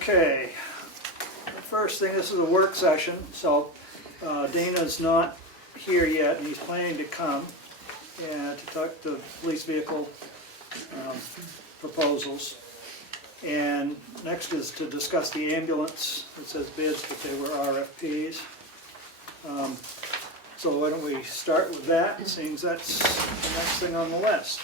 Okay, the first thing, this is a work session, so Dana's not here yet, and he's planning to come and to talk to police vehicle proposals. And next is to discuss the ambulance. It says bids, but they were RFPs. So why don't we start with that, seeing as that's the next thing on the list.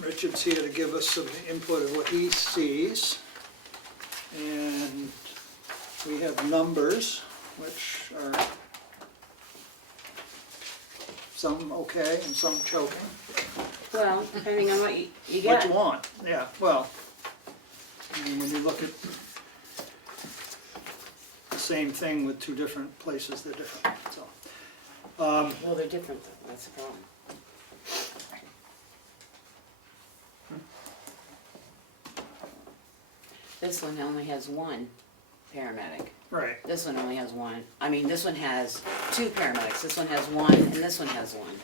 Richard's here to give us some input of what he sees. And we have numbers, which are some okay and some choking. Well, depending on what you What get. you want, yeah, well, I mean, when you look at the same thing with two different places, they're different, so. Well, they're different though, that's the problem. This one only has one paramedic. Right, This one only has one. I mean, this one has two paramedics. This one has one, and this one has one.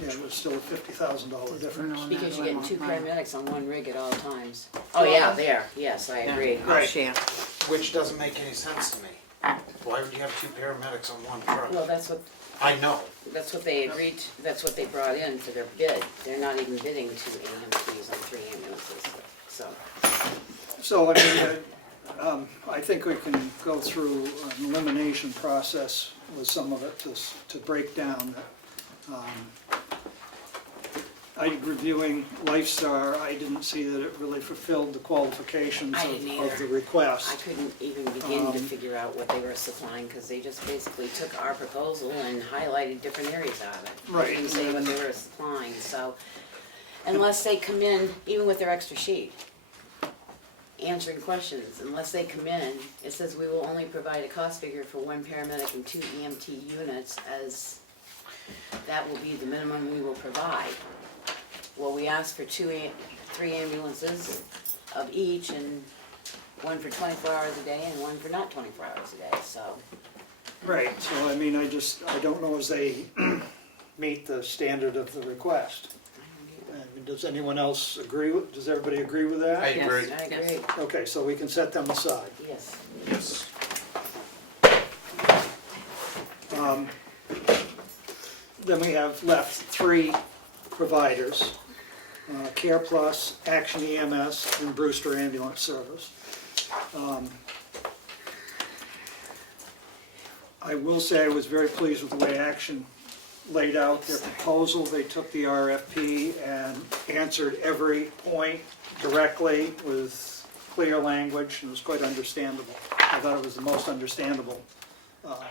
yeah, there's still a $50,000 difference. Because you're getting two paramedics on one rig at all times. Oh, yeah, there. Yes, I agree. Right. Which doesn't make any sense to me. Why would you have two paramedics on one truck? Well, that's what I know. they agreed to, that's what they brought in for their bid. They're not even bidding 2 AMTs on 3 ambulances, so. So, I mean, I think we can go through an elimination process with some of it to break down. Reviewing Lifestar, I didn't see that it really fulfilled the qualifications I didn't of either. the request. I couldn't even begin to figure out what they were supplying, because they just basically took our proposal and highlighted different areas out of it. Right. They didn't say what they were supplying, so, unless they come in, even with their extra sheet, answering questions, unless they come in, it says we will only provide a cost figure for 1 paramedic and 2 EMT units, as that will be the minimum we will provide. Well, we asked for 3 ambulances of each, and 1 for 24 hours a day and 1 for not 24 hours a day, so. Right, so I mean, I don't know as they meet the standard of the request. I mean, does anyone else agree with, does everybody agree with that? I agree. Yes, I agree, Okay, so we can set them aside. yes. Yes. Then we have left 3 providers, Care Plus, Action EMS, and Brewster Ambulance Service. I will say I was very pleased with the way Action laid out their proposal. They took the RFP and answered every point directly with clear language, and it was quite understandable. I thought it was the most understandable of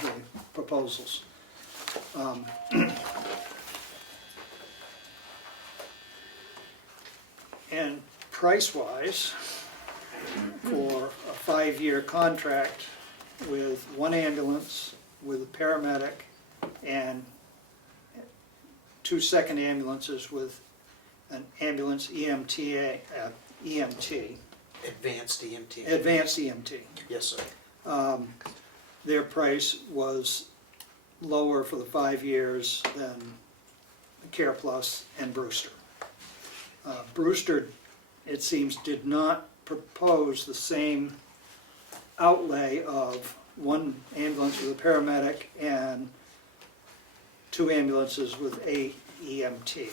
the proposals. And price-wise, for a 5-year contract with 1 ambulance, with a paramedic, and 2 second ambulances with an ambulance EMT. Advanced EMT. Advanced EMT. Yes, sir. Their price was lower for the 5 years than Care Plus and Brewster. Brewster, it seems, did not propose the same outlay of 1 ambulance with a paramedic and 2 ambulances with a EMT.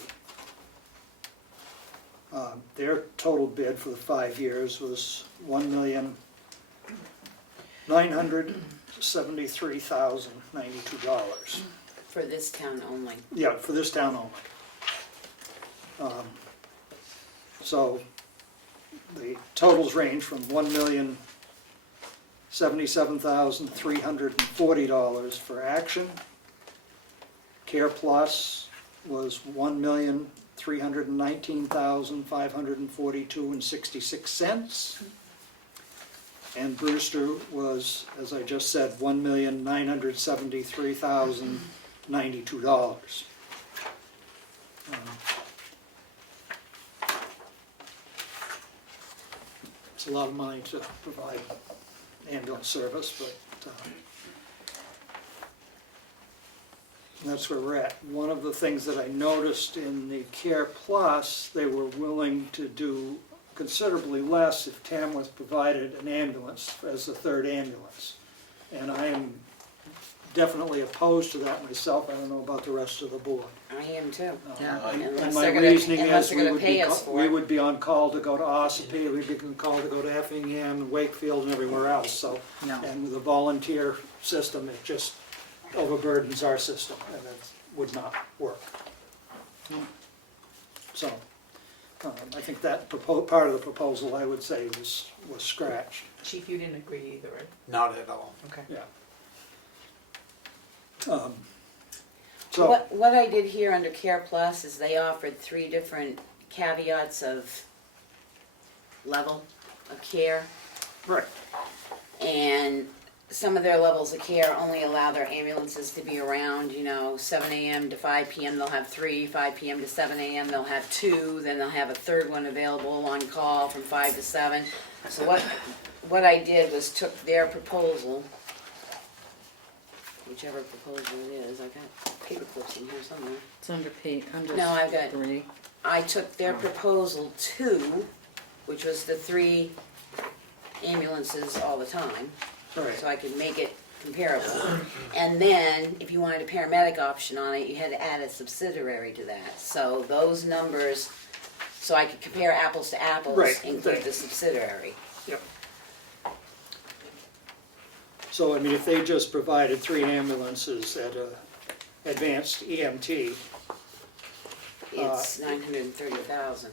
Their total bid for the 5 years was $1,973,092. For this town only. Yeah, for this town only. So the totals range from $1,077,340 for Action. Care Plus was $1,319,542.66. And Brewster was, as I just said, $1,973,092. It's a lot of money to provide ambulance service, but that's where we're at. One of the things that I noticed in the Care Plus, they were willing to do considerably less if Tamworth provided an ambulance as a third ambulance. And I am definitely opposed to that myself. I don't know about the rest of the board. I am too. Yeah. And Unless my they're gonna- reasoning unless is they're we gonna would pay be, us for we it. would be on call to go to Ossipee, we'd be on call to go to Effingham, Wakefield, and everywhere else, so. No. And with a volunteer system, it just overburdens our system, and it would not work. So, I think that part of the proposal, I would say, was scratched, Chief, you didn't agree either, right? Not at all. Okay. yeah. So, What I did here under Care Plus is they offered 3 different caveats of level of care. right, And some of their levels of care only allow their ambulances to be around, 7 a.m. to 5 p.m. they'll have 3, 5 p.m. to 7 a.m. they'll have 2, then they'll have a third one available on call from 5 to 7. So what I did was took their proposal, whichever proposal it is, I got paper clips in here somewhere. It's under page, under No, I've got- 3. I took their proposal 2, which was the 3 ambulances all the time, right. so I could make it comparable. And then, if you wanted a paramedic option on it, you had to add a subsidiary to that. So those numbers, so I could compare apples to apples, Right. include the subsidiary. Yep. So, I mean, if they just provided 3 ambulances at a advanced EMT, It's 930,000.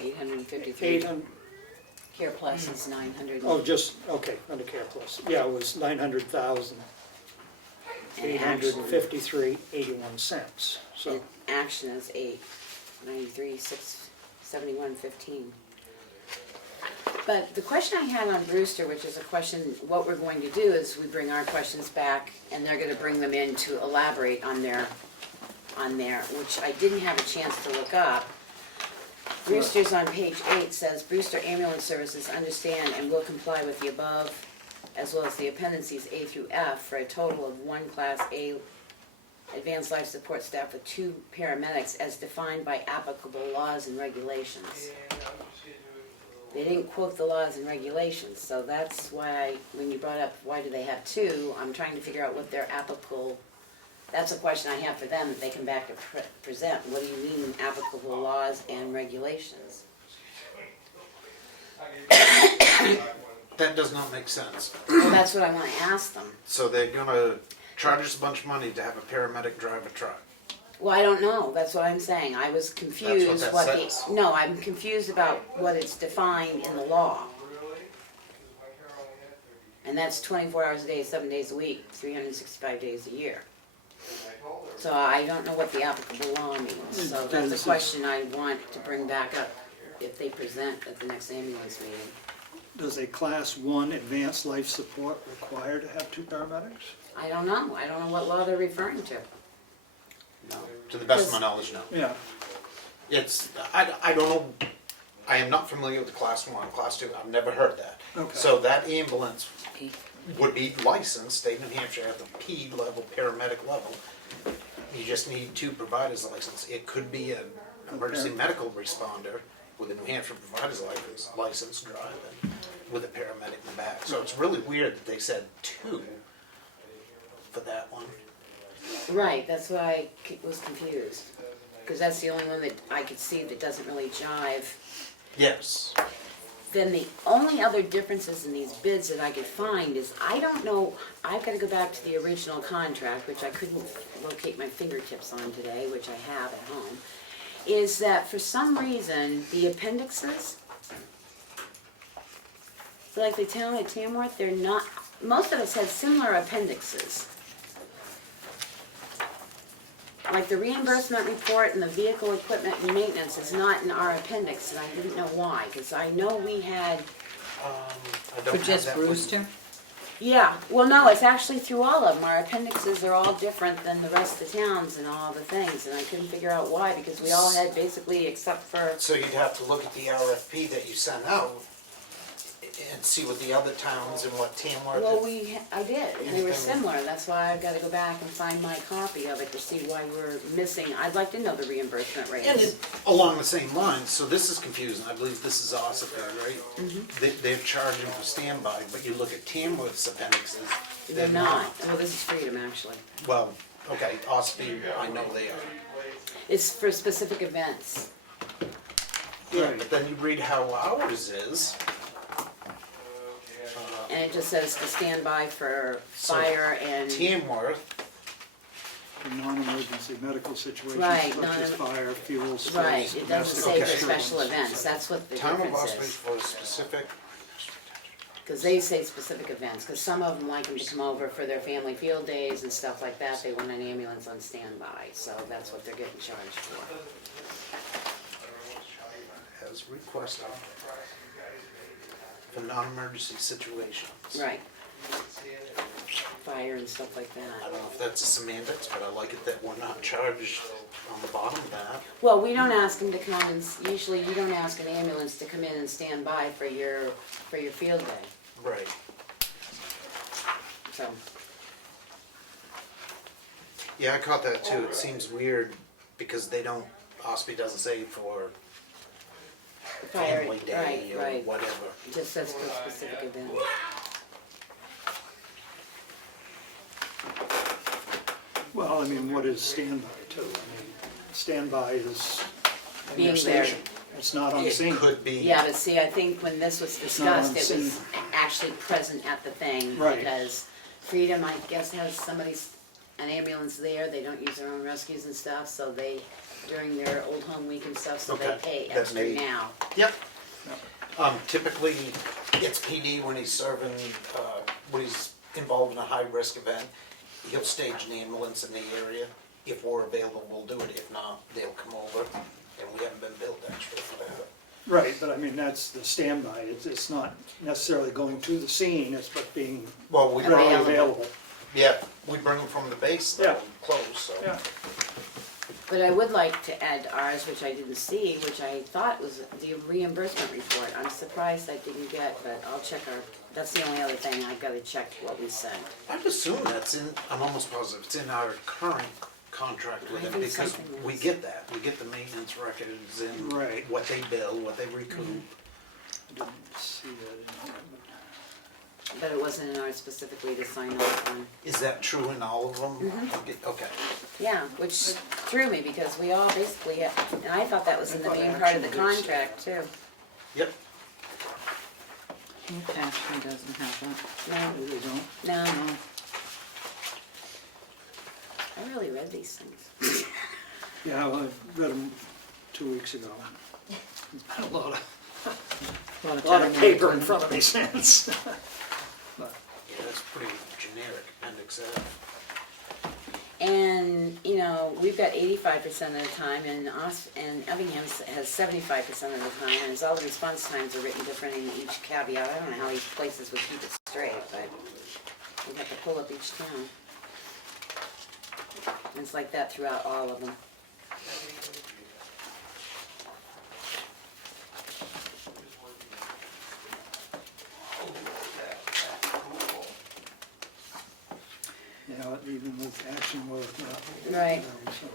853. 800, Care Plus is 900. oh, just, okay, under Care Plus, yeah, it was 900,000, And Action- 853.81 cents, so, and Action is 893, 671.15. But the question I had on Brewster, which is a question, what we're going to do is we bring our questions back and they're gonna bring them in to elaborate on their, which I didn't have a chance to look up. Brewster's on page 8 says, Brewster Ambulance Services understand and will comply with the above, as well as the appendices A through F, for a total of 1 Class A advanced life support staff with 2 paramedics as defined by applicable laws and regulations. They didn't quote the laws and regulations, so that's why, when you brought up why do they have 2, I'm trying to figure out what their applicable, that's a question I have for them that they come back to present. What do you mean applicable laws and regulations? That does not make sense. Well, that's what I want to ask them. So they're gonna charge us a bunch of money to have a paramedic drive a truck. Well, I don't know, that's what I'm saying, I was confused that what says. the, no, I'm confused about what it's defined in the law. And that's 24 hours a day, 7 days a week, 365 days a year. So I don't know what the applicable law means, so that's a question I want to bring back up if they present at the next ambulance meeting. does a Class 1 advanced life support require to have 2 paramedics? I don't know what law they're referring to. No. To the best of my knowledge, no. Yeah, It's, I don't know, I am not familiar with Class 1, Class 2, I've never heard that. Okay. So that ambulance would be licensed, state of New Hampshire, at the P level, paramedic level. You just need 2 providers license. It could be an emergency medical responder with a New Hampshire provider's license driving with a paramedic in the back. So it's really weird that they said 2 for that one. Right, that's why I was confused, because that's the only one that I could see that doesn't really jive. Yes. Then the only other differences in these bids that I could find is, I don't know, I've got to go back to the original contract, which I couldn't locate my fingertips on today, which I have at home, is that for some reason, the appendixes, like the town of Tamworth, they're not, most of us had similar appendixes. Like the reimbursement report and the vehicle equipment and maintenance is not in our appendix, and I didn't know why, because I know we had, I don't For have just that with- Brewster? yeah, well, no, it's actually through all of them. Our appendixes are all different than the rest of the towns and all the things, and I couldn't figure out why, because we all had basically, except for, So you'd have to look at the RFP that you sent out. and see what the other towns and what Tamworth. Well, I did, and they were Anything- similar, that's why I've gotta go back and find my copy of it to see why we're missing, I'd like to know the reimbursement And rates. it, along the same lines, so this is confusing, I believe this is Ossifer, right? They're charging for standby, but you look at Tamworth's appendixes, They're not, well, this is Freedom, actually. Well, okay, Ossifer, I know they are. It's for specific events. Yeah, but then you read how ours is. And it just says to stand by for So, fire and, Tamworth, For non-emergency medical situations Right, such as fire, fuel, right, spills, it doesn't domestic say for Okay. special disturbances. events, that's what the town of difference Ossifer is. for a specific, Cause they say specific events, cause some of them like them to come over for their family field days and stuff like that, they want an ambulance on standby, so that's what they're getting charged for. as requested, for non-emergency situations. Right. Fire and stuff like I that. don't know if that's a semantics, but I like it that we're not charged on the bottom of that. Well, we don't ask them to come and, usually you don't ask an ambulance to come in and stand by for your field day, Right. so. Yeah, I caught that too. It seems weird because they don't, OSPI doesn't say for Fire, family day or right. whatever. It just says for specific event. Well, I mean, what is standby too? I mean, standby is in Being your there. station. It's not on scene. It could be. Yeah, but see, I think when this was not on discussed, it was scene. actually present at the thing. Right. Because Freedom, I guess, has an ambulance there, they don't use their own rescues and stuff, so they, during their old home week and stuff, so they Okay, pay that extra may- now. Yep. Typically, it's PD when he's serving, when he's involved in a high-risk event. He'll stage an ambulance in the area. If we're available, we'll do it. If not, they'll come over, and we haven't been billed actually for that. Right, but I mean, that's the standby. It's not necessarily going to the scene, it's but being Well, we readily Available. available. yeah, we bring them from the base, Yeah. though, close, so. Yeah. But I would like to add ours, which I didn't see, which I thought was the reimbursement report. I'm surprised I didn't get, but I'll check that's the only other thing, I've gotta check what we sent. I'd assume that's in, I'm almost positive, it's in our current contract with I them, think because something we is. get that. We get the maintenance records and Right. what they bill, what they recoup. I didn't see that in here, But it wasn't in ours specifically to sign off on. Is that true in all of them? Mm-hmm. Okay. Yeah, which threw me because we all basically, and I thought that was in the I thought main part of the action did say contract too. Yep. Attachment doesn't have that. No, but they don't. no, I really read these things. Yeah, well, I read them 2 weeks ago. There's been a lot of Time paper in to- front of me since. But, Yeah, that's pretty generic, appendix F. And, you know, we've got 85% of the time and Effingham has 75% of the time, and all the response times are written different in each caveat. I don't know how these places would keep it straight, but we'd have to pull up each town. And it's like that throughout all of them. you know, even with action work, Right.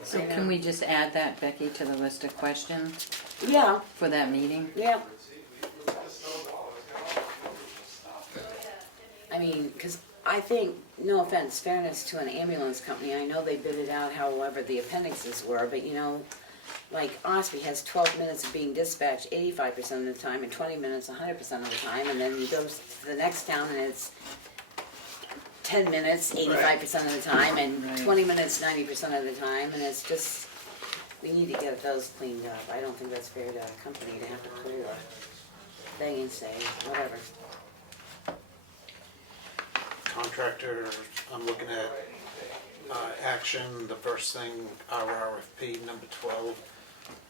So can we just add that, Becky, to the list of questions Yeah, for that meeting? yeah. I mean, because I think, no offense, fairness to an ambulance company, I know they bid it out however the appendixes were, but you know, like Ospey has 12 minutes of being dispatched 85% of the time and 20 minutes 100% of the time, and then you go to the next town and it's 10 minutes 85% of the time and Right. 20 minutes 90% of the time, and it's just, we need to get those cleaned up. I don't think that's fair to a company to have to pull a thing and say, whatever. Contractor, I'm looking at action, the first thing, our RFP, number 12,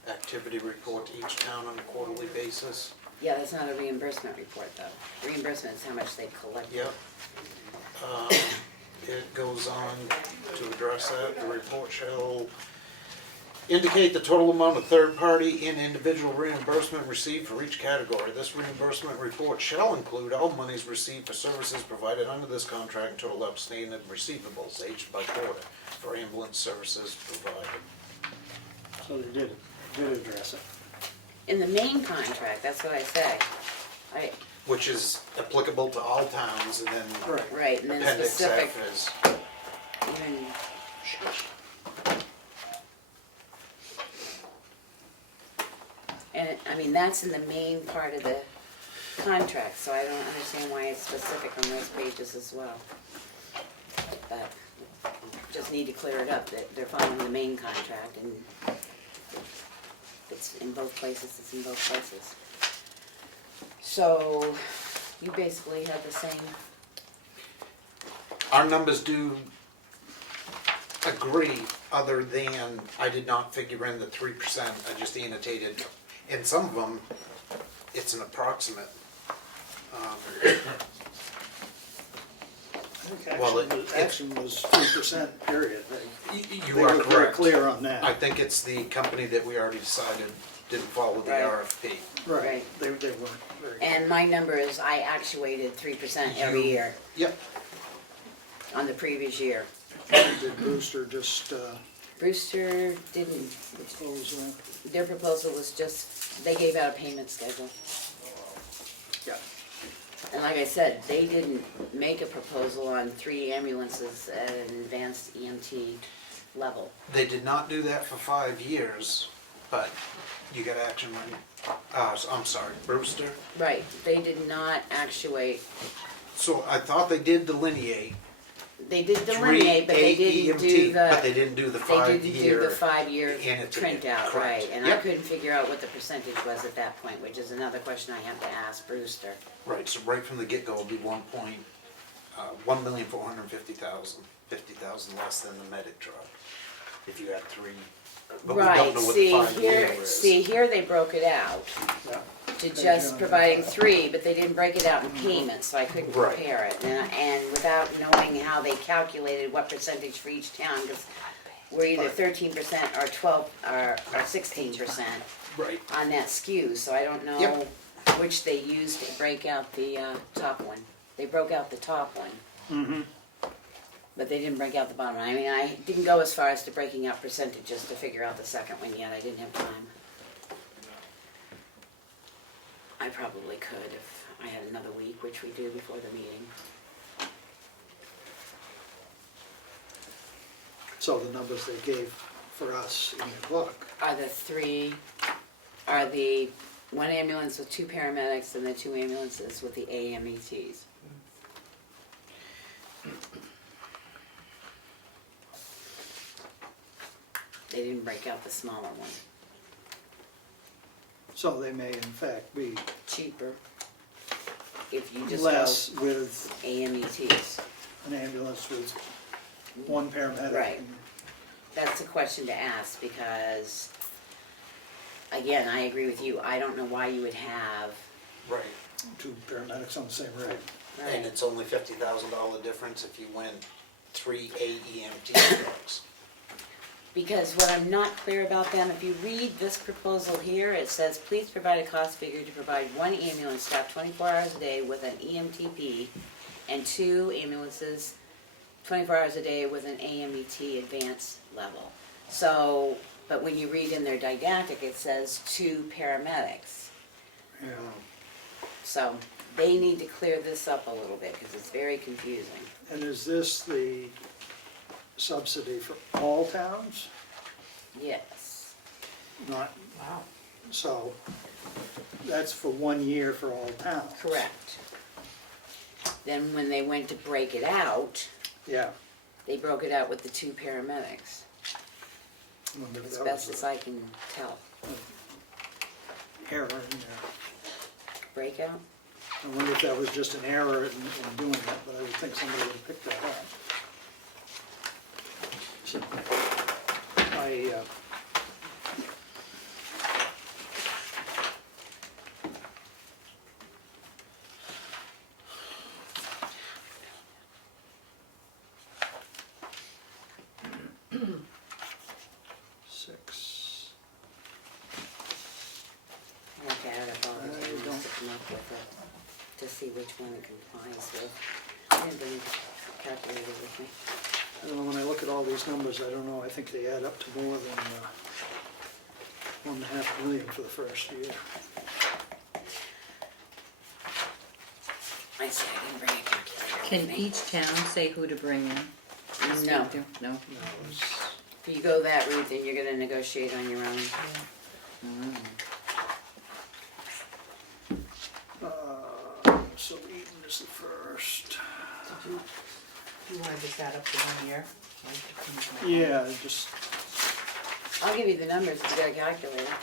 activity report to each town on a quarterly basis. Yeah, that's not a reimbursement report though. Reimbursement is how much they collect. Yep. It goes on to address that, the report shall Indicate the total amount of third-party and individual reimbursement received for each category. This reimbursement report shall include all monies received for services provided under this contract and total outstanding receivables aged by quarter for ambulance services provided. So they did address it. In the main contract, that's what I say. Which is applicable to all towns, and then Right, and then Appendix specific, F is, even, and, I mean, that's in the main part of the contract, so I don't understand why it's specific on those pages as well. But, just need to clear it up, that they're following the main contract, and it's in both places, it's in both places. So, you basically have the same, our numbers do agree, other than I did not figure in the 3%, I just annotated. In some of them, it's an approximate. I Well, think action was 3%, period. You They are were very correct. clear on that. I think it's the company that we already decided didn't follow the Right. RFP. Right, they weren't very. and my number is, I actuated 3% every You- year Yep, on the previous year. Did Brewster just Brewster didn't, proposal? their proposal was just, they gave out a payment schedule. Yeah. And like I said, they didn't make a proposal on 3 ambulances at an advanced EMT level. they did not do that for 5 years, but you got action money. I'm sorry, Brewster. Right, they did not actuate, So I thought they did delineate. they did delineate, but they didn't do But they the, didn't do the they didn't do the 5-year. 5-year annotated, printout, correct. right? And I Yep. couldn't figure out what the percentage was at that point, which is another question I have to ask Brewster. Right, so right from the get-go, it'll be 1,450,000, 50,000 less than the medic truck, if you had 3. But we don't Right, know what see, the 5-year here, is. see, here they broke it out Yeah. to just providing 3, but they didn't break it out in payments, so I couldn't Right. compare it. And without knowing how they calculated what percentage for each town, because we're either 13% or 12, or 16% Right, on that SKU, so I don't know Yep. which they used to break out the top one. They broke out the top one. Mm-hmm. But they didn't break out the bottom one. I mean, I didn't go as far as to breaking out percentages to figure out the second one yet. I didn't have time. I probably could if I had another week, which we do before the meeting. So the numbers they gave for us in the book. Are the 1 ambulance with 2 paramedics and the 2 ambulances with the AMETs. They didn't break out the smaller one. So they may in fact be Cheaper if you just less with go AMETs. an ambulance with 1 paramedic. Right. and- That's a question to ask because, again, I agree with you. I don't know why you would have. right. 2 paramedics on the same rate. And it's only $50,000 difference if you win 3 AEMT trucks. Because what I'm not clear about them, if you read this proposal here, it says, please provide a cost figure to provide 1 ambulance staff 24 hours a day with an EMTP and 2 ambulances 24 hours a day with an AMET advanced level. So, but when you read in their didactic, it says 2 paramedics. Yeah. So they need to clear this up a little bit because it's very confusing. And is this the subsidy for all towns? Yes. Not, Wow. so that's for 1 year for all towns? Correct. Then when they went to break it out, Yeah. they broke it out with the 2 paramedics, I wonder if as that best was as I can tell. an error in there. Breakout? I wonder if that was just an error in doing that, but I would think somebody would have picked that up. So, I, six. see which one it complies with. I didn't bring a calculator with me. I don't know, when I look at all these numbers, I don't know, I think they add up to more than 1.5 million for the first year. I see, I didn't bring a calculator Can with me. each town say who to bring in? No. No? No, it's, If you go that route, then you're gonna negotiate on your own. Mm. so Eaton is the first. Did you wanna just add up to 1 year? Like, to use my- Yeah, just, I'll give you the numbers if you got a calculator.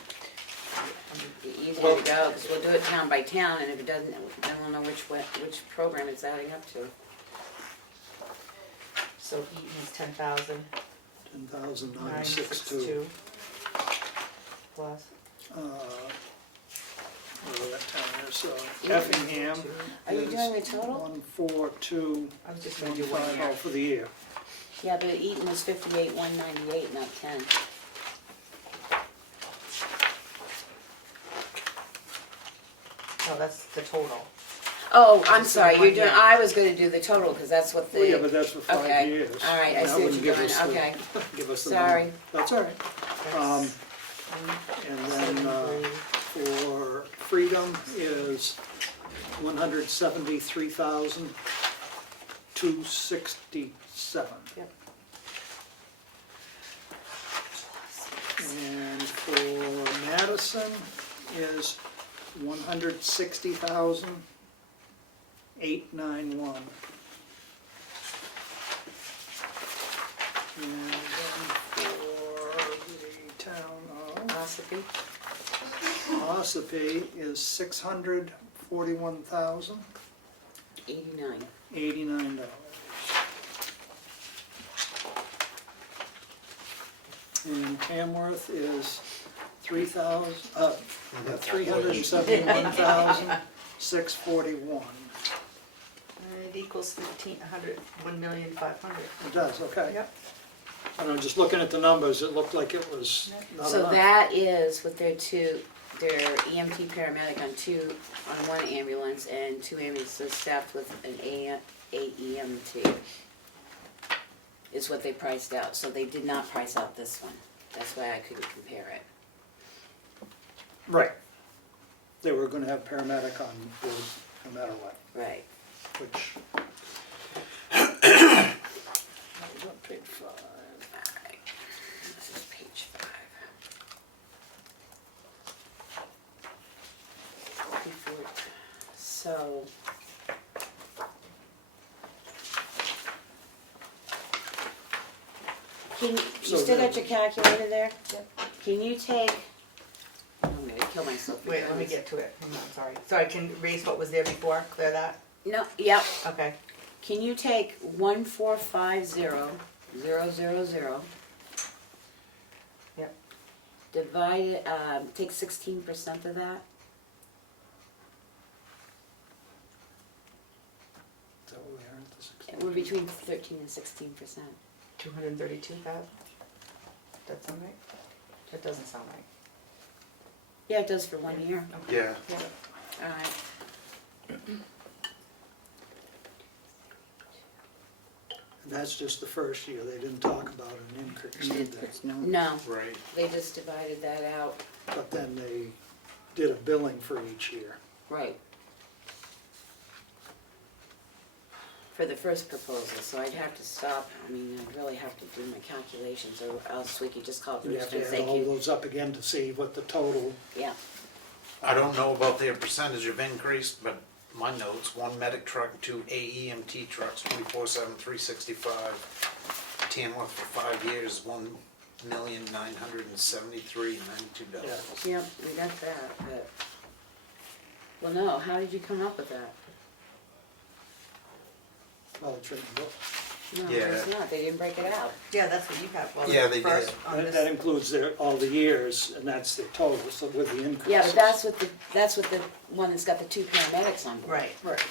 Be easier to Well- go, because we'll do it town by town, and if it doesn't, then we'll know which program it's adding up to. So Eaton is 10,000, 10,962. 962. Plus. Where that town is, Eaton. Effingham Are you is doing the total? 142, I was just gonna do 1 150 year. for the year. Yeah, but Eaton was 58,198, not 10. No, that's the total. Oh, I'm Just sorry, doing you're 1 doing, year. I was gonna do the total, because that's what Well, yeah, the, but that's for 5 okay. years. All right, I That see what wouldn't you're give doing, us the- okay. Give us the Sorry. number. That's all right. That's And then 73. for Freedom is 173,267. Yep. And for Madison is 160,891. And then for the town of Ossipee, Ossipee is $641,089. 89. And Tamworth is 371,641. It equals 1,500, 1,500,000. It does, okay. Yep. I don't know, just looking at the numbers, it looked like it was not So enough. that is with their EMT paramedic on one ambulance, and 2 ambulances staffed with an AEMT. Is what they priced out, so they did not price out this one. That's why I couldn't compare it. Right. They were gonna have paramedic on board no matter what, Right. which. That was on page 5. Alright, this is page 5. So. You So still then- got your calculator there? Yep. Can you take, I'm gonna kill myself. Wait, let me because- get to it. Hang on, sorry. Sorry, can erase what was there before, clear that? No, yep, Okay. can you take 1450000, Yep. divide it, take 16% of that? Is that what we are at the 16? We're between 13 and 16%. 232,000? That sound right? That doesn't sound right. Yeah, it does for 1 year. Yeah. Alright. And that's just the first year, they didn't talk about an increase, did they? There's no. No, Right. they just divided that out. But then they did a billing for each year. Right. For the first proposal, so I'd have to stop, I mean, I'd really have to do my calculations, or else we could just call We have Brewster to and add say, all those up again to see what the total, yeah, I don't know about their percentage of increase, but my notes, 1 medic truck, 2 AEMT trucks, 24/7, 365. Tamworth for 5 years, $1,973,092. yeah. yeah, we got that, but, well, no, how did you come up with that? Well, it's written book. No, Yeah. it's not, they didn't break it out. Yeah, that's what you have. Well, Yeah, they first did. on That this- that includes all the years, and that's the total, so with the increases. Yeah, but that's what the one that's got the 2 paramedics on board. Right. Right,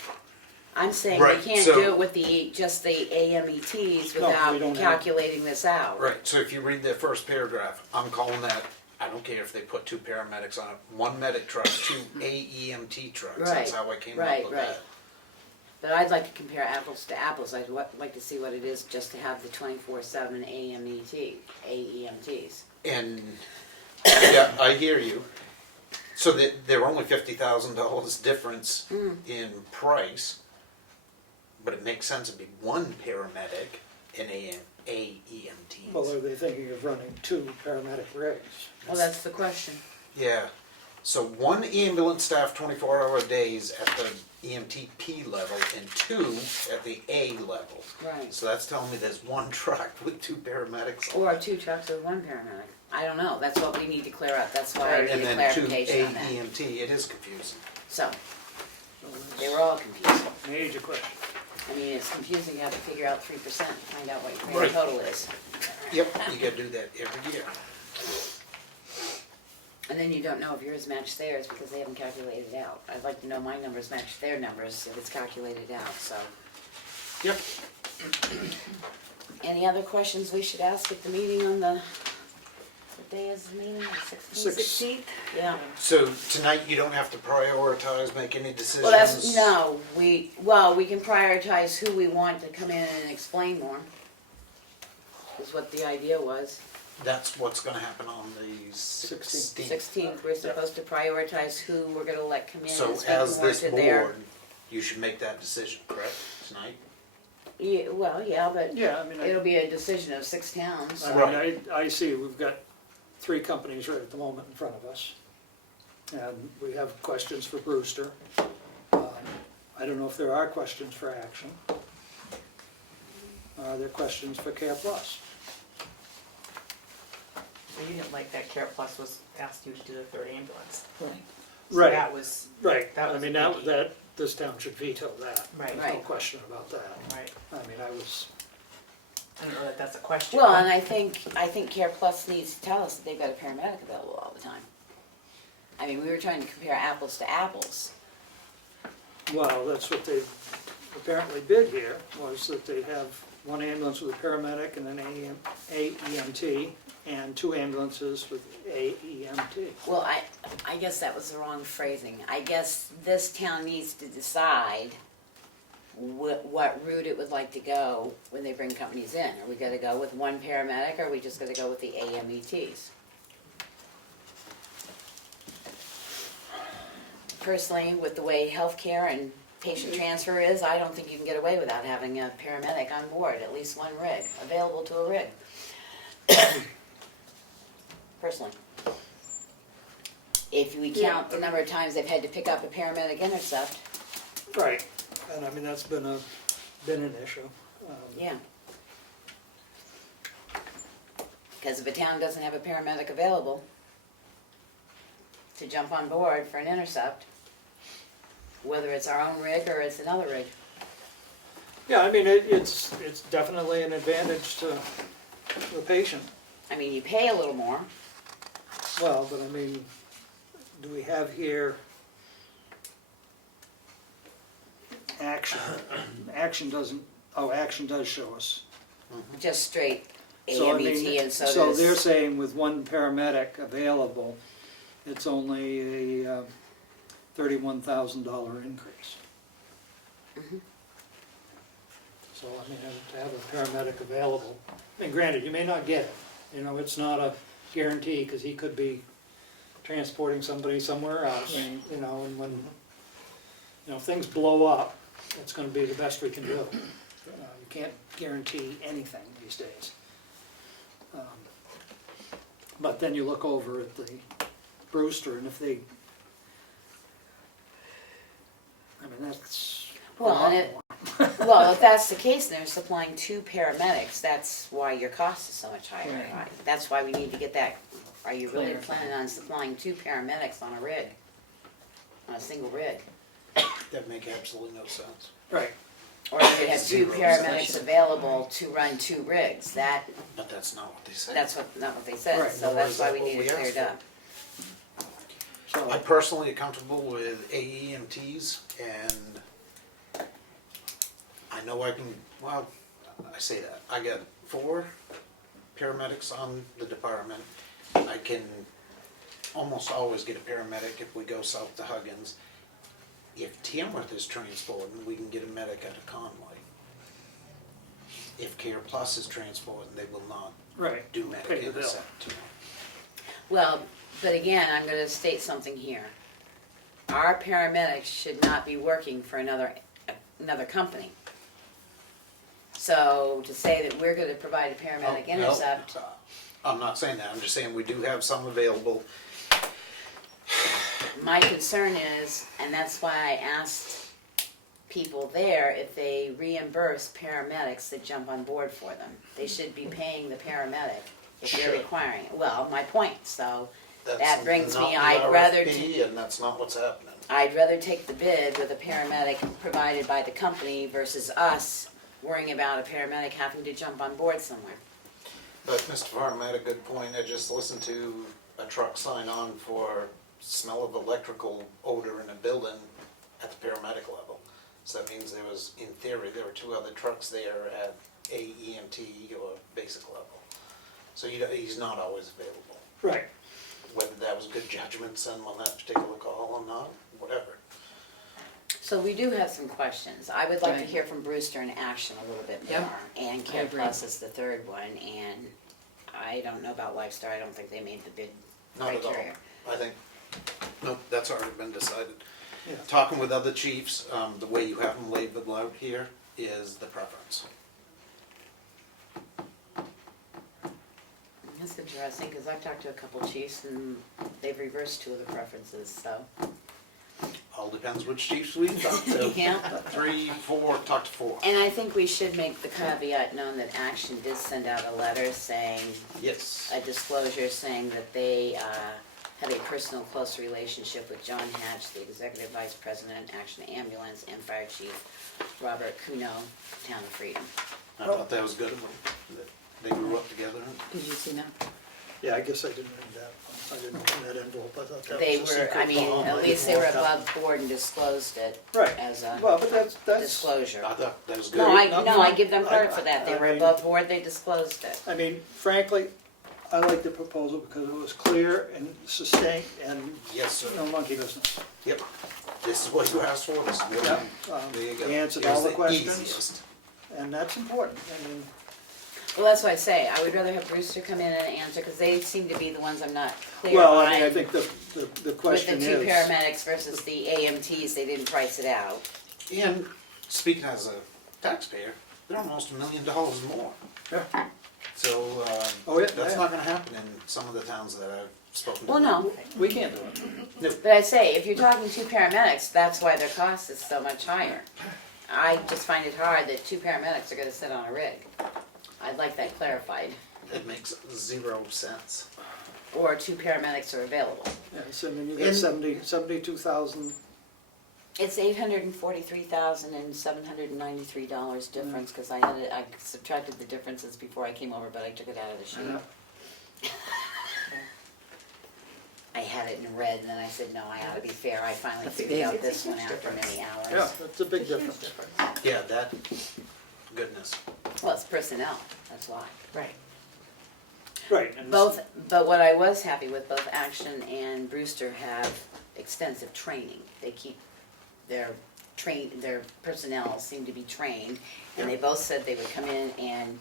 I'm saying Right, we can't so- do it with just the AMETs No, we without don't have- calculating this out. Right, so if you read the first paragraph, I'm calling that, I don't care if they put 2 paramedics on it, 1 medic truck, 2 AEMT trucks, that's Right, how I came right, up with right. that. But I'd like to compare apples to apples. I'd like to see what it is just to have the 24/7 AEMTs. And, yeah, I hear you. So they're only $50,000 difference in price, but it makes sense to be one paramedic and AEMTs. Well, are they thinking of running 2 paramedic rigs? Well, that's the question. Yeah, so 1 ambulance staff 24-hour days at the EMTP level and 2 at the A level. Right. So that's telling me there's 1 truck with 2 paramedics on Or it. 2 trucks with 1 paramedic. I don't know. That's what we need to clear up. That's why I And need a then 2 clarification on that. AEMT, it is confusing. So, they were all confused. Major question. I mean, it's confusing. You have to figure out 3%, find out what your Right. grand total is. Yep, you gotta do that every year. And then you don't know if yours match theirs because they haven't calculated it out. I'd like to know my numbers match their numbers if it's calculated out, so. Yep. Any other questions we should ask at the meeting on the, what day is the meeting, the 16th? 16th? Yeah. So tonight you don't have to prioritize, make any decisions? Well, that's, no, we can prioritize who we want to come in and explain more. Is what the idea was. That's what's gonna happen on the 16th. 16th, we're supposed to prioritize who we're gonna let come in So and speak as more this to their. board, you should make that decision, correct, tonight? Yeah, well, yeah, but Yeah, I mean, it'll be a decision of 6 towns. I mean, I see we've got 3 companies right at the moment in front of us. And we have questions for Brewster. I don't know if there are questions for Action. Are there questions for Care Plus? So you didn't like that Care Plus was asked you to do the 3rd ambulance. Right. So that was, Right, That I was mean, biggie. that, this town should veto that. Right. There's no Right. question about that. right, I mean, I I don't know that that's a question. Well, and I think Care Plus needs to tell us that they've got a paramedic available all the time. I mean, we were trying to compare apples to apples. well, that's what they apparently bid here, was that they'd have 1 ambulance with a paramedic and an AEMT, and 2 ambulances with AEMT. Well, I guess that was the wrong phrasing. I guess this town needs to decide what route it would like to go when they bring companies in. Are we gonna go with 1 paramedic, or are we just gonna go with the AMETs? Personally, with the way healthcare and patient transfer is, I don't think you can get away without having a paramedic on board, at least 1 rig, available to a rig. Personally. If we count the number of times they've had to pick up a paramedic intercept, Right, and I mean, that's been an issue. yeah. Because if a town doesn't have a paramedic available to jump on board for an intercept, whether it's our own rig or it's another rig. Yeah, I mean, it's definitely an advantage to the patient. I mean, you pay a little more. Well, but I mean, do we have here Action? Action doesn't, Action does show us. Just straight So, I mean, AMET, and so so they're does, saying with 1 paramedic available, it's only a $31,000 increase. Mhm. So, I mean, to have a paramedic available, I mean, granted, you may not get it, you know, it's not a guarantee, because he could be transporting somebody somewhere else, and, you know, and when, you know, if things blow up, it's gonna be the best we can do. You can't guarantee anything these days. But then you look over at the Brewster, and if they, I mean, that's a Well, lot and it- more. well, if that's the case, and they're supplying 2 paramedics, that's why your cost is so much higher. Right. That's why we need to get that, are you really planning on supplying 2 paramedics on a rig? On a single rig? That make absolutely no sense. Right, Or you could have 2 Zero paramedics discussion. available to run 2 rigs, But that's not what they said. that's not what they said, Right, so nor that's is why that we what need we it asked cleared for. up. so, I personally am comfortable with AEMTs, and I know I can, well, I say that, I got 4 paramedics on the department. I can almost always get a paramedic if we go south to Huggins. If Tamworth is transporting, we can get a medic out of Conway. If Care Plus is transporting, they will not Right. do Pay medic the in bill. the September. Well, but again, I'm gonna state something here. Our paramedics should not be working for another company. So to say that we're gonna provide a paramedic Oh, no, intercept, I'm not saying that, I'm just saying we do have some available. my concern is, and that's why I asked people there if they reimburse paramedics that jump on board for them. They should be paying the paramedic if they're Sure. requiring it. Well, my point, so That's that brings not me, the I'd rather, RFP, and that's not what's happening. I'd rather take the bid with a paramedic provided by the company versus us worrying about a paramedic having to jump on board somewhere. But Mr. Farnum had a good point. I just listened to a truck sign on for smell of electrical odor in a building at the paramedic level. So that means there was, in theory, there were 2 other trucks there at AEMT or basic level. So he's not always available. Right. Whether that was good judgment sent on that particular call or not, whatever. So we do have some questions. I would like to Right. hear from Brewster in action a little bit Yep. more. And I Care agree. Plus is the third one, and I don't know about Lifestar. I don't think they made the bid Not at all. criteria. I think, nope, that's already been decided. Yeah. Talking with other chiefs, the way you have them labeled out here is the preference. That's interesting, because I've talked to a couple chiefs and they've reversed 2 of the preferences, so. All depends which chiefs we talk to. Yeah. 3, 4, talk to 4. And I think we should make the caveat known that Action did send out a letter saying, Yes. a disclosure saying that they have a personal close relationship with John Hatch, the Executive Vice President, Action Ambulance, and Fire Chief Robert Comeau, Town of Freedom. I thought that was good of them, that they grew up together. Did you see that? Yeah, I guess I didn't read that one. I didn't open that envelope. I thought that They was a were, secret I mean, bomb. at least they were above board and disclosed it Right. as a Well, but that's, disclosure. I thought that was good. No, No, I give them credit for that. They I were mean- above board, they disclosed it. I mean, frankly, I like the proposal because it was clear and succinct and Yes, sir. no monkey business. Yep. This is what you asked for, this is what Yeah, there you go. they answered Here's all the questions. easiest. And that's important. I mean, Well, that's why I say, I would rather have Brewster come in and answer, because they seem to be the ones I'm not clear well, on. I mean, I think the With the question 2 is, paramedics versus the AMTs, they didn't price it out. And speaking as a taxpayer, they're almost $1 million more. yeah, So, Oh, yeah, that's yeah. not gonna happen in some of the towns that I've spoken to. Well, no, we can't do it. No. but I say, if you're talking 2 paramedics, that's why their cost is so much higher. I just find it hard that 2 paramedics are gonna sit on a rig. I'd like that clarified. It makes 0 sense. Or 2 paramedics are available. Yeah, so I mean, you In- got 72,000, It's $843,793 difference, because I subtracted the differences before I came over, but I took it out of the sheet. yeah. I had it in red, and then I said, no, I ought to be fair, I finally That's figured out big. this one after many hours. Yeah, that's a big difference. Yeah, that, goodness. Well, it's personnel, that's why. Right. Right. and Both, but what I was happy with, both Action and Brewster have extensive training. They keep their their personnel seem to be trained, and they both said they would come in and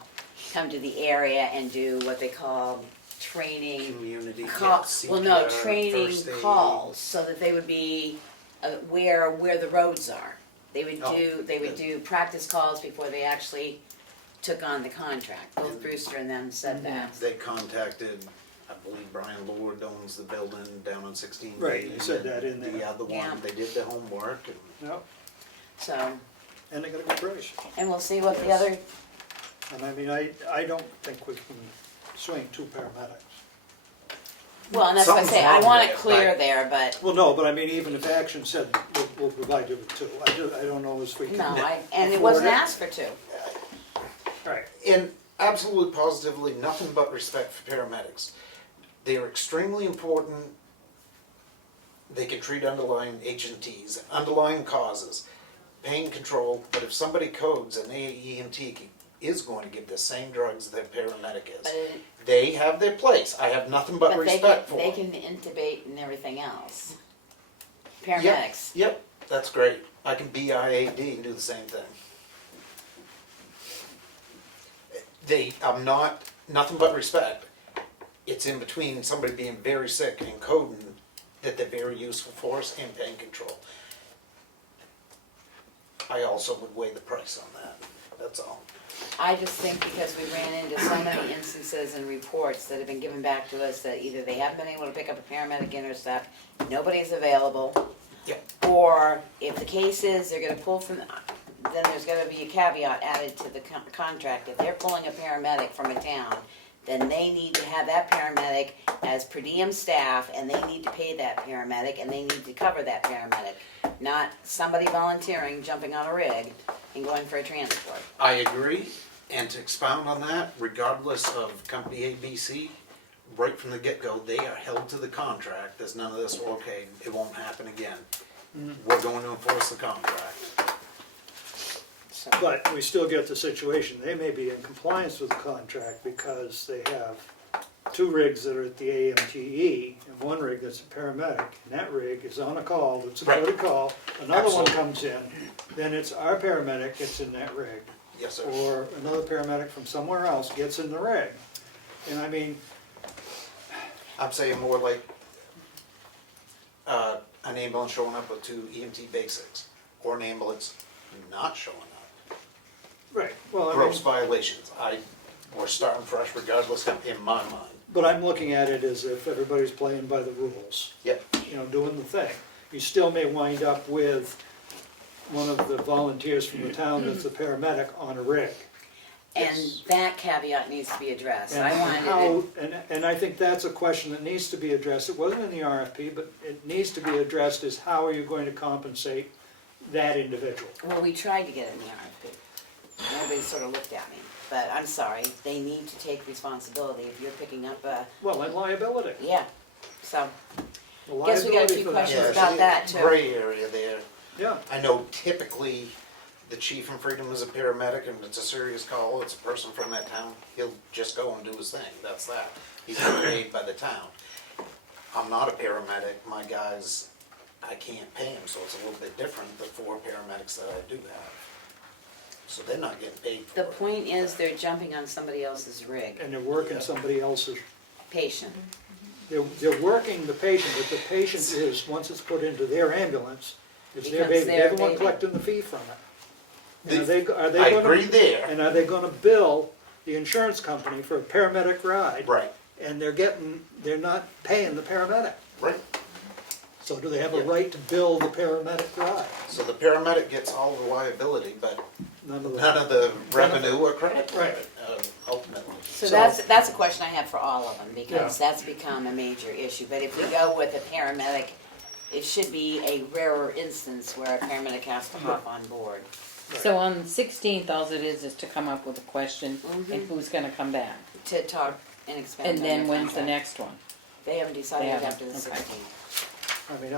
come to the area and do what they call training Community, call, yeah, well, no, CPR, training first aid. calls, so that they would be aware where the roads are. They would Oh, would good. do practice calls before they actually took on the contract. Both Brewster and them said that. They contacted, I believe Brian Lord owns the building down on 16. Right, you said that in The there. other Yeah. one, they did the homework and Yeah, So, and they got a good price. and we'll see what the other, And I mean, I don't think we can swing 2 paramedics. well, and that's what I Something's say, I wrong want it there, clear but- there, but, Well, no, but I mean, even if Action said, we'll provide you with 2, I don't know if we can. no, and it afford wasn't it. asked for 2. Right. And absolutely positively, nothing but respect for paramedics. They are extremely important. They can treat underlying H&Ts, underlying causes, pain control, but if somebody codes an AEMT is going to give the same drugs that a paramedic is. But it- They have their place. I have nothing but But respect for they them. can intubate and everything else. Yep, Paramedics. Yep, That's great. I can BIAD and do the same thing. I'm not, nothing but respect. It's in between somebody being very sick and coding that they're very useful for us and pain control. I also would weigh the price on that, that's all. I just think because we ran into so many instances and reports that have been given back to us that either they haven't been able to pick up a paramedic intercept, nobody's available, Yep. or if the case is they're gonna pull from, then there's gonna be a caveat added to the contract. If they're pulling a paramedic from a town, then they need to have that paramedic as per diem staff, and they need to pay that paramedic, and they need to cover that paramedic. Not somebody volunteering, jumping on a rig, and going for a transport. I agree, and to expound on that, regardless of company ABC, right from the get-go, they are held to the contract. There's none of this, well, okay, it won't happen again. We're going to enforce the contract. So, But we still get the situation, they may be in compliance with the contract because they have 2 rigs that are at the AMTE and 1 rig that's a paramedic, and that rig is on a call, it's a Right. call, another one Absolutely. comes in, then it's our paramedic gets in that rig. Yes, sir. Or another paramedic from somewhere else gets in the rig. And I mean, I'm saying more like an ambulance showing up with 2 EMT basics, or an ambulance not showing up. right, well, I Gross mean, violations. We're starting fresh regardless in my mind. but I'm looking at it as if everybody's playing by the rules, Yep. you know, doing the thing. You still may wind up with one of the volunteers from the town that's a paramedic on a rig. and Yes. that caveat needs to be addressed. And I wanted how, it, and I think that's a question that needs to be addressed. It wasn't in the RFP, but it needs to be addressed is how are you going to compensate that individual? well, we tried to get it in the RFP. Nobody sort of looked at me, but I'm sorry, they need to take responsibility if you're picking up a, Well, and liability. yeah, so. The Guess we got a liability few for that. questions Yeah, about see, that, too. Gray area there. Yeah, I know typically the chief in Freedom is a paramedic, and it's a serious call, it's a person from that town, he'll just go and do his thing, that's that. He's not paid by the town. I'm not a paramedic, my guys, I can't pay them, so it's a little bit different, the 4 paramedics that I do have. So they're not getting paid for The it. point is, they're jumping on somebody else's rig, and they're working Yeah. somebody else's, patient. they're working the patient, but the patient is, once it's put into their ambulance, it's their Becomes baby. their They're the one baby. collecting the fee from it. And are they I gonna? agree there. And are they gonna bill the insurance company for a paramedic ride? Right, And they're not paying the paramedic. right. So do they have a Yeah. right to bill the paramedic ride? So the paramedic gets all the liability, but None of the. none of the revenue or credit for Right. it, ultimately. So So- that's a question I have for all of them, because Yeah. that's become a major issue. But if we go with a paramedic, it should be a rarer instance where a paramedic has to hop on board. So on the 16th, all it is to come up with a question and who's gonna come back. To talk and expand And on then their when's the contract. next one? They haven't decided haven't, after the okay. 16th. I mean,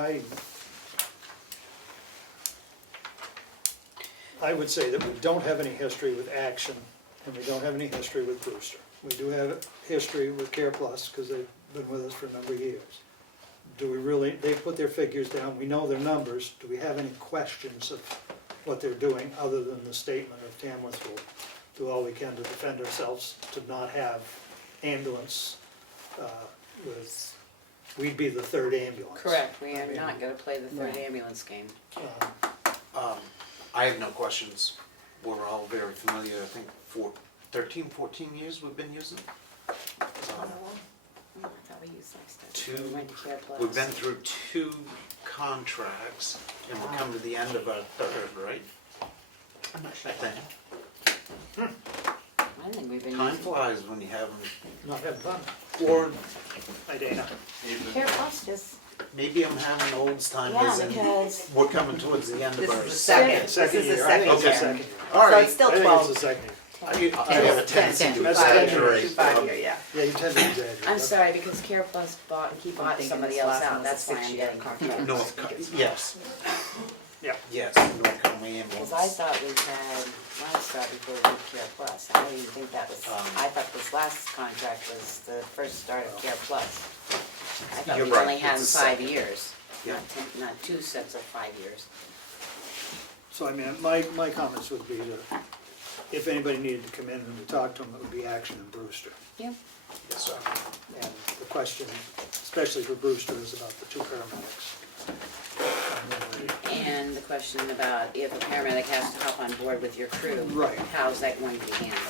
I would say that we don't have any history with Action, and we don't have any history with Brewster. We do have history with Care Plus, because they've been with us for a number of years. Do we really, they put their figures down, we know their numbers, do we have any questions of what they're doing, other than the statement of Tamworth will do all we can to defend ourselves, to not have ambulance with, we'd be the 3rd ambulance. Correct, we I are mean, not gonna play the third Right. ambulance game. I have no questions. We're all very familiar, I think, for 13, 14 years we've been using it. Oh, I thought we used Lexington. Two- We went to Care Plus. We've been through 2 contracts, and we're coming to the end of our 3rd, right? I'm not sure. I think. I think we've been Time using. flies when you have them. Not having fun. Or Hi, Dana. Care Plus just, maybe I'm having Alzheimer's yeah, and because we're coming towards the end This of our is the second, this Second is the year, I second think it's the Okay. second year. All So right. it's still I think 12. it's the second year. I have a tendency to 2 That's 5 exaggerate. year, 2 5 year, yeah. Yeah, you tend to exaggerate. I'm sorry, because Care Plus bought thinking somebody this else last one out, was a that's why I'm 6-year getting contract. confused. North, yes, Yeah. yes, North Comeau Because I ambulance. thought we had Lifestyle before we did Care Plus, I didn't think that was, I thought this last contract was the first start of Care Plus. I thought You're we right, only had them it's the 5 second. years, Yeah. not 2 sets of 5 years. So I mean, my comments would be that if anybody needed to come in and to talk to them, it would be Action and Brewster. Yeah. Yes, sir. And the question, especially for Brewster, is about the two paramedics. And the question about if a paramedic has to hop on board with your crew. Right. How's that going to be handled?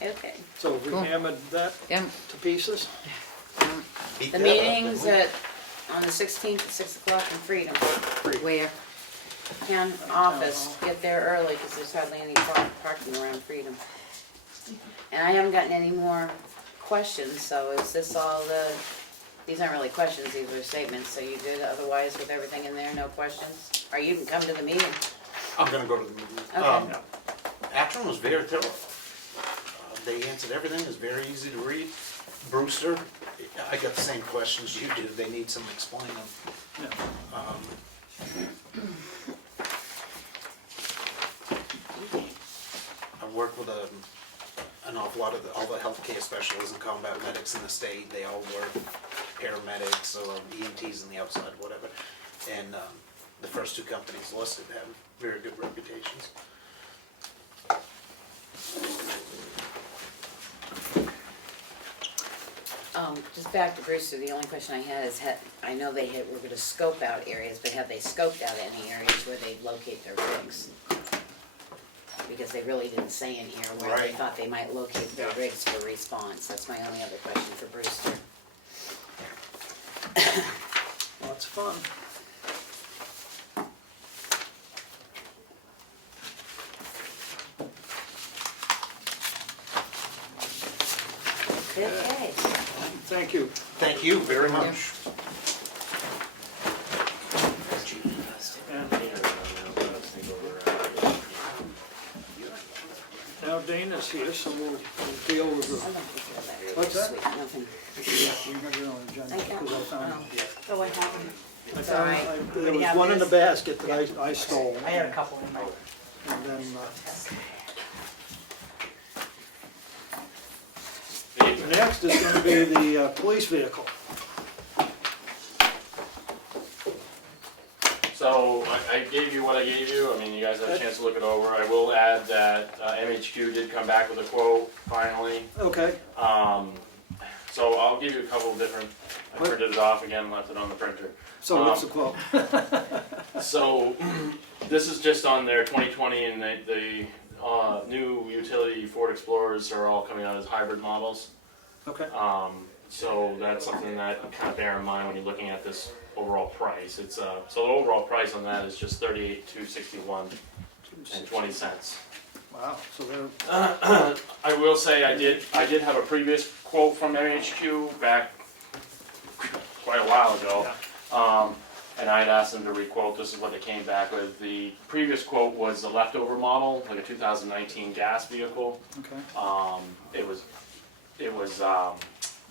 Right. Okay. So we hammered that Yeah. to pieces? Beat The that up, meeting's didn't we? on the 16th at 6 o'clock in Freedom. Where? Town office, get there early because there's hardly any parking around Freedom. And I haven't gotten any more questions, so is this all these aren't really questions, these are statements, so you good otherwise with everything in there, no questions? Or you can come to the meeting. I'm gonna go to the meeting. Okay. Action was very thorough. They answered everything, it was very easy to read. Brewster, I got the same questions you do, they need some explaining. Yeah. I've worked with an awful lot of all the healthcare specialists and combat medics in the state. They all work paramedics or EMTs in the outside, whatever. And the first two companies listed have very good reputations. Just back to Brewster, the only question I had is, I know were gonna scope out areas, but have they scoped out any areas where they locate their rigs? Because they really didn't say in here where they Right. thought they might locate their rigs for response. That's my only other question for Brewster. Lots of fun. Okay. Thank you. Thank you very much. And now Dana's here, so we'll deal with I the, don't think that. What's that? Sweet, nothing. we got it on the agenda, Thank you. because I found, Oh, I found it. I It's all right. found, there was one in the basket that I stole. I had a couple in my. And then, next is gonna be the police vehicle. So I gave you what I gave you. I mean, you guys had a chance to look it over. I will add that MHQ did come back with a quote finally. Okay, So I'll give you a couple of different, I What? printed it off again, left it on the printer. so what's the quote? So this is just on their 2020 and the new utility Ford Explorers are all coming out as hybrid models. Okay, So that's something that kind of bear in mind when you're looking at this overall price. It's so the overall price on that is just $38,261.20. wow, so they're, I will say I did have a previous quote from MHQ back quite a while ago. And I'd asked them to requote. This is what they came back with. The previous quote was a leftover model, like a 2019 gas vehicle. okay, It was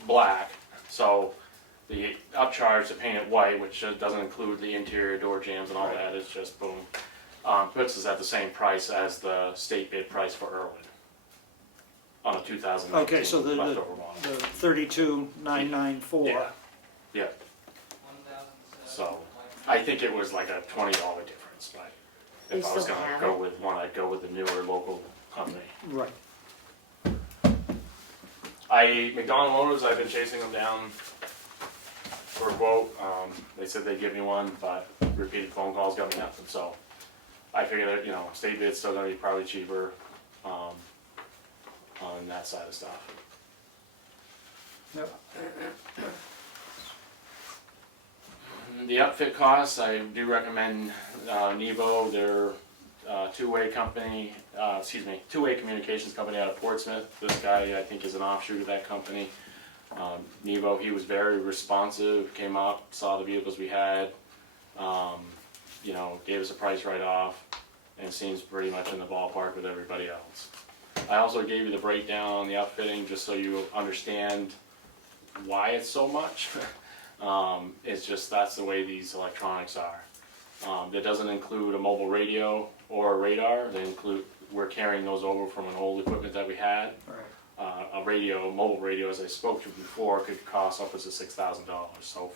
black, so the upcharge to paint it white, which doesn't include the interior door jambs and all that, is just boom. Puts us at the same price as the state bid price for Irwin on a 2019 okay, so the leftover model. 32,994. Yeah. Yeah. So I think it was like a $20 difference, but They if I was still gonna have go it? with one, I'd go with the newer local company. Right, McDonald Motors, I've been chasing them down for a quote. They said they'd give me one, but repeated phone calls got me nothing, so I figured that, state bid's still gonna be probably cheaper, on that side of stuff. yep, The upfit costs, I do recommend, Nevo, they're two-way company, two-way communications company out of Portsmouth. This guy, I think, is an offshoot of that company. Nevo, he was very responsive, came up, saw the vehicles we had, gave us a price right off, and seems pretty much in the ballpark with everybody else. I also gave you the breakdown on the outfitting, just so you understand why it's so much. It's just, that's the way these electronics are. That doesn't include a mobile radio or a radar. We're carrying those over from an old equipment that we had. right, A mobile radio, as I spoke to before, could cost upwards of $6,000. So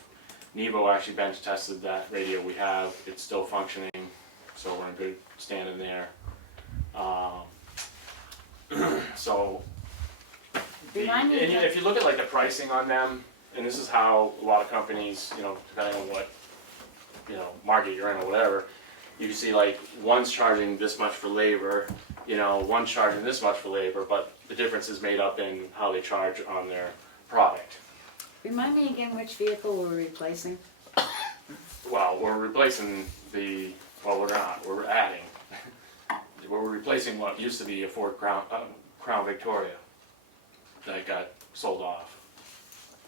Nevo actually bench tested that radio we have, it's still functioning, so we're in good standing there. So, Remind me and again. if you look at like the pricing on them, and this is how a lot of companies, you know, depending on what, you know, market you're in or whatever, you can see like one's charging this much for labor, you know, one's charging this much for labor, but the difference is made up in how they charge on their product. Remind me again which vehicle we're replacing? Well, we're replacing well, we're not, we're adding. We're replacing what used to be a Ford Crown Victoria that got sold off.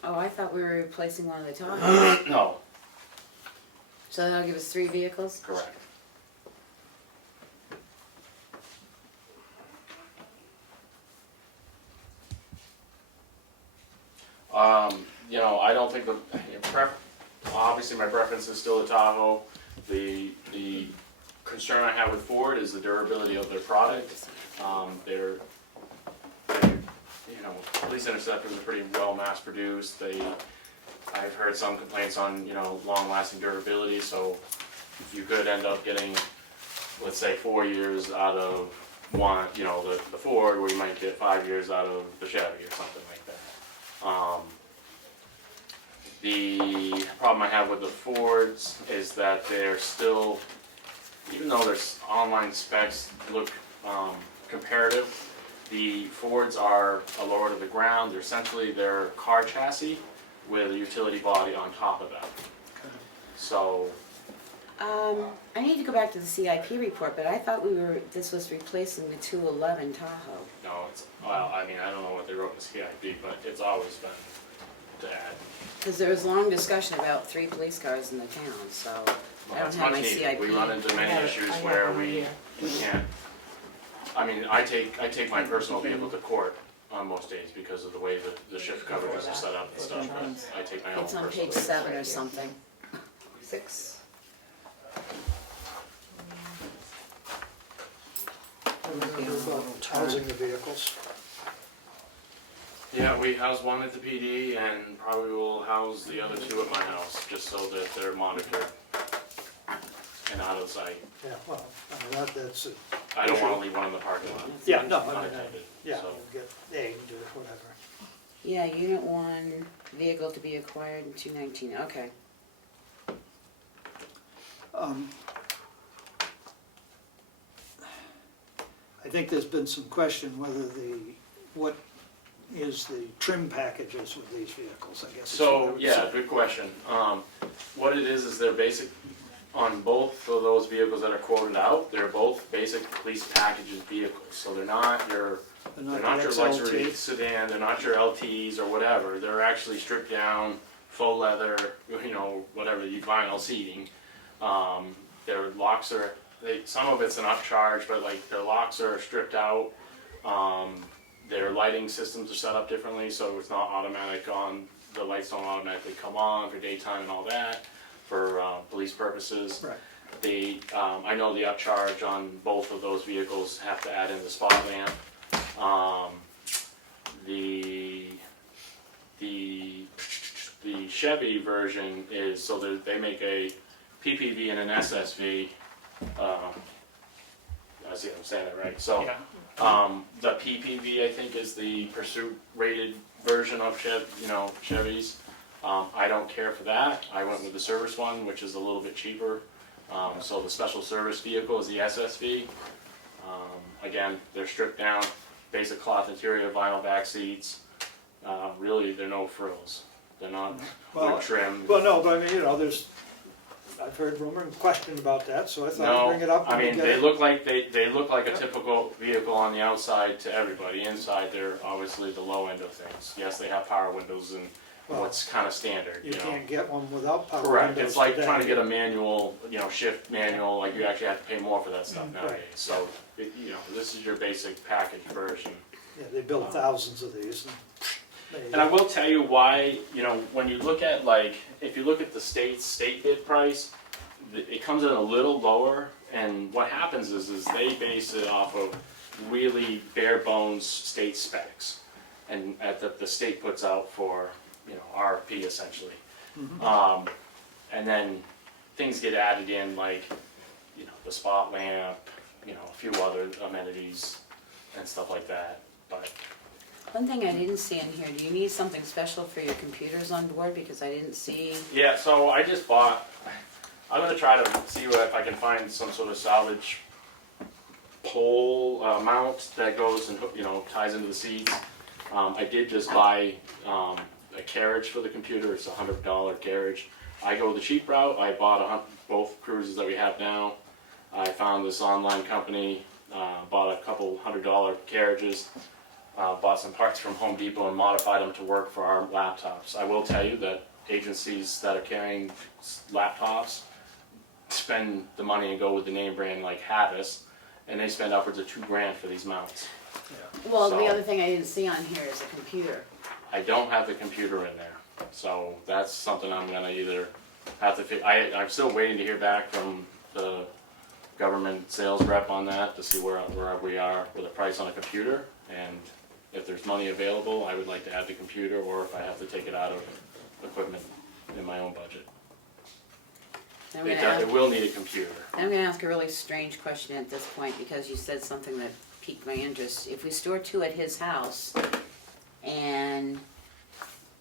Oh, I thought we were replacing one of the Tahoes. No, So that'll give us 3 vehicles? correct. You know, I don't think obviously my preference is still the Tahoe. The concern I have with Ford is the durability of their product. They're, you know, police interceptors are pretty well mass produced. I've heard some complaints on, you know, long lasting durability, so you could end up getting, let's say, 4 years out of one, you know, the Ford, where you might get 5 years out of the Chevy or something like that. The problem I have with the Fords is that they're still, even though their online specs look comparative, the Fords are a lower to the ground. They're essentially their car chassis with a utility body on top of that. So, I need to go back to the CIP report, but I thought this was replacing the 211 Tahoe. no, well, I mean, I don't know what they wrote in the CIP, but it's always been to add. Because there was long discussion about 3 police cars in the town, so I Well, don't it's have much my needed. CIP. We run into many issues I have where one we here. can't, I mean, I take my personal vehicle to court on most days because of the way the shift coverages are set up and stuff, but I take my own It's on personal page vehicle. 7 or something. 6. Housing the vehicles. Yeah, we house one at the PD and probably will house the other 2 at my house, just so that they're monitored and out of sight. Yeah, well, that's, I don't wanna leave one in the parking lot. yeah, no, I mean, Unattended, yeah, so. you get, yeah, you can do it, whatever. Yeah, Unit 1, vehicle to be acquired in 219, okay. I think there's been some question whether what is the trim packages with these vehicles, I guess. is what I So, would yeah, say. good question. What it is they're basic, on both of those vehicles that are quoted out, they're both basic police packages vehicles. So they're not your They're your the luxury XLT. sedan, they're not your LTs or whatever. They're actually stripped down, faux leather, you know, whatever, the vinyl seating. Their locks are, some of it's an upcharge, but like their locks are stripped out. Their lighting systems are set up differently, so it's not automatic on, the lights don't automatically come on for daytime and all that, for police purposes. Right. I know the upcharge on both of those vehicles have to add in the spot lamp. The Chevy version is, so they make a PPV and an SSV. I see if I'm saying that right. So, the PPV I think is the pursuit rated version of Chevys. I don't care for that. I went with the service one, which is a little bit cheaper. So the special service vehicle is the SSV. Again, they're stripped down, basic cloth interior, vinyl back seats. Really, they're no frills. They're not Well, trimmed. Well, no, but I mean, you know, I've heard rumor and question about that, so I thought I'd bring it up. I when we mean, get they it. look like they look like a typical vehicle on the outside to everybody. Inside, they're obviously the low end of things. Yes, they have power windows and Well, what's kind of standard. You know. can't get one without power Correct. windows It's like today. trying to get a manual, shift manual. Like you actually have to pay more for that stuff nowadays. Right. So, this is your basic package version. Yeah, they build thousands of these. And I will tell you why, when you look at if you look at the state bid price, it comes in a little lower, and what happens is they base it off of really bare bones state specs, and the state puts out for, RFP essentially. And then things get added in like, you know, the spot lamp, you know, a few other amenities and stuff like that, but. One thing I didn't see in here, do you need something special for your computers on board? Because I didn't see, Yeah, so I just bought, I'm gonna try to see if I can find some sort of salvage pole mount that goes and, you know, ties into the seats. I did just buy a carriage for the computer. It's a $100 carriage. I go the cheap route. I bought both cruisers that we have now. I found this online company, bought a couple $100 carriages, bought some parts from Home Depot and modified them to work for our laptops. I will tell you that agencies that are carrying laptops spend the money and go with the name brand like Havas, and they spend upwards of $2,000 for these mounts. well, the So- other thing I didn't see on here is a computer. I don't have the computer in there, so that's something I'm gonna either have to I'm still waiting to hear back from the government sales rep on that to see where we are with a price on a computer, and if there's money available, I would like to add the computer, or if I have to take it out of equipment in my own budget. I'm gonna It will need a computer. I'm gonna ask a really strange question at this point, because you said something that piqued my interest. If we store two at his house, and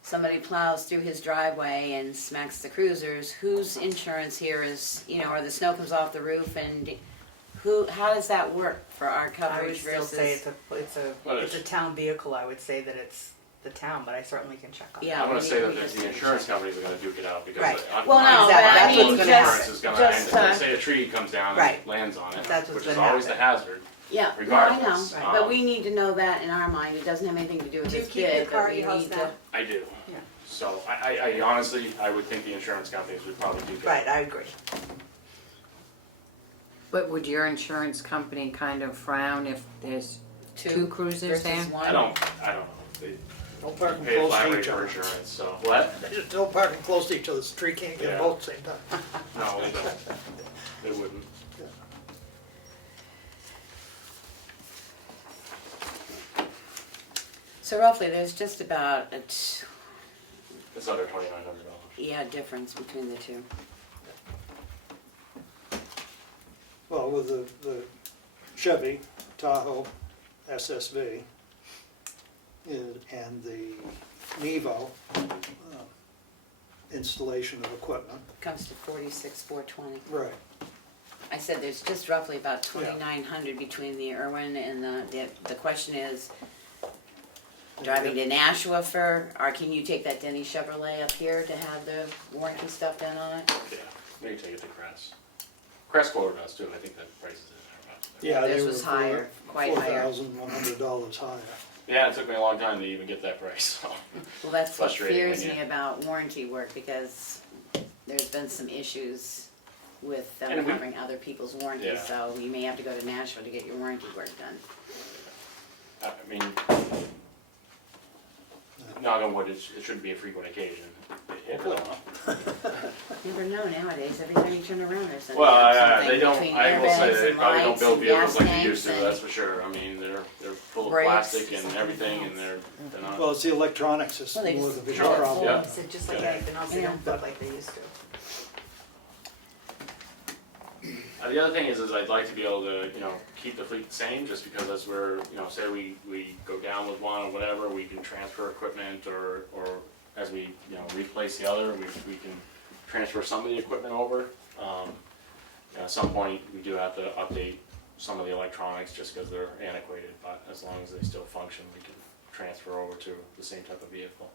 somebody plows through his driveway and smacks the cruisers, whose insurance here is, you know, or the snow comes off the roof, and how does that work for our I would coverage still versus? say Well, it's a town vehicle, I would say that it's the town, but I certainly can check on that. Yeah. I'm gonna say that we just- the insurance companies are gonna duke it out, because Right. Well, no, but I mean, insurance is gonna, just, and say a tree comes down and Right. lands on it, That's what's which is gonna always the happen. hazard. Yeah, no, I know, regardless, but we need to know that in our mind. It doesn't have anything to do with Do you this keep your bid, car but at we your house need to. now? I do. Yeah. So I honestly, I would think the insurance companies would probably do that. Right, I agree. But would your insurance company kind of frown if there's two cruisers there? versus one. I don't know. They No parking pay a close flat to rate each for other. insurance, so, what? There's no parking close to each other, so the tree can't get Yeah. them both at the same time. No, they don't. They wouldn't. So roughly, there's just about It's under $2,900. difference between the two. Well, with the Chevy Tahoe SSV and the Nevo installation of equipment. Comes to 46,420. Right. I said there's just roughly about 2,900 between the Irwin and the question is, driving to Nashua or can you take that Denny Chevrolet up here to have the warranty stuff done on it? Yeah, maybe take it to Crest. Crest quoted us too, I think that price is in there. Yeah, Theirs they was were higher, quite higher. $4,100 higher. Yeah, it took me a long time to even get that price, so. Well, that's what Frustrating, fears yeah. me about warranty work, because there's been some issues with them And we- covering other people's warranties, Yeah. so you may have to go to Nashua to get your warranty work done. I mean, knock on wood, it shouldn't be a frequent occasion. Never know nowadays, every time you turn around, there's something Well, something they don't, between I will say airbags they and probably don't lights build and vehicles gas like they tanks used to, and. that's for sure. I mean, they're full of Brakes plastic or and something everything, else. and they're not. Well, it's the electronic system Well, they with just the big powerful. problem. Yeah. So just like Yeah. anything else, they Yeah. don't build like they used to. The other thing is I'd like to be able to, you know, keep the fleet the same, just because as we're, you know, say we go down with one or whatever, we can transfer equipment, or as we, you know, replace the other, we can transfer some of the equipment over. At some point, we do have to update some of the electronics, just because they're antiquated, but as long as they still function, we can transfer over to the same type of vehicle.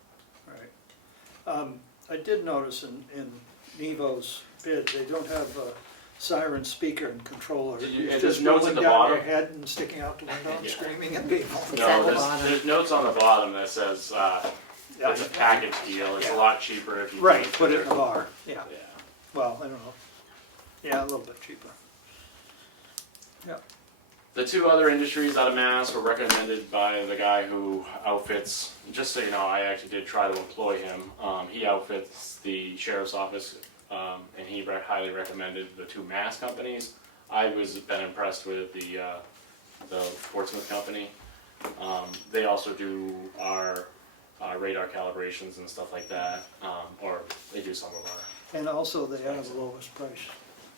Right. I did notice in Nevo's bid, they don't have a siren speaker and controller. Did you- It's and there's just notes rolling at the down your bottom? head and sticking out the window and Yeah. screaming at people. It's at No, the bottom. there's notes on the bottom that says, it's a package deal, it's a lot cheaper if you. Right, put it in the bar, yeah. Yeah. Well, I don't know. Yeah, a little bit cheaper. Yeah. The two other industries out of Mass were recommended by the guy who outfits, just so you know, I actually did try to employ him. He outfits the sheriff's office, and he highly recommended the two Mass companies. I was been impressed with the Portsmouth company. They also do our radar calibrations and stuff like that, or they do some of our And also they have the lowest price.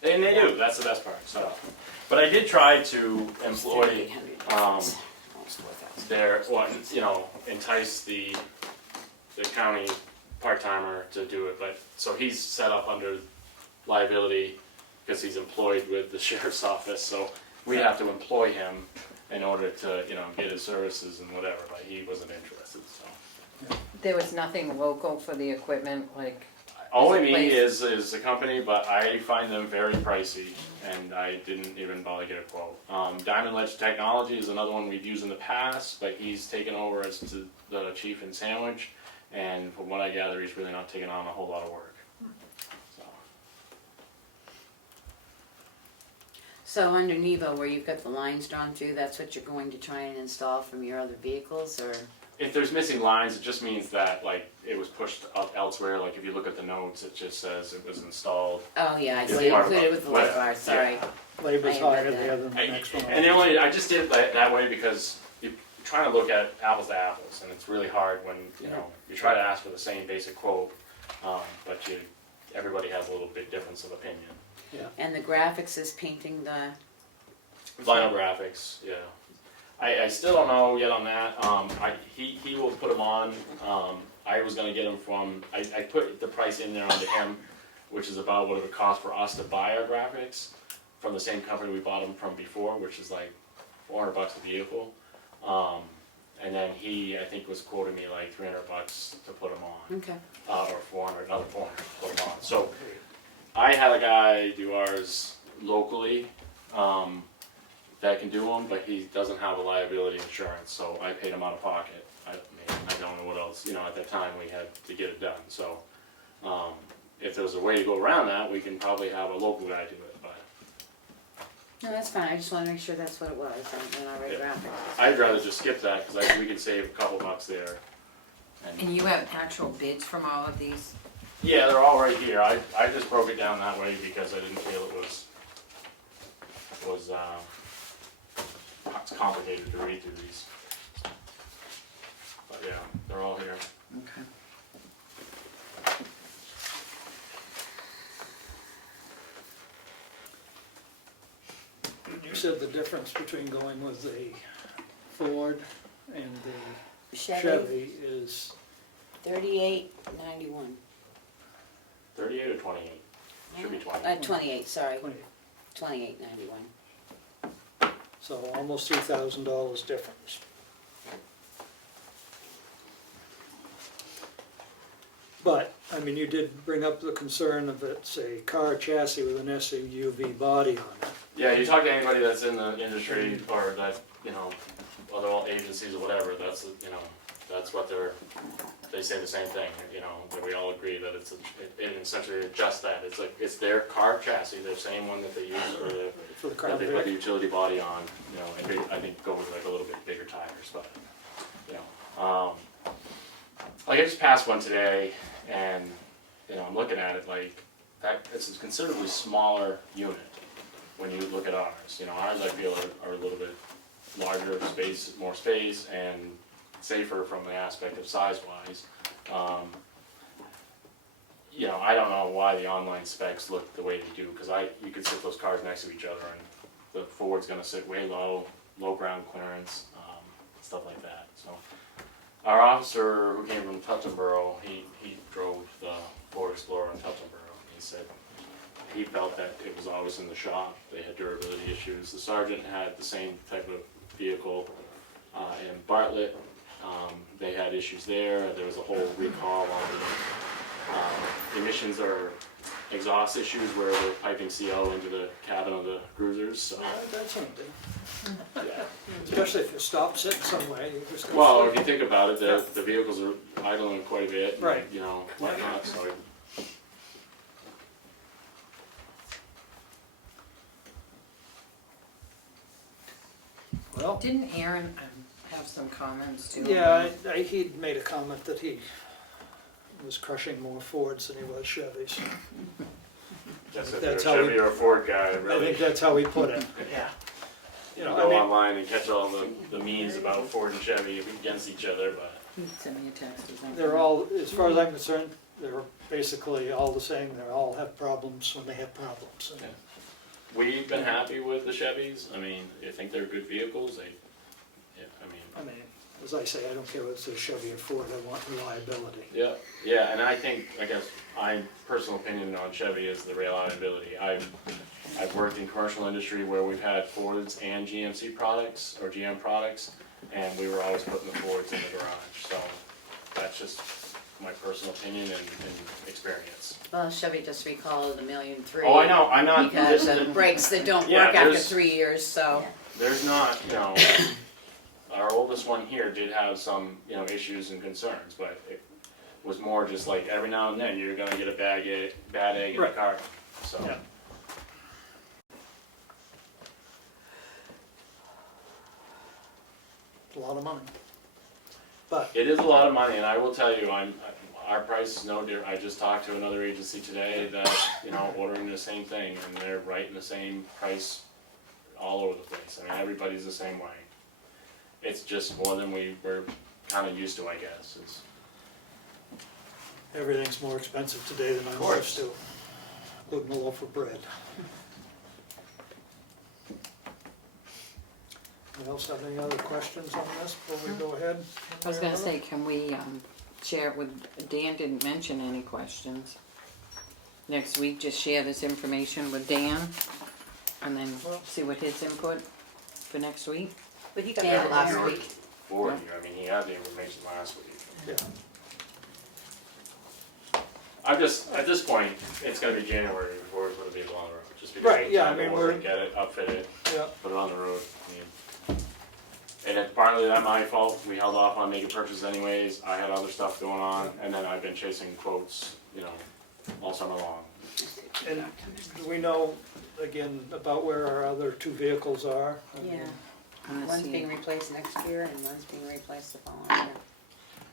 And they do, that's the best part, so. But I did try to employ, Almost 4,000. their, well, you know, entice the county part-timer to do it, but, so he's set up under liability because he's employed with the sheriff's office, so we have to employ him in order to, you know, get his services and whatever, but he wasn't interested, so. There was nothing local for the equipment, like, Only me place. is the company, but I find them very pricey, and I didn't even bother to get a quote. Diamond Ledge Technology is another one we've used in the past, but he's taken over as to the chief in Sandwich, and from what I gather, he's really not taking on a whole lot of work. So, So under Nevo, where you've got the lines drawn through, that's what you're going to try and install from your other vehicles, or? if there's missing lines, it just means that, like, it was pushed up elsewhere, like, if you look at the notes, it just says it was installed. Oh, yeah, I Yeah, see, part of included it. with the light But, bar, sorry. Labor's I higher read that. there than the next one. And the only, I just did it that way because you're trying to look at apples to apples, and it's really hard when, you know, you try to ask for the same basic quote, but everybody has a little bit difference of opinion. Yeah, And the graphics is painting the, Vinyl graphics, yeah. I still don't know yet on that, he will put them on, I was gonna get them from, I put the price in there under him, which is about what it would cost for us to buy our graphics from the same company we bought them from before, which is like $400 a vehicle. And then he, I think, was quoting me like $300 to put them on, okay. or 400, another 400 to put them on. So I had a guy do ours locally, that can do them, but he doesn't have a liability insurance, so I paid him out of pocket. I mean, I don't know what else, you know, at that time we had to get it done, so, if there's a way to go around that, we can probably have a local guy do it, but No, that's fine, I just wanna make sure that's what it was, and our Yeah. graphics. I'd rather just skip that, cause we could save a couple bucks there. and you have actual bids from all of these? Yeah, they're all right here, I just broke it down that way because I didn't feel it was, it's complicated to read through these. But yeah, they're all here. Okay. you said the difference between going with the Ford and the Chevy, Chevy is, 38.91. 38 or 28? Should be 20. 28, sorry, 20, 28.91. so almost $3,000 difference. But, I mean, you did bring up the concern of it's a car chassis with an SUV body on it. Yeah, you talk to anybody that's in the industry or that, you know, other agencies or whatever, that's, you know, that's what they say the same thing, you know, that we all agree that it essentially just that, it's like, it's their car chassis, the same one that they use For the that Crown they put the Vic. utility body on, you know, and I think go with like a little bit bigger tires, but, you know, like I just passed one today and, you know, I'm looking at it like, that, it's a considerably smaller unit when you look at ours, you know, ours I feel are a little bit larger space, more space and safer from the aspect of size-wise. You know, I don't know why the online specs look the way they do, because you could sit those cars next to each other and the Ford's gonna sit way low ground clearance, stuff like that, so. Our officer who came from Tuttonboro, he drove the Ford Explorer in Tuttonboro, he said he felt that it was always in the shop, they had durability issues. The sergeant had the same type of vehicle in Bartlett, they had issues there, there was a whole recall on the emissions or exhaust issues where we're piping CO into the cabin of the cruisers, so, That's not good, yeah. especially if you stop sitting somewhere, you just go. Well, if you think about it, the vehicles are idling quite a bit, and, Right. you know, whatnot, so. Well, Didn't Aaron have some comments too? yeah, he'd made a comment that he was crushing more Fords than he was Chevys. Guess if That's you're how a Chevy we- or a Ford guy, I really. think that's how he put it. Yeah. you know, go I mean, online and catch all the memes about Ford and Chevy against each other, but You can send me a text or something. they're all, as far as I'm concerned, they're basically all the same. They all have problems when they have problems. Yeah. We've been happy with the Chevys. I mean, I think they're good vehicles. I mean, as I say, I don't care whether it's a Chevy or Ford, I want reliability. Yeah, and I think, I guess, my personal opinion on Chevy is the reliability. I've worked in commercial industry where we've had Fords and GMC products, or GM products, and we were always putting the Fords in the garage, so that's just my personal opinion and experience. Well, Chevy just recalled 1.3 million. Oh, I know, I'm not. Because of brakes that don't Yeah, work after there's- 3 years, so. There's not, our oldest one here did have some, issues and concerns, but it was more just like every now and then you're gonna get a bad egg in the Right. car, so. Yeah. It's a lot of money. But, It is a lot of money, and I will tell you, our price is no different. I just talked to another agency today that, ordering the same thing, and they're writing the same price all over the place. I mean, everybody's the same way. It's just more than we were kinda used to, I guess, is. everything's more expensive today than I'm course. used to, including a loaf of bread. Anyone else have any other questions on this before we go ahead? I was gonna say, can we, share it with, Dan didn't mention any questions. Next week, just share this information with Dan, and then see what his input for next week. But he got Yeah, that last yeah. week. Forward, I mean, he had the information last week. Yeah, I'm just, at this point, it's gonna be January before we put a vehicle on the road, just because Right, of the yeah, I time to mean, order we're- it, get it, upfit it, yeah, put it on the road. And it's partly not my fault, we held off on making purchases anyways, I had other stuff going on, and then I've been chasing quotes, all summer long. and do we know, again, about where our other two vehicles are? I mean, Yeah, Let's one's see. being replaced next year and one's being replaced the following year.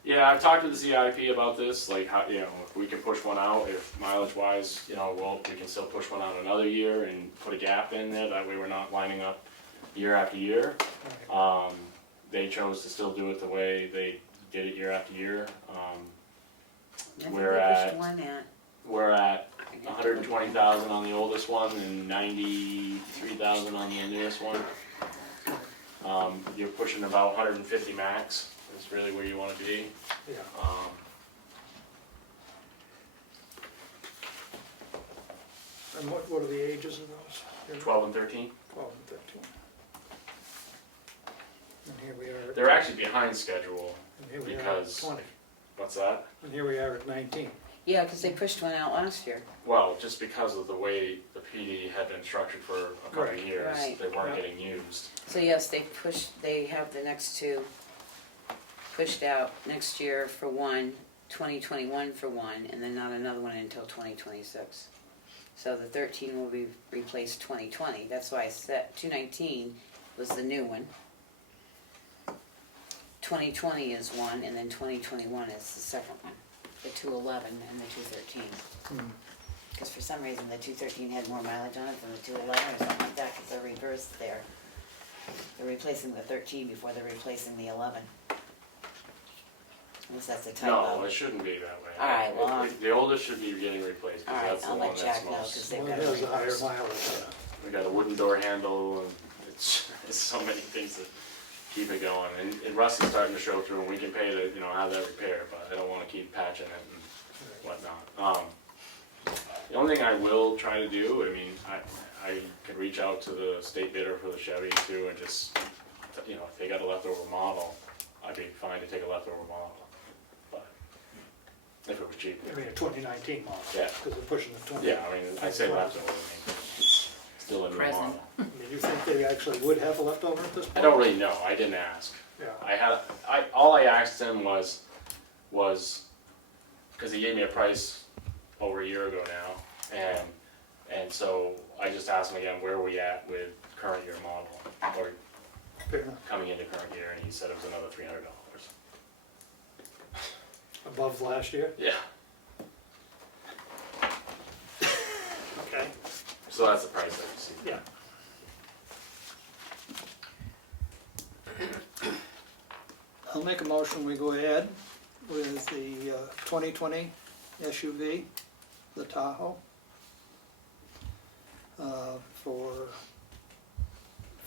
Yeah, I've talked to the CIP about this, like how, if we can push one out, if mileage wise, we can still push one out another year and put a gap in there, that way we're not lining up year after year. Right. They chose to still do it the way they did it year after year. I think We're they at- pushed one at. We're at 120,000 on the oldest one and 93,000 on the newest one. You're pushing about 150 max, is really where you wanna be. Yeah, and what are the ages of those? 12 and 13. 12 and 13. And here we are, They're actually behind schedule. and here we are at because- 20, What's that? and here we are at 19. Yeah, because they pushed one out last year. Well, just because of the way the PD had been structured for a couple of Right. years, Right. they weren't Yeah. getting used. So yes, they have the next two pushed out next year for one, 2021 for one, and then not another one until 2026. So the 13 will be replaced 2020. That's why I said 219 was the new one. 2020 is one, and then 2021 is the second one. The 211 and the 213. Because for some reason the 213 had more mileage on it than the 211 or something like that, because they're reversed there. They're replacing the 13 before they're replacing the 11. Unless that's a typo. No, it shouldn't be that way. All right, well, The oldest should be getting replaced, All because right, that's the I'll one let that's Jack know, most. because they've Well, got it it has a higher reversed. mileage. We got a wooden door handle, and it's so many things that keep it going. And rust is starting to show through, and we can pay to, have that repaired, but I don't wanna keep patching it and whatnot. The only thing I will try to do, I mean, I could reach out to the state bidder for the Chevy too, and just, if they got a leftover model, I'd be fine to take a leftover model. But if it was cheap. I mean, a 2019 model. Yeah. Because they're pushing the 20. Yeah, I mean, I say leftover, I mean, it's still a new Present. model. I mean, you think they actually would have a leftover at this point? I don't really know, I didn't ask. Yeah, All I asked him was, because he gave me a price over a year ago now, and so I just asked him again, where are we at with current year model, or fair enough. coming into current year, and he said it was another $300. Above last year? Yeah. Okay, So that's the price that you see. yeah. I'll make a motion, we go ahead with the 2020 SUV, the Tahoe, for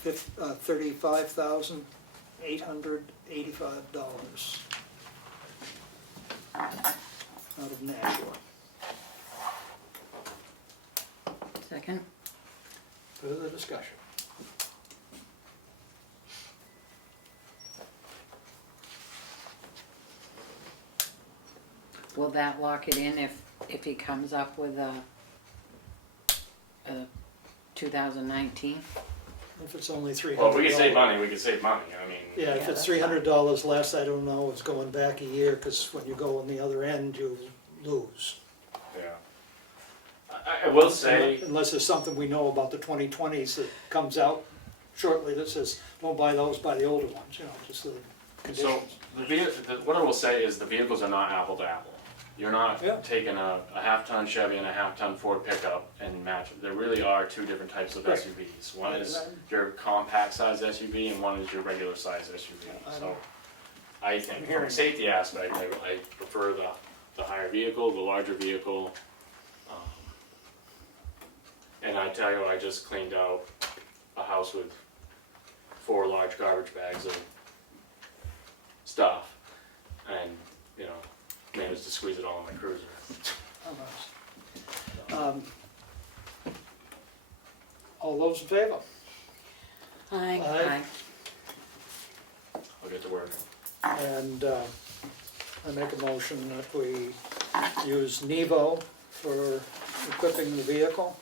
$35,885 out of Nashua. Second? Further discussion? Will that lock it in if he comes up with a 2019? If it's only $300. Well, if we can save money, we can save money, I mean. Yeah, if it's $300 less, I don't know, it's going back a year, because when you go on the other end, you lose. Yeah. I will say, Unless there's something we know about the 2020s that comes out shortly that says, don't buy those, buy the older ones, you know, just the so, conditions. what I will say is the vehicles are not apple to apple. You're not Yeah. taking a half-ton Chevy and a half-ton Ford pickup and match it. There really are two different types of Right. SUVs. One is your compact size SUV and one is your regular size SUV. So I think from hearing a safety aspect, I prefer the higher vehicle, the larger vehicle. And I tell you, I just cleaned out a house with 4 large garbage bags of stuff and, you know, managed to squeeze it all in my cruiser. All those in favor? Aye. Aye. I'll get to work. And I make a motion that we use Nevo for equipping the vehicle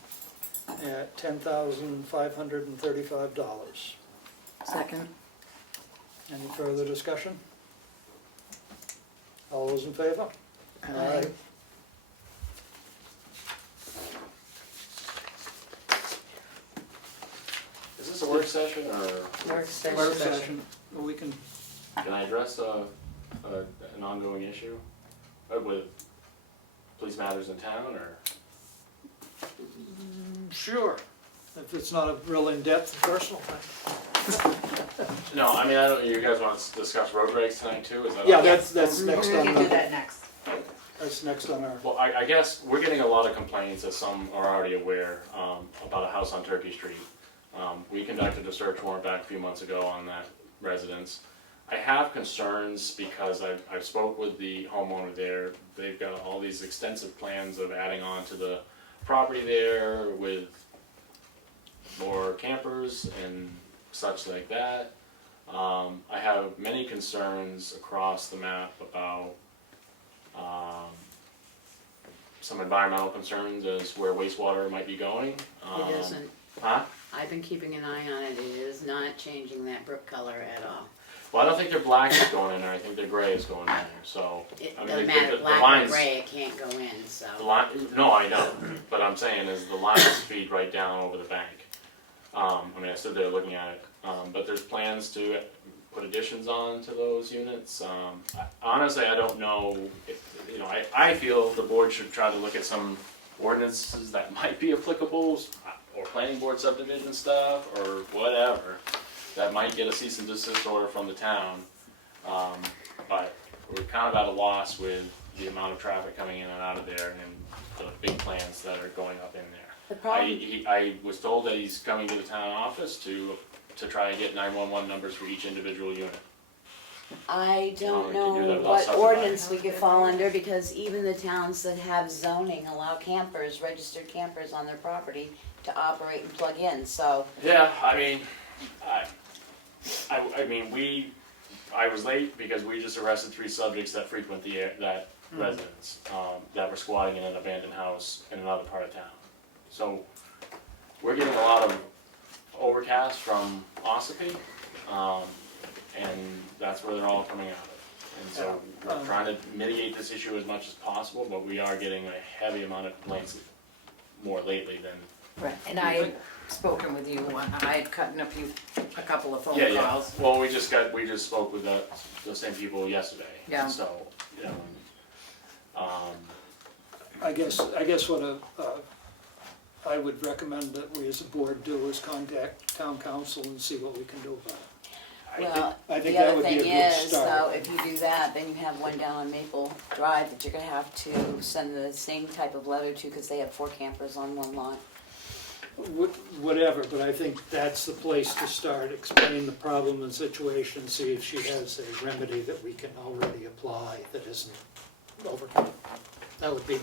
at $10,535. Second? Any further discussion? All those in favor? Aye. Is this a work session or Work session. Work session, we can, can I address an ongoing issue with police matters in town or? sure, if it's not a real in-depth personal thing. No, I mean, I don't, you guys want to discuss road breaks tonight too? Is that? Yeah, all? that's We next can on do the, that next. that's next on our, Well, I guess we're getting a lot of complaints, as some are already aware, about a house on Turkey Street. We conducted a search warrant back a few months ago on that residence. I have concerns because I've spoke with the homeowner there. They've got all these extensive plans of adding on to the property there with more campers and such like that. I have many concerns across the map about some environmental concerns as where wastewater might be going. It isn't. Huh? I've been keeping an eye on it. It is not changing that brook color at all. Well, I don't think their black is going in there. I think their gray is going in there. So It I mean, doesn't the matter, black or lines. gray, it can't go in, so. The line, no, I know. But I'm saying is the lines feed right down over the bank. I mean, I stood there looking at it. But there's plans to put additions on to those units. Honestly, I don't know. You know, I feel the board should try to look at some ordinances that might be applicable, or planning board subdivision stuff, or whatever, that might get a cease and desist order from the town. But we're kind of at a loss with the amount of traffic coming in and out of there and the big plans that are going up in there. The problem, I was told that he's coming to the town office to try and get 911 numbers for each individual unit. I don't we can do that know without what subdividing. ordinance we could fall under, because even the towns that have zoning allow campers, registered campers on their property to operate and plug in, so. Yeah, I mean, I was late because we just arrested 3 subjects that frequent that residence, that were squatting in an abandoned house in another part of town. So, we're getting a lot of overcast from Ossipee, and that's where they're all coming out of. And so, we're trying to mitigate this issue as much as possible, but we are getting a heavy amount of complaints more lately than. Right, and I had spoken with you, I had cut a couple of phone Yeah, calls. well, we just spoke with the same people yesterday. Yeah. So, you know, I guess what I would recommend that we as a board do is contact town council and see what we can do about it. Well, I think the that other would be a thing good is, start. though, if you do that, then you have one down on Maple Drive that you're gonna have to send the same type of letter to, because they have 4 campers on one lot. Whatever, but I think that's the place to start, explain the problem and situation, see if she has a remedy that we can already apply that isn't overcome. That would be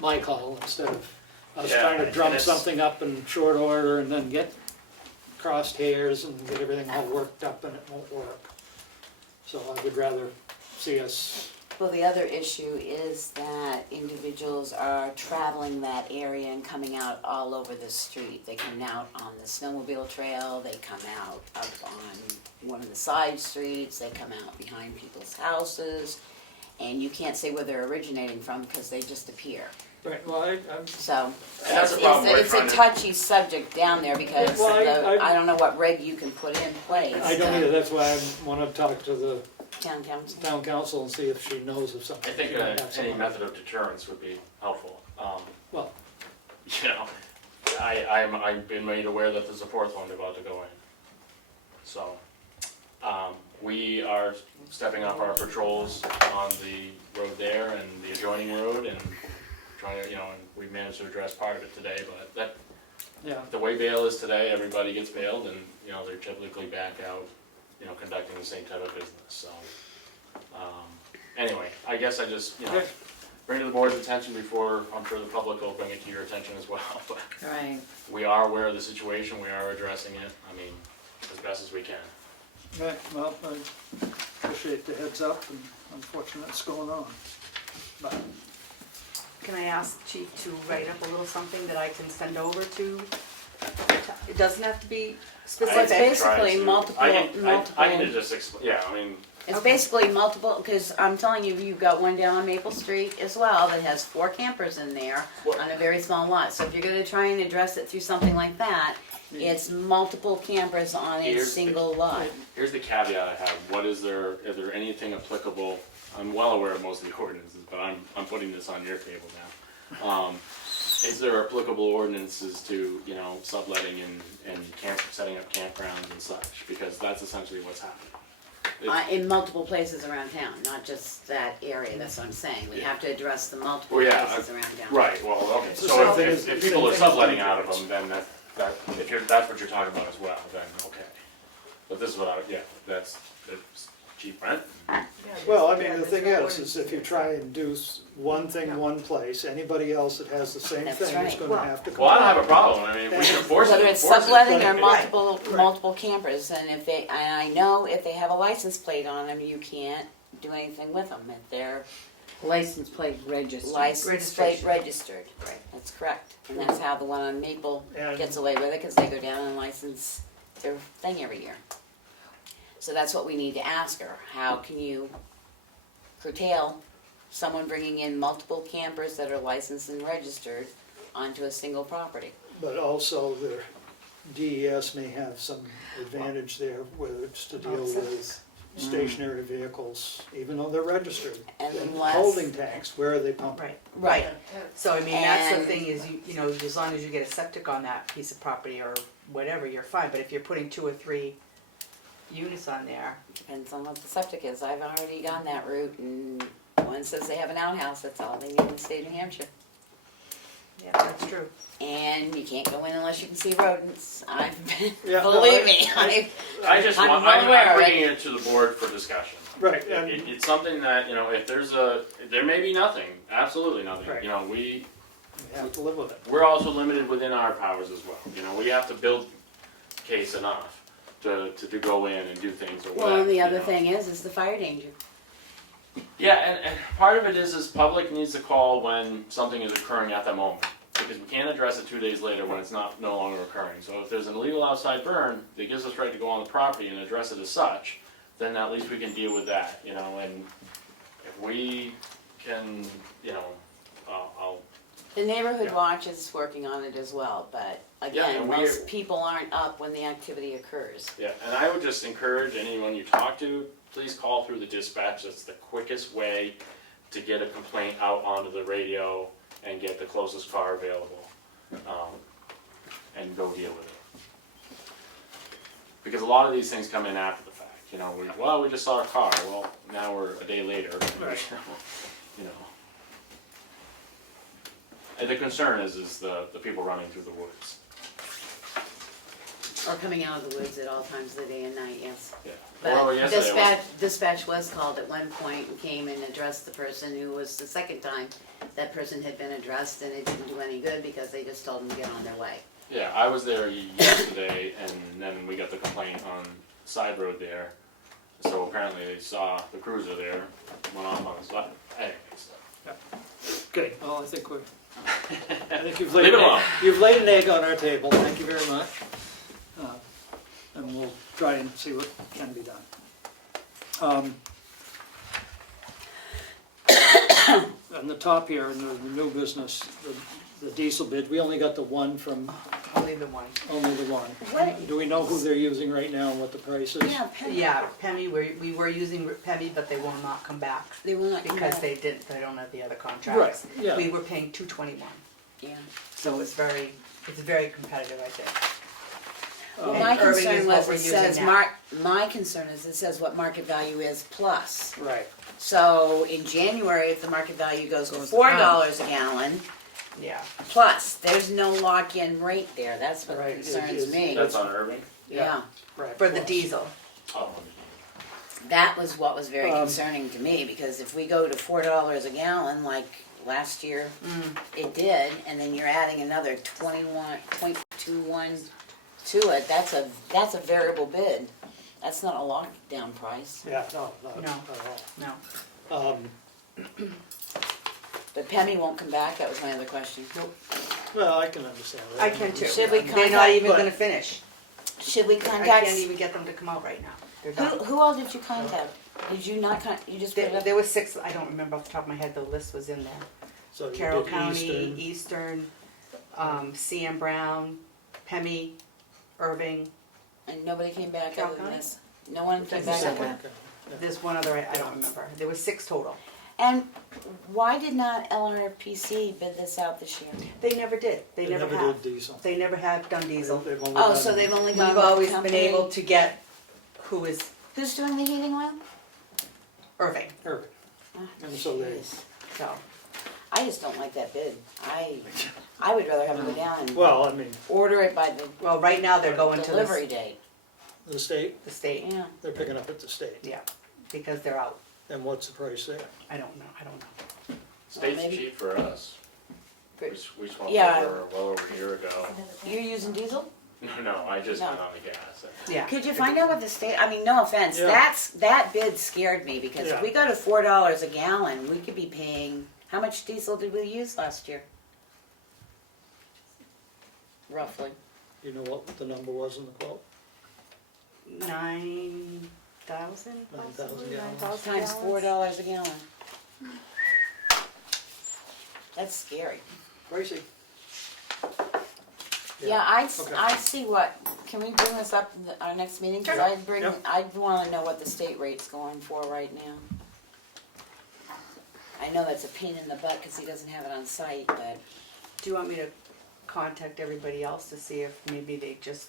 my call, instead of us Yeah, trying to and drum it's- something up in short order and then get crossed hairs and get everything all worked up and it won't work. So I would rather see us, Well, the other issue is that individuals are traveling that area and coming out all over the street. They come out on the snowmobile trail, they come out up on one of the side streets, they come out behind people's houses, and you can't say where they're originating from because they just appear. right, well, I'm, So, And that's the problem we're it's a trying to- touchy subject down there because Well, I don't know what reg you can put in place. I don't either, that's why I wanna talk to the Town council. town council and see if she knows of something. I think She might have any something. method of deterrence would be helpful. Well, You know, I've been made aware that there's a 4th one about to go in. So, we are stepping up our patrols on the road there and the adjoining road and trying to, and we managed to address part of it today, but that, yeah, the way bail is today, everybody gets bailed and, they're typically back out, conducting the same type of business, so. Anyway, I guess I just, Okay. bring to the board's attention before, I'm sure the public will bring it to your attention as well, but Right. we are aware of the situation, we are addressing it, as best as we can. right, well, I appreciate the heads up and unfortunate it's going on. But Can I ask Chief to write up a little something that I can send over to? It doesn't have to be Well, it's specific. basically multiple, I can multiple. just explain, It's Okay. basically multiple, because I'm telling you, you've got one down on Maple Street as well that has 4 campers in there What- on a very small lot. So if you're gonna try and address it through something like that, it's multiple campers on a Here's the- single lot. here's the caveat I have, is there anything applicable, I'm well aware of most of the ordinances, but I'm putting this on your table now. Is there applicable ordinances to, subletting and setting up campgrounds and such, because that's essentially what's happening. In multiple places around town, not just that area, that's what I'm saying. We have to address the multiple Well, yeah, places around town. Right, well, okay, It's the so same if, thing if as- if same people are thing as subletting out of them, details. then that's what you're talking about as well, then, okay. But this is what that's cheap rent. well, I mean, the thing is if you try and do one thing one place, anybody else that has the same That's thing is right. gonna have to Well, I don't have a comply. problem, if we can enforce it, Whether it's enforce it. subletting or Right. multiple campers, and and I know if they have a license plate on them, you can't do anything with them if they're License plate registered. license plate Registration. registered. Right. That's correct, and that's how the one on Maple And- gets away with it, because they go down and license their thing every year. So that's what we need to ask her, how can you curtail someone bringing in multiple campers that are licensed and registered onto a single property? But also the DES may have some advantage there, whether it's to deal with stationary vehicles, even though they're registered. And Unless- holding tanks, where are they pumping? Right. Right. So I mean, that's the And- thing is, as long as you get a septic on that piece of property or whatever, you're fine. But if you're putting 2 or 3 units on there, Depends on what the septic is. I've already gone that route, and one says they have an outhouse, that's all they need in the state of New Hampshire. yeah, that's true. And you can't go in unless you can see rodents. I've been, Yeah, no, believe me, I'm well aware of it. bringing it to the board for discussion. Right, and It's something that, if there may be nothing, absolutely nothing, Right. we you have to live with it. we're also limited within our powers as well, we have to build case enough to go in and do things or whatever. Well, and the you other know. thing is the fire danger. Yeah, and part of it is public needs to call when something is occurring at that moment. Because we can't address it 2 days later when it's no longer occurring. So if there's an illegal outside burn that gives us right to go on the property and address it as such, then at least we can deal with that, and if we can, I'll, The neighborhood Yeah. watch is working on it as well, but again, and most people aren't up when the activity occurs. yeah, and I would just encourage anyone you talk to, please call through the dispatch. That's the quickest way to get a complaint out onto the radio and get the closest car available, and go deal with it. because a lot of these things come in after the fact, you know, we just saw a car, well, now we're a day later, Right. you know. And the concern is the people running through the woods, Or coming out of the woods at all times of the day and night, yes. yeah. But Well, yesterday dispatch was called at one point and came and addressed the person who was the second time that person had been addressed, and it didn't do any good because they just told them to get on their way. Yeah, I was there yesterday, and then we got the complaint on side road there. So apparently they saw the cruiser there, went off on the side. Anyways, Okay, well, I think you've Leave it alone. you've laid an egg on our table, thank you very much. And we'll try and see what can be done. On the top here, in the new business, the diesel bid, we only got the one from, Only the one. only the one. What? Do we know who they're using right now and what the price is? Yeah, Penny. Yeah, Pemmy, we were using Pemmy, but they will not come back They will not come because back. they don't have the other contracts. Right, yeah. We were paying $221, Yeah. so it's very competitive, I think. Well, And my Irving is concern what was, we're it using says, now. my concern is, it says what market value is plus. Right. So in January, if the market value goes to Goes $4 a gallon, Yeah, plus, there's no lock-in rate there, that's what Right, it concerns is. me. that's on Irving? Yeah, Right. for the plus. diesel. Oh, that was what was very Um, concerning to me, because if we go to $4 a gallon, like last year it did, and then you're adding another 21.21 to it, that's a variable bid. That's not a lockdown price. Yeah, no, not No. at No. all. But Pemmy won't come back, that was my other question. Nope. Well, I can understand that. I can too. Should we They're not contact- even but- gonna finish. Should we I contact, can't even get them to come out right now. They're done. who all did you contact? Did you not you just put it up? There was 6, I don't remember off the top of my head, the list was in there. So you Carroll did County, Eastern. Eastern, CM Brown, Pemmy, Irving. And nobody came back Carroll other than County? this? No one came That's back? the second. other- Okay. There's one other, I don't remember. There was 6 total. And why did not LRPC bid this out this year? They never did. They never have. did diesel. They never have done diesel. They've only Oh, done- so they've only gone We've with always the been company? able to get who is Who's doing the heating oil? Irving, Irving. And so they, so. I just don't like that bid. I would rather have them go down and well, I mean, order it by the Well, right now they're going to delivery date. the state, the state, Yeah. they're picking up at the state. yeah, because they're out. And what's the price there? I don't know. State's maybe- cheap for us. We swapped Yeah. over well over a year ago. You're using diesel? No, I just No. went on the gas. Yeah. Could you find out what the state, I mean, no offense, Yeah. that bid scared me, because if Yeah. we go to $4 a gallon, we could be paying, how much diesel did we use last year? Roughly. You know what the number was in the quote? 9,000 9,000 possibly, gallons. 9,000 Times gallons. $4 a gallon. That's scary. Pricey. Yeah, okay. I see what, can we bring this up in our next meeting? Cause Sure. Yeah. I wanna know what the state rate's going for right now. I know that's a pain in the butt, cause he doesn't have it on site, but, Do you want me to contact everybody else to see if maybe they just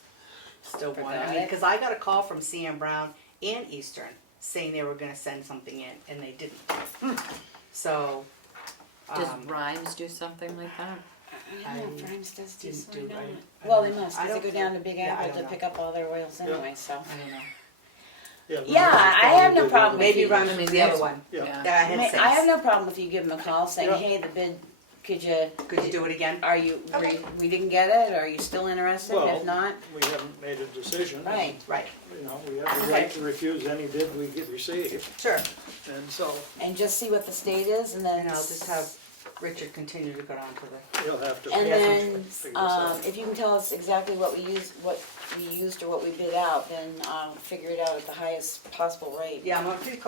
still want, Forgot I mean, it. cause I got a call from CM Brown and Eastern saying they were gonna send something in, and they didn't. So, Does Rhymes do something like that? I don't know I if Rhymes does didn't diesel do- or not. I Well, don't they know. must, I cause they don't go think- down to Big yeah, I Apple don't to know. pick up all their oils Yeah. anyway, so. I don't know. Yeah, I have no problem with Maybe you. Rhymes I mean, was the other there's- one. Yeah. That I I had mean, six. I have no problem if you give them a call saying, Yeah. hey, the bid, could Could you do it again? are you, Okay. we didn't get it, are you still interested? Well, If not, we haven't made a decision. right, Right, You know, we have the right to refuse any bid we get received, sure. and so and just see what the state is, and then. And I'll just have Richard continue to go down to the, you'll have to. And then, figure this out. if you can tell us exactly what we used or what we bid out, then I'll figure it out at the highest possible rate. yeah, I'm pretty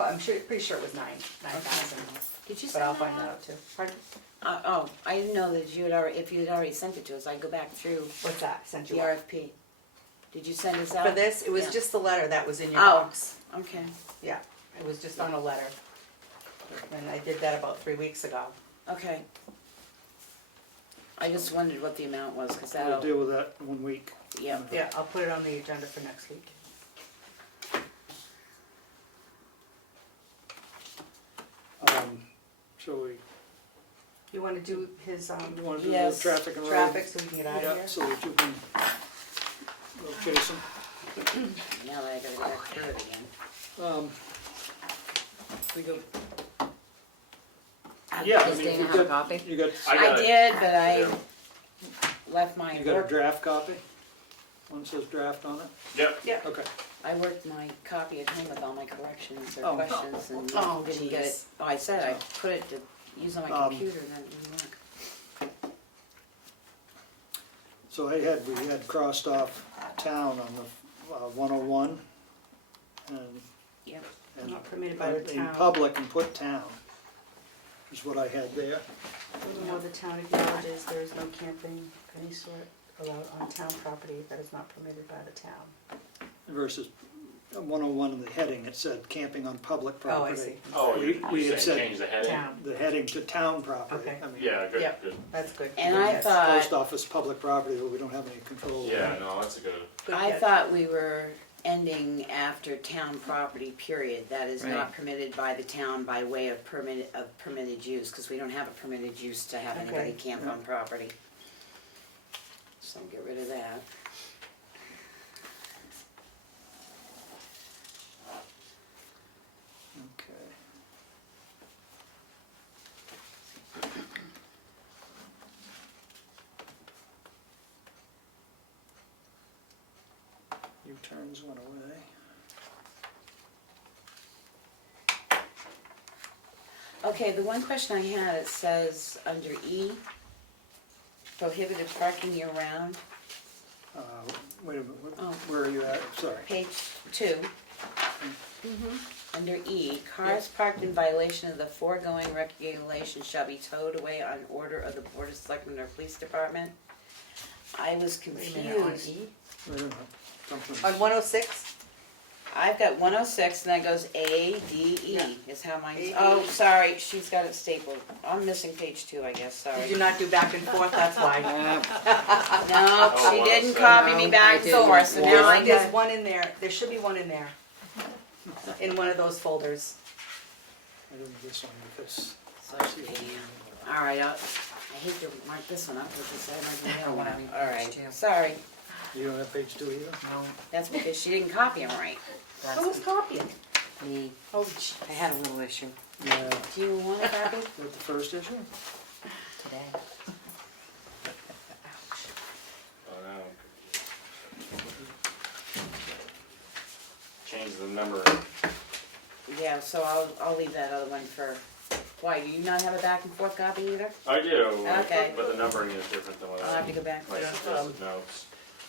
sure it was 9,000, Did you but send I'll that find that out? out too. Pardon? Oh, I didn't know that you had already, if you had already sent it to us, I'd go back through What's that? Sent the you what? RFP. Did you send us out? For this, it was Yeah. just the letter that was in your Oh. box. Okay, Yeah, it was just on a letter. And I did that about 3 weeks ago. okay. I just wondered what the amount was, cause We'll that'll, deal with that in 1 week. yeah. Yeah, I'll put it on the agenda for next week. Shall we, You wanna do his, you wanna do the Yes. traffic and road? traffic so we can get out of Yeah, here? so that you can go chase them. Now that I gotta go back through it again. We go. Yeah, I Does mean, if Dana you have a got, copy? you got, I got I it. did, but I Yeah. left my you got a work, draft copy? One says draft on it? Yep. Okay. I worked my copy at home with all my corrections or Oh. questions and Oh, didn't get it. jeez. Oh, I said I put it to use on my computer and then it didn't work. So we had crossed off town on the 101 and. Yep. and Not permitted by the in town. public and put town, is what I had there. No, the town acknowledges there is no camping of any sort allowed on town property that is not permitted by the town. Versus 101 in the heading, it said camping on public Oh, I property. see. Oh, We you had saying said change the heading? Town, The heading to town property. Okay. I mean, Yeah, good, Yep. good. that's good. And I Yes. thought, Post office, public property, but we don't have any control over. Yeah, no, that's a good. Good I catch. thought we were ending after town property, period. That is not Right. permitted by the town by way of permitted use, because we don't have a permitted use to have anybody Okay. camp on property. So get rid of that. Okay. U-turns went away. Okay, the one question I had, it says under E, prohibited parking year-round, Wait a minute, Oh. where are you at? Sorry. page 2. Under E, cars parked in violation of the foregoing regulation shall be towed away on order of the Board of Selectmen or Police Department. I was Wait a minute, on confused. E? Wait a minute. Something- On 106? I've got 106 and that goes A, D, E Yeah. is how mine, A, D, oh, E. sorry, she's got it stapled. I'm missing page 2, I guess, Did sorry. you not do back and forth, that's why. No, Oh, she didn't 107. copy me No, back I and didn't. forth, so now I There's got. one in there, there should be one in there. In one of those folders. I didn't this one because. Alright, I hate to mark this one up because I might be the other one up. Page Alright, two. sorry, You don't have page 2 either? No, that's because she didn't copy them right. Who was copying? me. Oh, gee. I had a little issue Yeah. Do you want a copy? Is that the first issue? today. Oh, no. Change the number. Yeah, so I'll leave that other one for, why, do you not have a back and forth copy either? I do. Okay. But the numbering is different than what I'll have to go back. Like Yeah. suggested notes.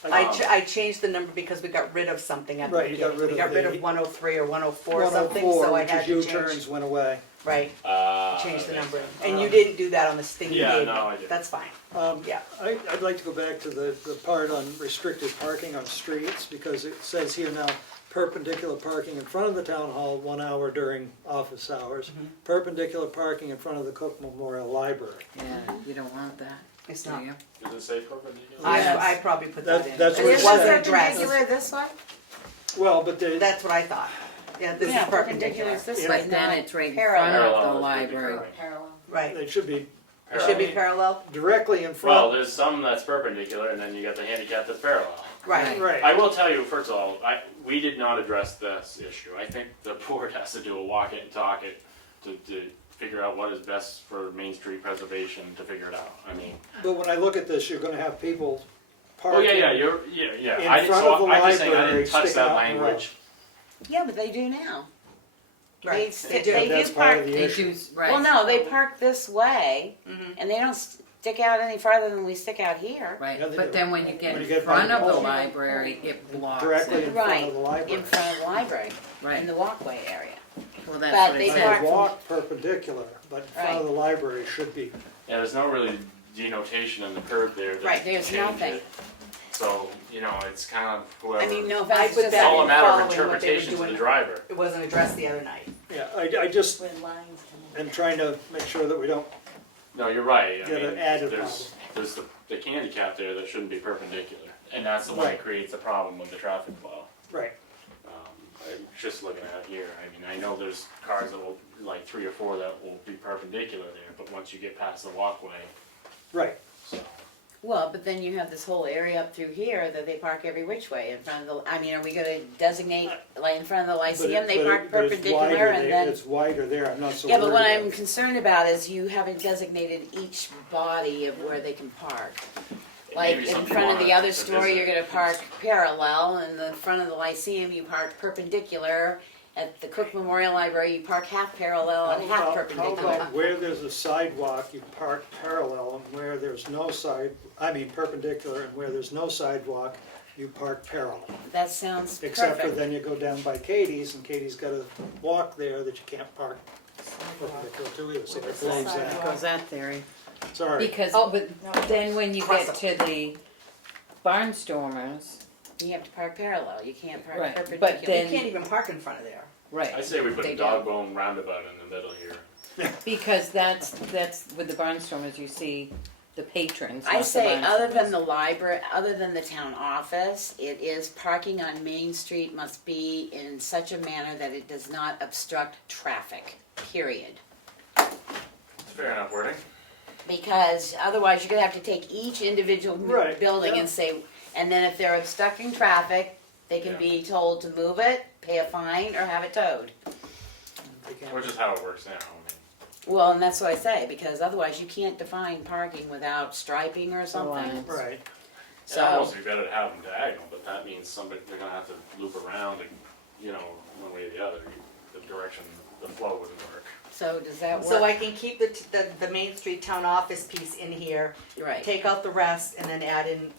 I changed the number because we got rid of something at the Right, you got beginning. rid We of got rid the- of 103 or 104 or something, so 104, I which had is to change. U-turns went away. Right, change the that makes numbering. sense. And you didn't do that on this thing you Yeah, gave me. no, I didn't. That's fine, Um, yeah. I'd like to go back to the part on restricted parking on streets, because it says here now, perpendicular parking in front of the town hall, 1 hour during office hours. Mm-hmm. Perpendicular parking in front of the Cook Memorial Library. Yeah, you don't want that. It's do not. you? Does it say perpendicular? Yes. I probably put that in. That's It what it wasn't said. addressed. Perpendicular this way? Well, but the, That's what I thought. Yeah, this is Yeah, perpendicular. is this Yeah. way, But then not it's right in parallel. front of the Parallel is library. perpendicular. Right, they should be it should be parallel, directly in Well, front. there's some that's perpendicular, and then you got the handicap that's parallel. right. Right. I will tell you, first of all, we did not address this issue. I think the board has to do a walk it and talk it to figure out what is best for Main Street preservation to figure it out. I mean, But when I look at this, you're gonna have people oh parking. yeah, in I didn't, front so of the I'm just saying I library, didn't touch sticking that out in the road. language. Yeah, but they do now. Right, They they do. They That's do part park, of the They issue. do, right. well, no, they park this way, Mhm. and they don't stick out any farther than we stick out here. Right, Yeah, they but do. then when you get When in you get by front the of the hall. library, it blocks Directly it. in front Right, of the library. in front of the library, Right. in the walkway area. Well, that's But what they it I park- says. walk perpendicular, but in front of Right. the library should be. Yeah, there's no really denotation on the curb there. to Right, there's change nothing. it. So, it's kind of whoever. I mean, no I offense, put it's that It's just, all a matter of following what they were interpretation to doing. the driver. It wasn't addressed the other night. Yeah, I just when lines come am trying to make sure that we don't, No, you're right. I Get an mean, added there's the handicap there that shouldn't be perpendicular, and that's the one Right. that creates the problem with the traffic flow. right. I'm just looking at it here, I mean, I know there's cars that will, like 3 or 4 that will be perpendicular there, but once you get past the walkway, Right, so. Well, but then you have this whole area up through here that they park every which way in front of the, I mean, are we gonna designate, like in front of the Lyceum, they park but it's perpendicular wider and there- then? It's wider there, I'm not so Yeah, worried but what about I'm it. concerned about is you haven't designated each body of where they can park. Like maybe in something front of you the wanna other store, visit. you're gonna park parallel, and the front of the Lyceum, you park perpendicular. At the Cook Memorial Library, you park half parallel and half How perpendicular. about where there's a sidewalk, you park parallel, and where there's no perpendicular, and where there's no sidewalk, you park parallel. That sounds Except for perfect. then you go down by Katie's, and Katie's got a walk there that you can't park perpendicular to either, so that blows that. Goes that theory. Sorry, Because, Oh, but no. then when you Cross get up. to the barnstormers, You have to park parallel, you can't park Right, but perpendicular. You then- can't even park in front of there. right. I say we put They a do. dog bone roundabout in the middle here. Because that's with the barnstormers, you see the patrons, not I the say, other than barnstormers. the library, other than the town office, it is parking on Main Street must be in such a manner that it does not obstruct traffic, period. It's fair enough wording. Because otherwise, you're gonna have to take each individual Right, building yeah. and say, and then if they're obstructing traffic, they can Yeah. be told to move it, pay a fine, or have it towed. they can't- Which is how it works now, I mean. Well, and that's what I say, because otherwise you can't define parking without striping or something. Lines. Right, It'd almost So, be better to have them diagonal, but that means somebody, they're gonna have to loop around and, you know, one way or the other, the direction, the flow wouldn't work. so does that So work? I can keep the Main Street town office piece in here, Right. take out the rest, and then add in,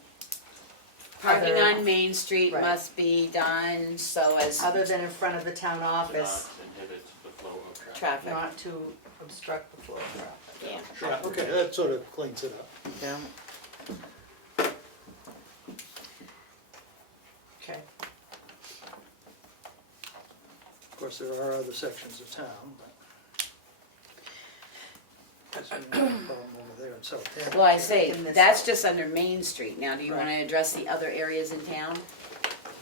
Parking other- on Main Street Right. must be done so as other than in front of the town To office, not inhibit the flow of traffic. traffic. not to obstruct the flow of traffic. Yeah. yeah, okay, that sort of cleans it up. Yeah. Okay. Of course, there are other sections of town, but. Guess we don't have a problem over there in South Tamworth. Well, I say, In this that's house. just under Main Street. Now, do you wanna address the other areas in town?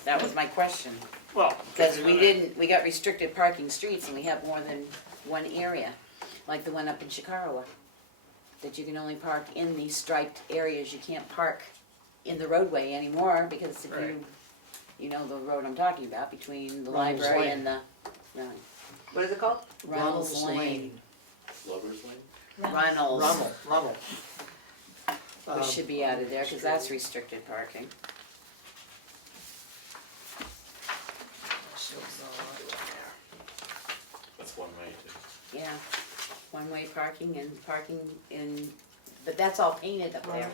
That was my question. Well. Cause we got restricted parking streets and we have more than one area, like the one up in Chicago. That you can only park in these striped areas, you can't park in the roadway anymore, because if Right. you know the road I'm talking about, between the Runnels library Lane. and the, no, What is it called? Runnels Lane. Lover's Lane? Runnels, Runnel. which should be added there, cause that's restricted parking. That's one way to. Yeah, one-way parking and parking in, but that's all painted up there.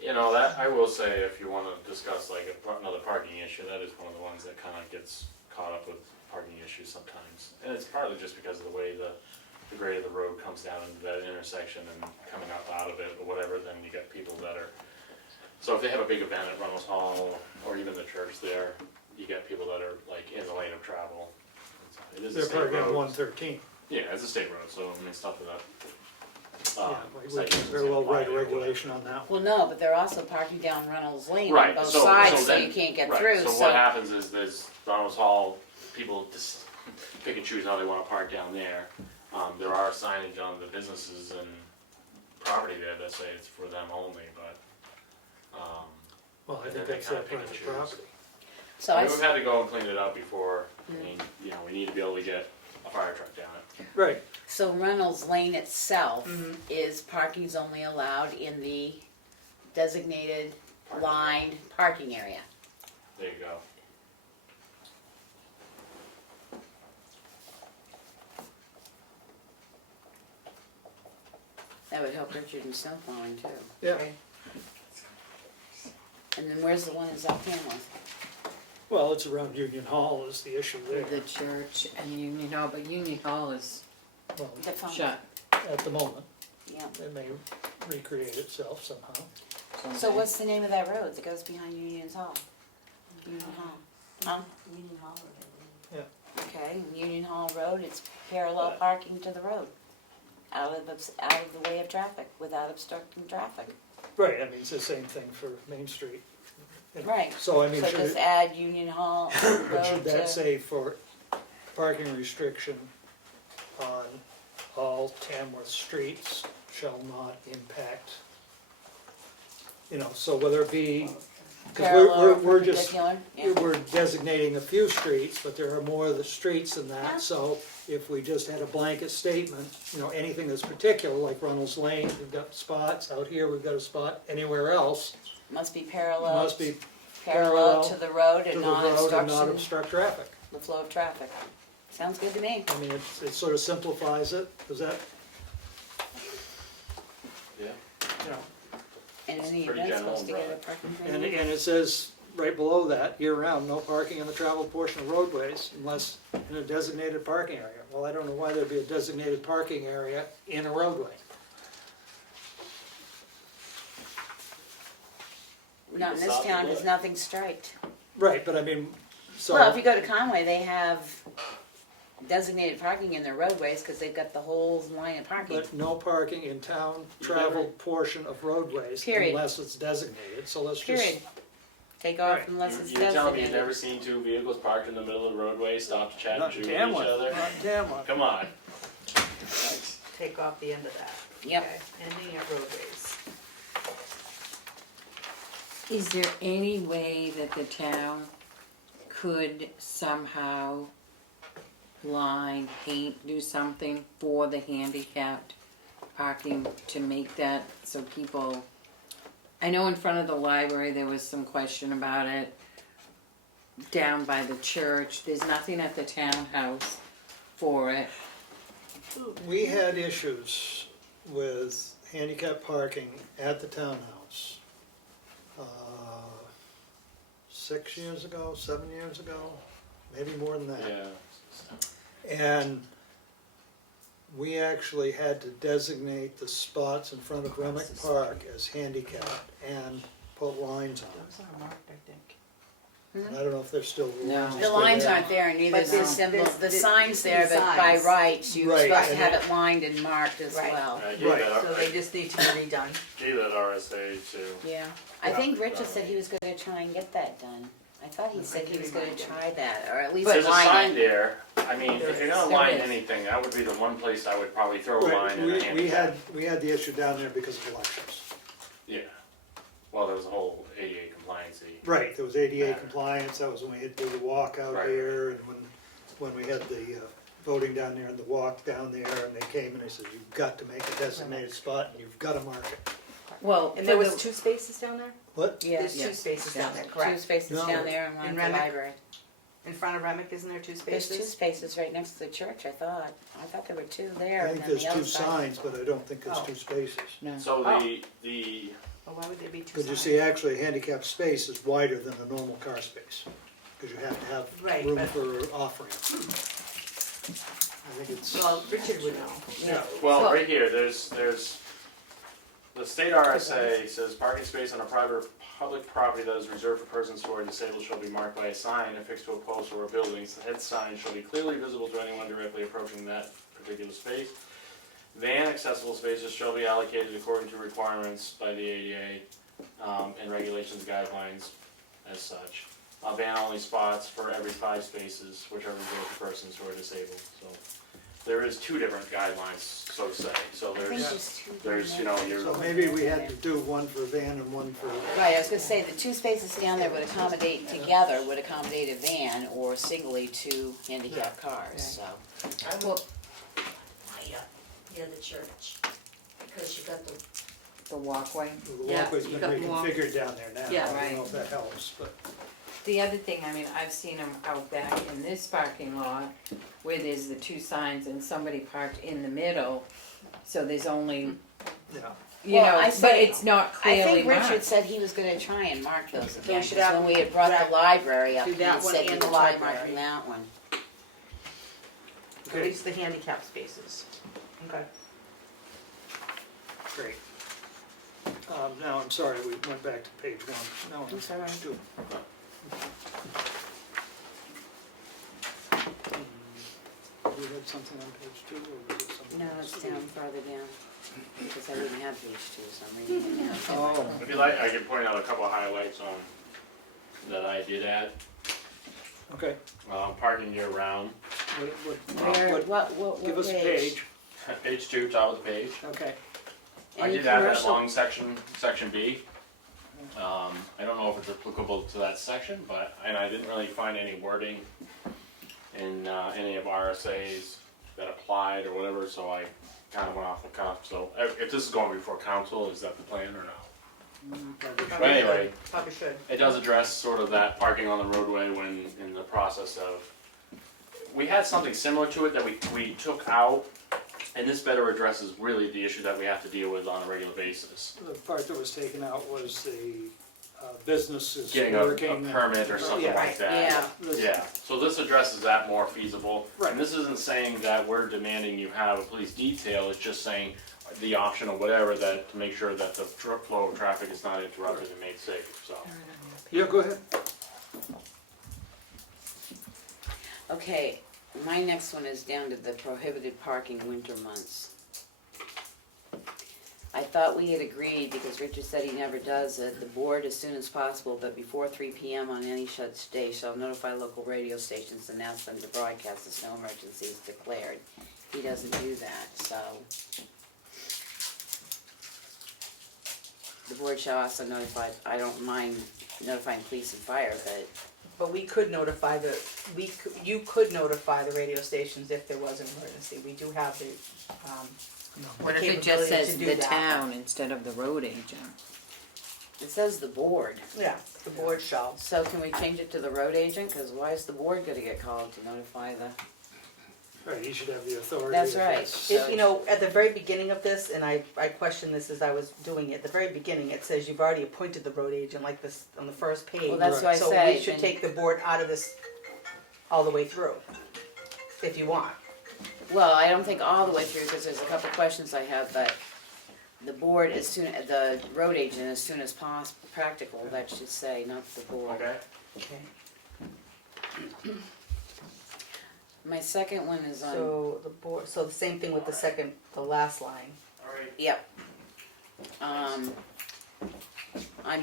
You know, that, I will say, if you wanna discuss like another parking issue, that is one of the ones that kinda gets caught up with parking issues sometimes. And it's partly just because of the way the grade of the road comes down into that intersection and coming up out of it or whatever, then you get people that are, so if they have a big event at Runnels Hall or even the church there, you get people that are like in the lane of travel. It is a They're state parking on road. 113. Yeah, it's a state road, so I mean, stuff with that. Yeah, we can sections very well apply write a or whatever. regulation on that. Well, no, but they're also parking down Runnels Lane on Right, both so sides, so then- you can't get right, through, So what happens is there's Runnels Hall, people just pick and choose how they wanna park down there. There are signage on the businesses and property there that say it's for them only, but, Well, I And think then that's they their kinda pick and private choose. property. So I, we've had to go and clean it up before, I mean, you know, we need to be able to get a fire truck down it. Right, so Runnels Lane itself Mhm. is parking's only allowed in the designated Parking. lined parking area. There you go. That would help Richard in snow plowing too. yeah. Okay. And then where's the one in South Tamworth? Well, it's around Union Hall is the issue there. The church and Union Hall, but Union Hall is Well, The phone. shut. at the moment, Yeah. it may recreate itself somehow. So what's the name of that road that goes behind Union's Hall? Union Hall. Huh? Union Hall Road. Yeah. Okay, Union Hall Road, it's parallel parking to the road. Out of the way of traffic, without obstructing traffic. Right, I mean, it's the same thing for Main Street. Right. So I mean, So just add Union Hall but Road should that to, say for parking restriction on all Tamworth streets shall not impact, you know, so whether it be, because Parallel or we're just, perpendicular, yeah. we're designating a few streets, but there are more of the streets than Yeah. that, so if we just had a blanket statement, you know, anything that's particular, like Runnels Lane, we've got spots, out here we've got a spot, anywhere else, Must be it parallel. must be Parallel to the road to and the road and not non-obstruction, obstruct traffic. the flow of traffic. Sounds good to me. I mean, it sort of simplifies it, does that, Yeah. you know, And in the pretty event, general supposed to get a broad. parking and permit. it says right below that, year-round, no parking in the traveled portion of roadways unless in a designated parking area. Well, I don't know why there'd be a designated parking area in a roadway. Not in this Stop town, and because look. nothing's striped. Right, but I mean, so. Well, if you go to Conway, they have designated parking in their roadways, because they've got the whole line of parking. But no parking in town traveled portion of roadways Period. unless it's designated, so let's just. Period. Take off Right. unless it's You're telling me you've designated. never seen two vehicles parked in the middle of the roadway, stop to chat and Not shoot at each Tamworth, other? not Tamworth. Come on. Take off the end of that. Yep. Okay, ending at roadways. Is there any way that the town could somehow line, paint, do something for the handicapped parking to make that so people, I know in front of the library there was some question about it, down by the church, there's nothing at the townhouse for it. We had issues with handicap parking at the townhouse. 6 years ago, 7 years ago, maybe more than that. Yeah. And we actually had to designate the spots in front of Remick Park as handicapped and put lines on Those are marked, I think. it. And I don't know if they're still. No. lines are The still lines there. aren't there, and neither But is the there's- symbol, there's- the there signs used to there, be but by signs. right, you're Right, supposed to and have it- it lined and marked as Right. well. I gave Right. that, So they just need to be redone. gave that RSA to, Yeah, I think Richard said he was gonna try and get that done. I thought he said he was gonna try that, or at least there's a line sign it. there, I mean, if you're gonna There line is. anything, that would be the one place I would probably throw a line Right, in a we handicap. had the issue down there because of elections. Yeah, well, there was a whole ADA compliance. Right, there was ADA Matter. compliance, that was when we had to do the walk out Right. here, and when we had the voting down there and the walk down there, and they came and they said, you've got to make a designated spot, and you've got to mark it. Well, And for there was the- 2 spaces down there? What? Yeah, There's 2 spaces down there, two correct? spaces No. down there and one In at the Remick? library. In front of Remick, isn't there 2 There's spaces? 2 spaces right next to the church, I thought. I thought there were 2 there, I and think then there's the other 2 side. signs, but I don't think there's Oh. 2 spaces. no. So Oh. the, Well, why would there be 2 Because you signs? see, actually, a handicapped space is wider than a normal car space, because you have to have Right, room but- for off-ramp. I think it's, Well, Richard would know. yeah, well, Well- right here, there's, the state RSA says parking space on a private or public property that is reserved for persons who are disabled shall be marked by a sign affixed to a post or a building. Said sign shall be clearly visible to anyone directly approaching that particular space. Van accessible spaces shall be allocated according to requirements by the ADA, and regulations guidelines as such. Van only spots for every 5 spaces, which are reserved for persons who are disabled, so. There is 2 different guidelines, so to say, so I think there's, there's 2 down there's, you there. know, your. so maybe we had to do one for van and one for, Right, I was gonna say, the 2 spaces down there would accommodate, together would accommodate a van or singly 2 handicapped cars, so. Well, near the church, because you got the, the walkway. the Yeah, walkway's you been got walk- reconfigured down there now. Yeah. I don't know Right. if that helps, but. The other thing, I mean, I've seen them out back in this parking lot where there's the 2 signs and somebody parked in the middle, so there's only, Yeah, you Well, know, I but say- it's not I clearly think Richard marked. said he was gonna try and mark those again, should 'cause have when we had brought the that- library up, do he that had one said he and would the try library. marking that one. At least the handicap spaces. Okay. great. Now, I'm sorry, we went back to page 1. No, That's all right. two. We had something on page 2, or was it something No, else? it's down farther down, because I didn't have page 2, so I'm reading it now. Oh, If you like, I can point out a couple of highlights on, that I did add. okay, Parking year round, What Give us a page? page, Page 2, top of the page. okay. I Any did add that commercial- long section, section B. I don't know if it's applicable to that section, but, and I didn't really find any wording in any of RSAs that applied or whatever, so I kind of went off the cuff. So if this is going before council, is that the plan or no? But anyway, Probably should. it does address sort of that parking on the roadway when in the process of, we had something similar to it that we took out, and this better addresses really the issue that we have to deal with on a regular basis. The part that was taken out was the businesses Getting working. a permit or something Yeah. like that. Yeah, This- Yeah, so this addresses that more feasible. Right. And this isn't saying that we're demanding you have a police detail, it's just saying the option or whatever, that to make sure that the flow of traffic is not interrupted and made safe, so. Yeah, go ahead. okay, my next one is down to the prohibited parking winter months. I thought we had agreed, because Richard said he never does it, the board as soon as possible, but before 3 PM on any such day shall notify local radio stations and ask them to broadcast the snow emergency is declared. He doesn't do that, so. The board shall also notify, I don't mind notifying police and fire, But we could notify you could notify the radio stations if there was an emergency. We do have the, What if it capability just to says do the that. town instead of the road agent? it says the board. Yeah, the board shall. So can we change it to the road agent? Cause why is the board gonna get called to notify the, Right, he should have the authority. That's if right. it's- If, you know, at the very beginning of this, and I questioned this as I was doing it, at the very beginning, it says you've already appointed the road agent, like this, on the first page. well, that's what I So say. we should and- take the board out of this all the way through, if you want. Well, I don't think all the way through, because there's a couple questions I have, but the board the road agent as soon as practical, that should say, not the board. Okay. Okay. My second one is on, So the board, so the same thing with the last line. Alright. yep. On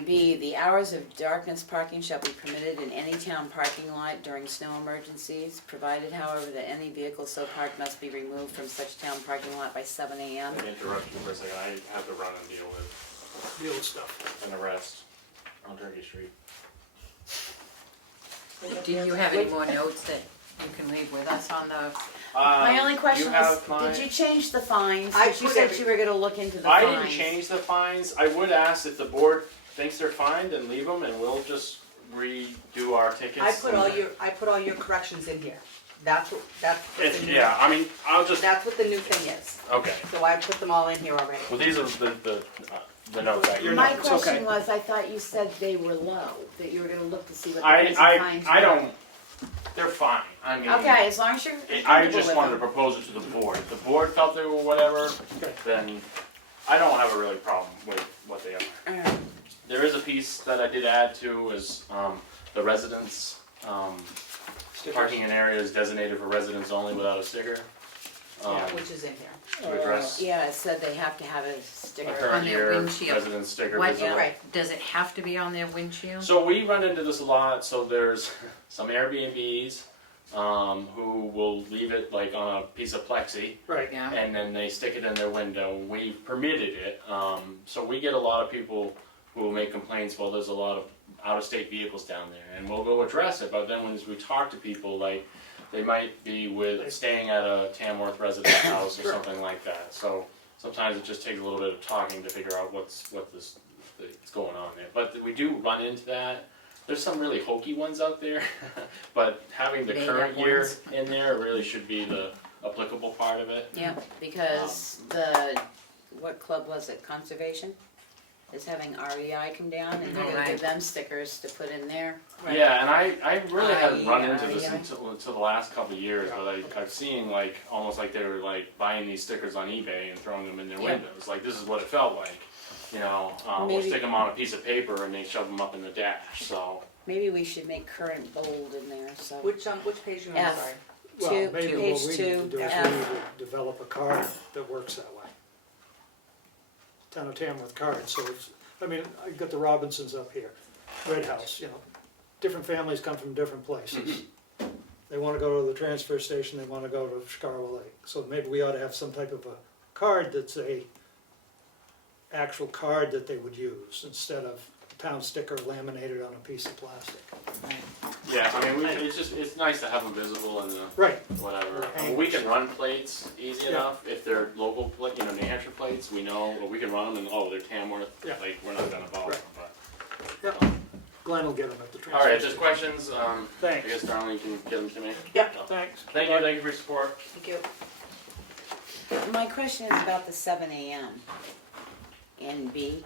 B, the hours of darkness parking shall be permitted in any town parking lot during snow emergencies, provided however that any vehicle so parked must be removed from such town parking lot by 7 AM. I interrupted you for a second, I have to run and deal with The old stuff. an arrest on Turkey Street. Do you have any more notes that you can leave with us on the, My only question you have is, mine? did you change the fines? I 'Cause you put said every- you were gonna look into the I fines. didn't change the fines. I would ask if the board thinks they're fine, then leave them and we'll just redo our tickets. I put all your corrections in here. That's what It's, the new, yeah, I mean, I'll just, that's what the new thing is. okay. So I put them all in here already. Well, these are the notes that you're My It's question okay. was, I thought you said they were low, that you were gonna look to see what the crazy fines were. I don't, they're fine. I mean. Okay, as long as you're I comfortable just with wanted to them. propose it to the board. If the board felt they were whatever, then I don't have a really problem with what they are. Alright. There is a piece that I did add to is, the residents, Stickers. parking in areas designated for residents only without a sticker. Which is in here. To address Yeah, it said they have to have a a sticker. On current their year windshield. resident sticker what, visible. Right. does it have to be on their windshield? So we run into this a lot, so there's some Airbnbs, who will leave it like on a piece of plexi, Right, Yeah, and then they stick it in their window. We permitted it, so we get a lot of people who will make complaints, well, there's a lot of out-of-state vehicles down there, and we'll go address it, but then when we talk to people, like, they might be staying at a Tamworth resident house or Sure. something like that, so sometimes it just takes a little bit of talking to figure out what's going on there, but we do run into that. There's some really hokey ones out there, but having the Made current up year ones. in there really should be the applicable part of it. Yeah, because what club was it, Conservation? Is having REI come down and they're gonna give them stickers to put in there. Yeah, and I really hadn't run into this Yeah. until the last couple of years, but I've seen like, almost like they were like buying these stickers on eBay and throwing them in their Yeah. windows, like this is what it felt like, you know, or Maybe- stick them on a piece of paper and they shove them up in the dash, so. Maybe we should make current bold in there, so. Which page are you on, F. sorry? well, Two, maybe what page we need two, to do is F. we need to develop a card that works that way. Town of Tamworth card, so it's, I mean, I got the Robinsons up here, Red House, you know, different families come from different places. they wanna go to the transfer station, they wanna go to Chicago Lake. So maybe we ought to have some type of a card that's a actual card that they would use, instead of a town sticker laminated on a piece of plastic. Yeah, I mean, it's nice to have them visible and Right, whatever. Or We can run plates easy Yeah. enough, if they're local, New Hampshire plates, we know, or we can run them and, oh, they're Tamworth, Yeah. like, we're not gonna bother Right. them, yeah, Glenn will get them at the but. transfer Alright, if station. there's questions, I Thanks. guess Darlene can get them to me. Yeah. So, Thanks. Thank you for your support. Thank you. My question is about the 7 AM in B.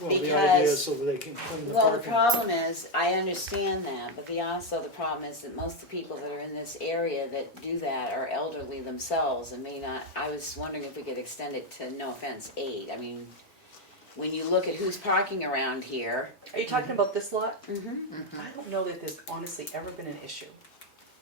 Well, the idea because- is so that they can clean the Well, the parking. problem is, I understand that, but the problem is that most of the people that are in this area that do that are elderly themselves and may not, I was wondering if we could extend it to, no offense, 8. I mean, when you look at who's parking around here. Are you talking about this lot? Mm-hmm. I don't know that there's honestly ever been an issue.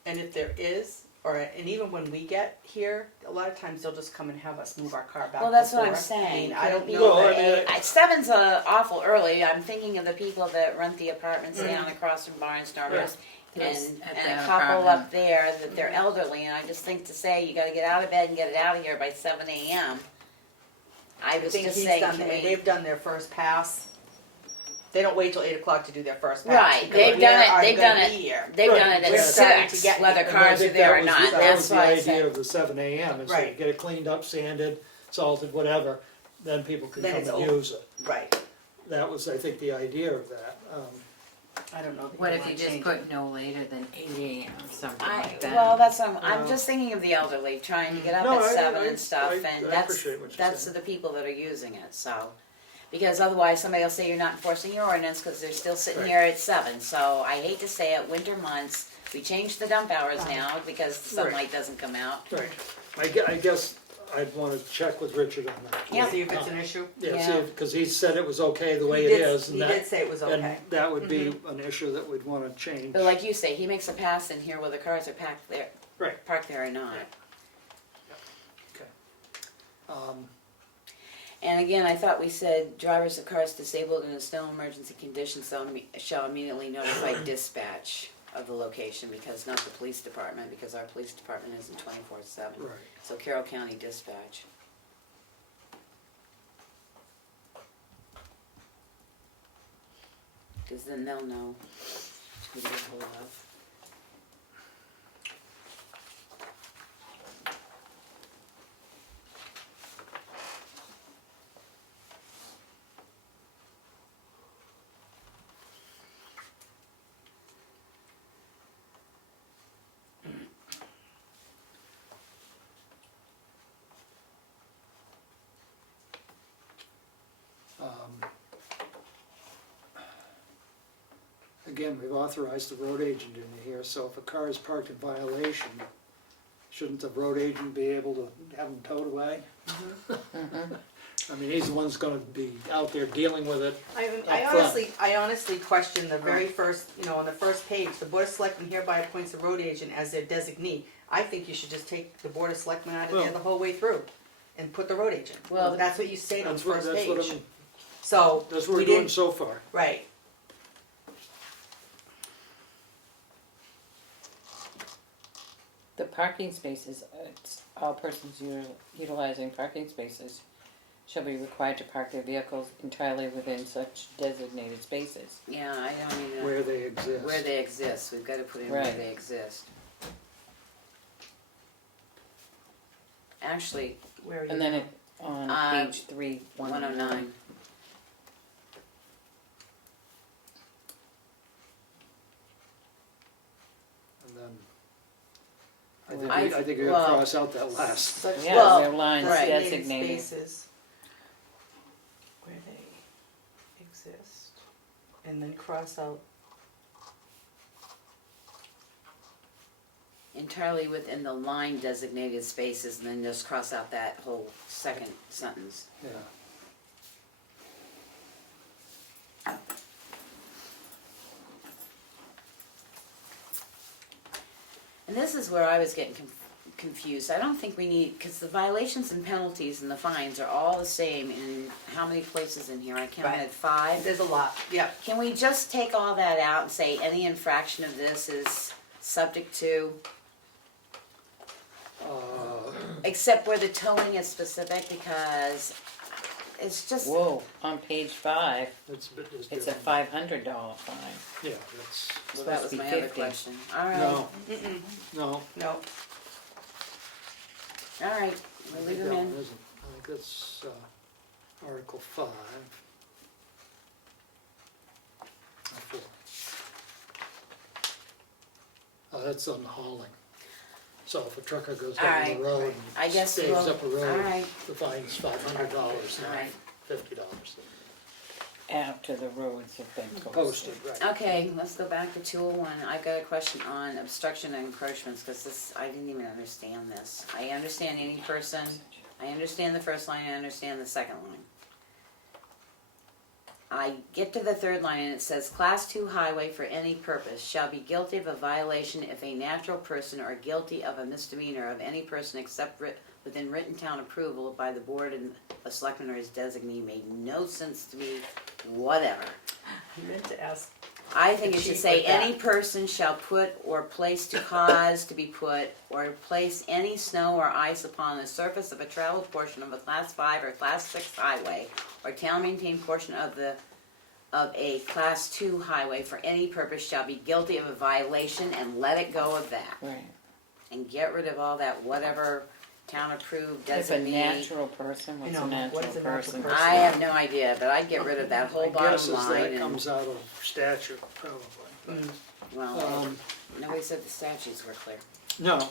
And if there is, and even when we get here, a lot of times they'll just come and have us move our car back. Well, that's what I'm before. saying. I mean, I don't Could it know Well, that. I mean, 7's awful early. I'm thinking of the people that rent the apartments down across from Barnstormers. Yes, And, at and a that couple apartment. up there that they're elderly, and I just think to say you gotta get out of bed and get it out of here by 7 AM. I I was think just he's saying, done, can we? they've done their first pass. They don't wait till 8 o'clock to do their first pass. Right, because they've we done it, are they've gonna done it, be here. they've Right, done it we're at starting to 6, get whether here. And I cars are think there that or was not, that that's was the why I idea said. of the 7 AM, is to Right. get it cleaned up, sanded, salted, whatever, then people can Then come it's and over. use it. Right. That was, I think, the idea of that. I don't know. that What you if wanna you just change put it. no later than 8 AM, something like that? Well, that's, I'm Well- just thinking of the elderly, trying to get up No, at I- 7 I- and stuff, I and appreciate what you're that's saying. the people that are using it, so. Because otherwise, somebody will say you're not enforcing your ordinance, cause they're still sitting Right. here at 7, so I hate to say it, winter months, we changed the dump hours now, because the Right. sunlight doesn't come out. Right. I guess I'd want to check with Richard on that. Yeah. See if it's an issue? Yeah, see, Yeah. because he said it was okay the way He it did- is. He did say it was okay. And that would be an issue that we'd want to change. But like you say, he makes a pass in here where the cars are packed there, Right. parked there or not. Okay. Um, And again, I thought we said drivers of cars disabled in a snow emergency condition shall immediately notify dispatch of the location, because not the police department, because our police department isn't 24/7. Right. So Carroll County Dispatch. Because then they'll know who to get hold of. Again, we've authorized the road agent in here, so if a car is parked in violation, shouldn't the road agent be able to have them towed away? I mean, he's the one that's gonna be out there dealing with it. I honestly question the very first, on the first page, the Board of Selectmen hereby appoints the road agent as their designee. I think you should just take the Board of Selectmen out of there Well- the whole way through and put the road agent. Well, That's what you state on the first That's what page. I'm, So, that's what we we're doing didn't, so far. right. The parking spaces, all persons utilizing parking spaces shall be required to park their vehicles entirely within such designated spaces. Yeah, I don't mean Where they exist. where they exist, we've gotta put in where Right. they exist. Actually, Where are you? And then now? it, on page 3, 109. And then, I- I think you're well- gonna cross out that last. Such Yeah, Well, their lines right. designated. spaces where they exist, and then cross out. Entirely within the line designated spaces, and then just cross out that whole second sentence. Yeah. And this is where I was getting confused. I don't think we need, because the violations and penalties and the fines are all the same in how many places in here? I counted Right. 5. There's a lot, yeah. Can we just take all that out and say any infraction of this is subject to, Uh, except where the towing is specific, because it's just, Whoa, on page 5, it's a bit, it's a different. $500 fine. Yeah, that's, well, that was supposed to be my other 50. question. All right, no, Mm-mm, no. no. all right, I we'll think leave that them one in. isn't. I think that's, Article 5. Or 4. That's on the hauling. So if a trucker goes down Alright, the road I and guess staves we'll- up a road, alright. the fine's $500, not Alright. $50. After the roads have been posted. Posted, right. Okay, let's go back to 201. I've got a question on obstruction and encroachments, because this, I didn't even understand this. I understand any person, I understand the first line, I understand the second line. I get to the third line and it says, Class 2 highway for any purpose shall be guilty of a violation if a natural person or guilty of a misdemeanor of any person except within written town approval by the board and a selectman or his designee. Made no sense to me, whatever. I meant to ask. I think The it should chief say with that. any person shall put or place to cause to be put or place any snow or ice upon the surface of a traveled portion of a class 5 or class 6 highway or town maintained portion of a class 2 highway for any purpose shall be guilty of a violation, and let it go of that. Right. And get rid of all that whatever town approved If a designee. natural person, what's I a know, natural what is a natural person? person? I have no idea, but I'd get rid of that whole My guess bottom is line that and, comes out of statute, probably. Mm. well, Um, nobody said the statutes were clear. No,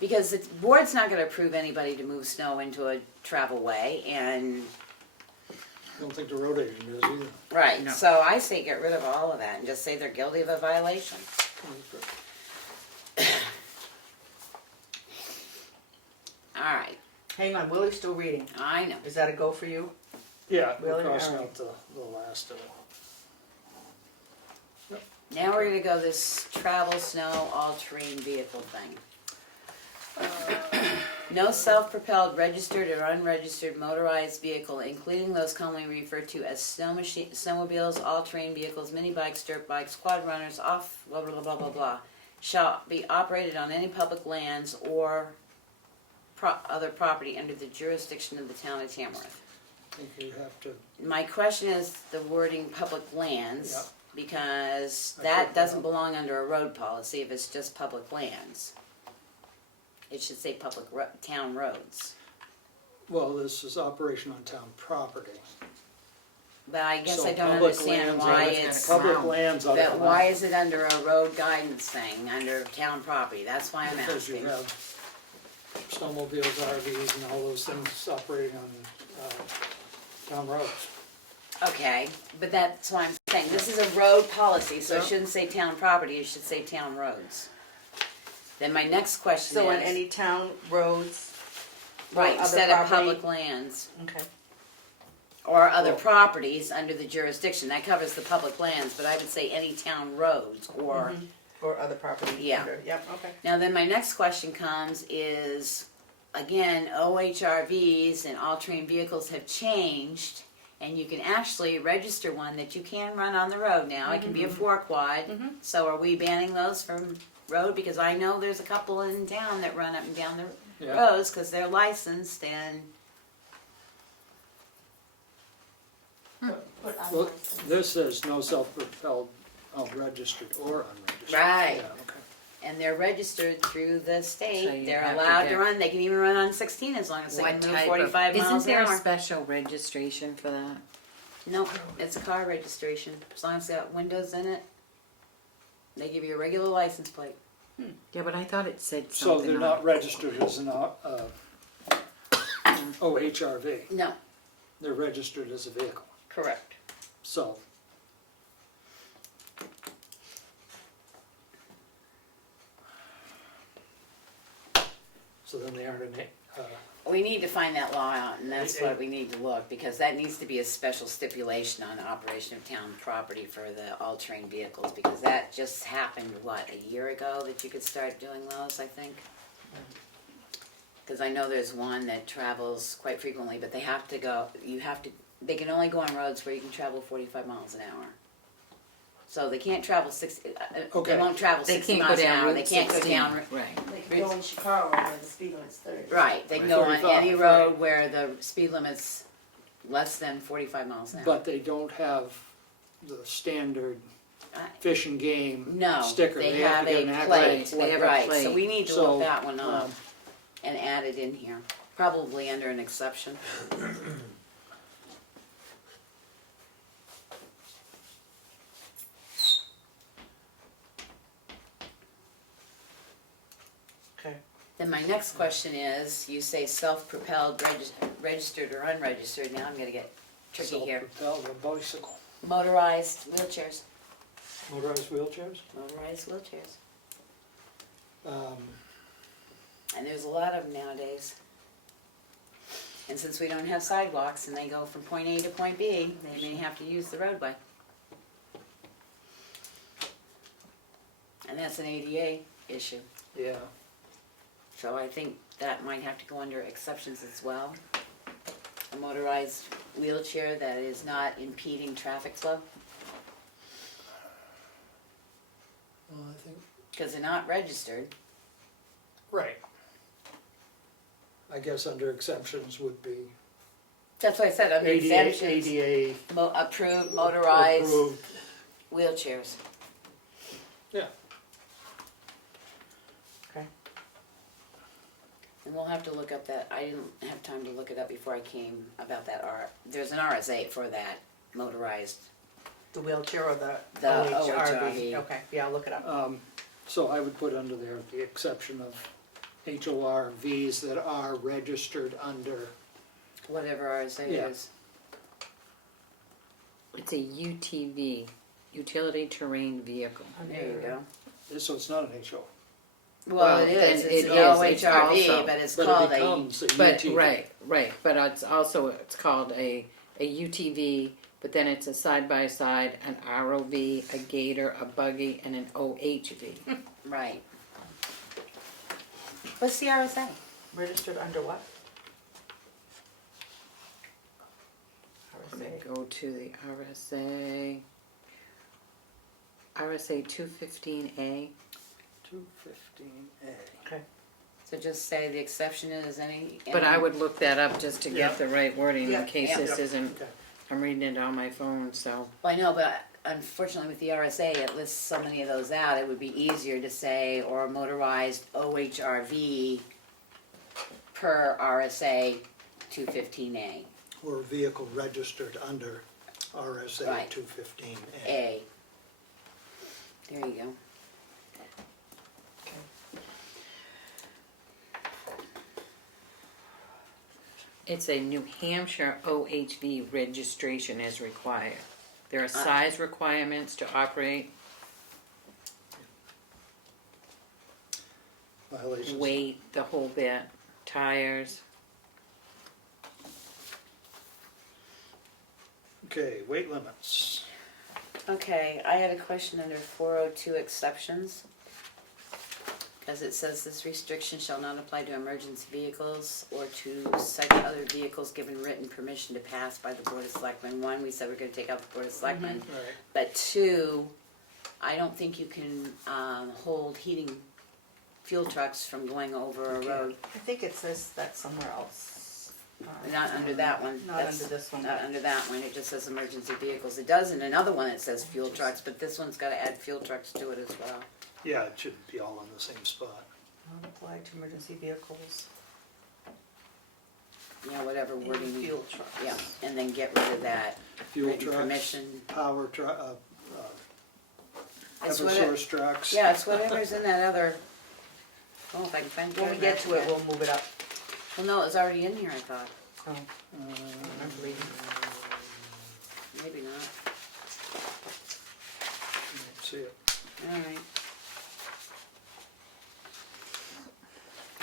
Because the board's not gonna approve anybody to move snow into a travel way, and, I don't think the road agent does either. right, No. so I say get rid of all of that and just say they're guilty of a violation. Alright, Hang on, Willie's still reading. I know. Is that a go for you? Yeah, we're Really? crossing Alright. out the last of it. Now we're gonna go this travel snow all-terrain vehicle thing. No self-propelled registered or unregistered motorized vehicle, including those commonly referred to as snowmobiles, all-terrain vehicles, mini bikes, dirt bikes, quad runners, off, blah, blah, blah, blah, blah, blah, shall be operated on any public lands or other property under the jurisdiction of the town of Tamworth. I think you have to, My question is the wording public lands, Yep. because I that picked that doesn't up. belong under a road policy if it's just public lands. It should say public town roads. well, this is operation on town property. But I guess So I don't public understand lands why are- it's, Public lands are. but why is it under a road guidance thing, under town property? That's why I'm Because you asking. have snowmobiles, RVs, and all those things operating on, town roads. Okay, but that's why I'm saying, this is a road policy, so it Yeah. shouldn't say town property, it should say town roads. Then my next question So on is, any town roads? or right, other instead of property? public lands, Okay. or other Well- properties under the jurisdiction, that covers the public lands, but I would say any town roads, or, Mhm. Or other property? Yeah. under- Yep, okay. now then my next question comes is, again, OHRVs and all-terrain vehicles have changed, and you can actually register one that you can run on the road now, it can be a 4-quad, Mhm. so are we banning those from road? Because I know there's a couple in town that run up and down the Yeah. roads, cause they're licensed, and, Put Well, unlicensed. this says no self-propelled, registered or unregistered. Right. Yeah, okay. and they're registered through the So state, you they're have to allowed to get- run, they can even run on 16 as long as they can move 45 Isn't miles an there a hour. special registration for that? No, it's a car registration, as long as it's got windows in it. They give you a regular license plate. Yeah, but I thought it said So something they're on. not registered as an, OHRV, No, they're registered as a vehicle, correct. so. So then they aren't an, We need to find that law out, and that's what we need to look, because that needs to be a special stipulation on operation of town property for the all-terrain vehicles, because that just happened, what, a year ago that you could start doing those, I think? Because I know there's one that travels quite frequently, but they have to go, they can only go on roads where you can travel 45 miles an hour. So they can't travel 60, they Okay. won't travel They 60 can't go miles an down hour, Route they can't go 16. down. Right. They could go in Chicago where the speed limit's 30. Right, they can go on 45, any road where the speed limit's less than 45 miles an hour. But they don't have the standard Uh, fish and game No, sticker. they to have get a an actual plate, They have a right, so plate. we need to So, look that one up um, and add it in here, probably under an exception. Okay. Then my next question is, you say self-propelled, registered or unregistered, now I'm gonna get tricky here. Self-propelled, a bicycle, Motorized wheelchairs, motorized wheelchairs. motorized wheelchairs, Um, and there's a lot of them nowadays. And since we don't have sidewalks and they go from point A to point B, they may have to use the roadway. And that's an ADA issue, yeah, so I think that might have to go under exceptions as well. A motorized wheelchair that is not impeding traffic flow, well, I think, because they're not registered. right. I guess under exceptions would be That's what I said, under ADA, exemptions, ADA approved motorized approved. wheelchairs. Yeah, Okay. And we'll have to look up that, I didn't have time to look it up before I came about that there's an RSA for that motorized. The wheelchair or the The OHRV? OHRV. Okay, yeah, I'll look it up. so I would put under there the exception of HORVs that are registered under, Whatever RSA Yeah. is. It's a UTV, utility terrain vehicle. There you go. so it's not an HO. Well, it then is, it it's an is, it's OHRV, also- but it's But called it a, becomes a But, UTV. right, but it's called a UTV, but then it's a side-by-side, an ROV, a gator, a buggy, and an OHV. right. What's the RSA? Registered under what? I'm gonna RSA. go to the RSA 215A. 215A. Okay. So just say the exception is any. But I would look that up just to Yeah. get the right wording Yeah. in case Yeah. this isn't, Okay. I'm reading it on my phone, so. Well, I know, but unfortunately with the RSA, it lists so many of those out, it would be easier to say, or motorized OHRV per RSA 215A. Or a vehicle registered under RSA Right. 215A. A. There you go. It's a New Hampshire OHV registration is required. There are size requirements to operate, Violations. weight, the whole bit, tires. Okay, weight limits. Okay, I had a question under 402 exceptions. Because it says this restriction shall not apply to emergency vehicles or to such other vehicles given written permission to pass by the Board of Selectmen. One, we said we're gonna take out the Board of Selectmen. Right. But two, I don't think you can, hold heating fuel trucks from going over a road. I think it says that somewhere else. Not under that one. Not That's under this one. Not under that one, it just says emergency vehicles. It does in another one, it says fuel trucks, but this one's gotta add fuel trucks to it as well. Yeah, it should be all in the same spot. Not apply to emergency vehicles. Yeah, whatever and wording you. Fuel trucks. Yeah, and then get rid of that Fuel written trucks, permission. power truck, It's what it- Eversource trucks. Yeah, it's whatever's in that other, oh, if I can find the When we get to it, we'll move it up. Well, no, it was already in here, I thought. Oh, I'm reading. Maybe not. See it. Alright.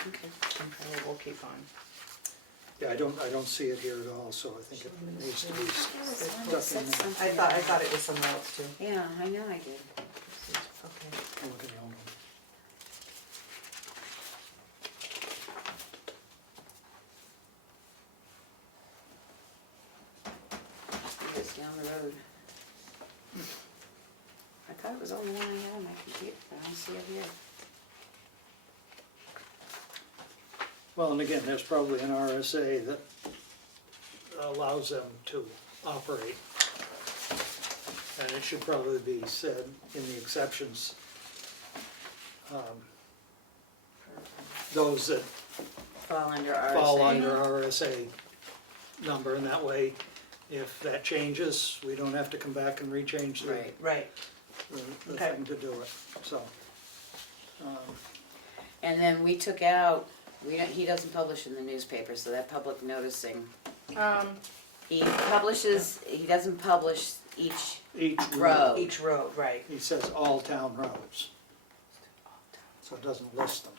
Okay. Okay, we'll keep on. Yeah, I don't see it here at all, so I think it needs to be stuck in there. I thought it was somewhere else too. Yeah, I know I did. Okay. I'll look at the old one. It's down the road. thought it was only one I had on my computer, but I don't see it here. Well, and again, there's probably an RSA that allows them to operate. And it should probably be said in the exceptions, those that Fall under RSA. fall under RSA number, and that way, if that changes, we don't have to come back and rechange the, Right. Right, the Okay. thing to do it, so. And then we took out, he doesn't publish in the newspaper, so that public noticing. He doesn't publish each Each Road. road, each road, right. he says all town roads, so it doesn't list them.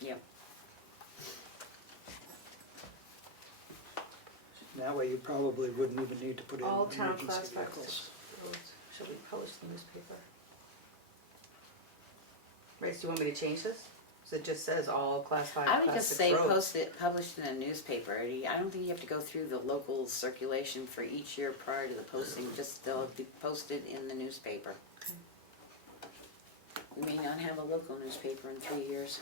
Yep. And that way you probably wouldn't even need to put in All town emergency class vehicles. roads shall be published in the newspaper. Right, so you want me to change this? So it just says all class 5, I would class just 6 say roads. published in a newspaper. I don't think you have to go through the local circulation for each year prior to the posting, just they'll be posted in the newspaper. We may not have a local newspaper in 3 years.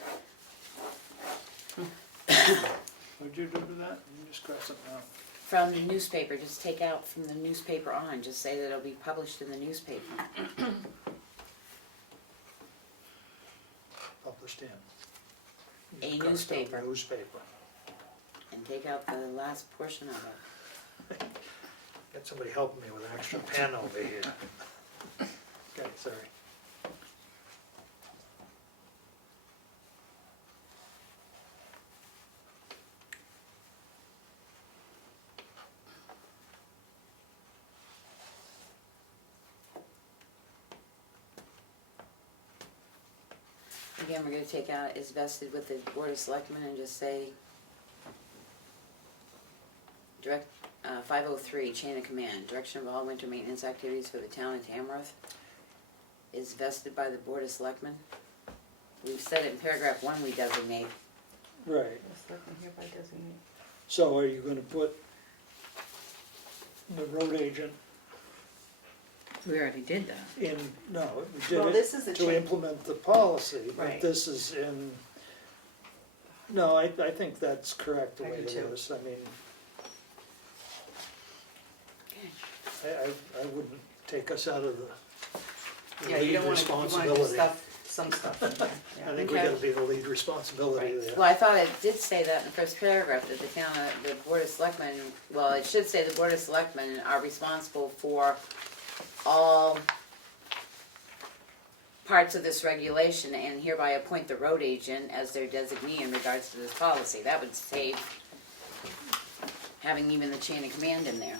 What'd you do to that? You just crossed something out. From the newspaper, just take out from the newspaper on, just say that it'll be published in the newspaper. Published in. A You just crossed out newspaper. Newspaper. And take out the last portion of it. Got somebody helping me with an extra pen over here. Okay, sorry. Again, we're gonna take out is vested with the Board of Selectmen and just say direct, 503, chain of command, direction of all winter maintenance activities for the town of Tamworth is vested by the Board of Selectmen. We've said it in paragraph 1, we designate. Right, The selectmen hereby designate. so are you gonna put the road agent We already did that. in, no, we did Well, it this is the to change. implement the policy, but Right. this is in, no, I think that's correct the I way do it too. is, I mean, Okay. I wouldn't take us out of the Yeah, you lead don't wanna, you wanna responsibility. do stuff, some stuff in there, yeah. I think we Okay. gotta be the lead responsibility there. Well, I thought it did say that in the first paragraph, that the Board of Selectmen, well, it should say the Board of Selectmen are responsible for all parts of this regulation and hereby appoint the road agent as their designee in regards to this policy. That would save having even the chain of command in there.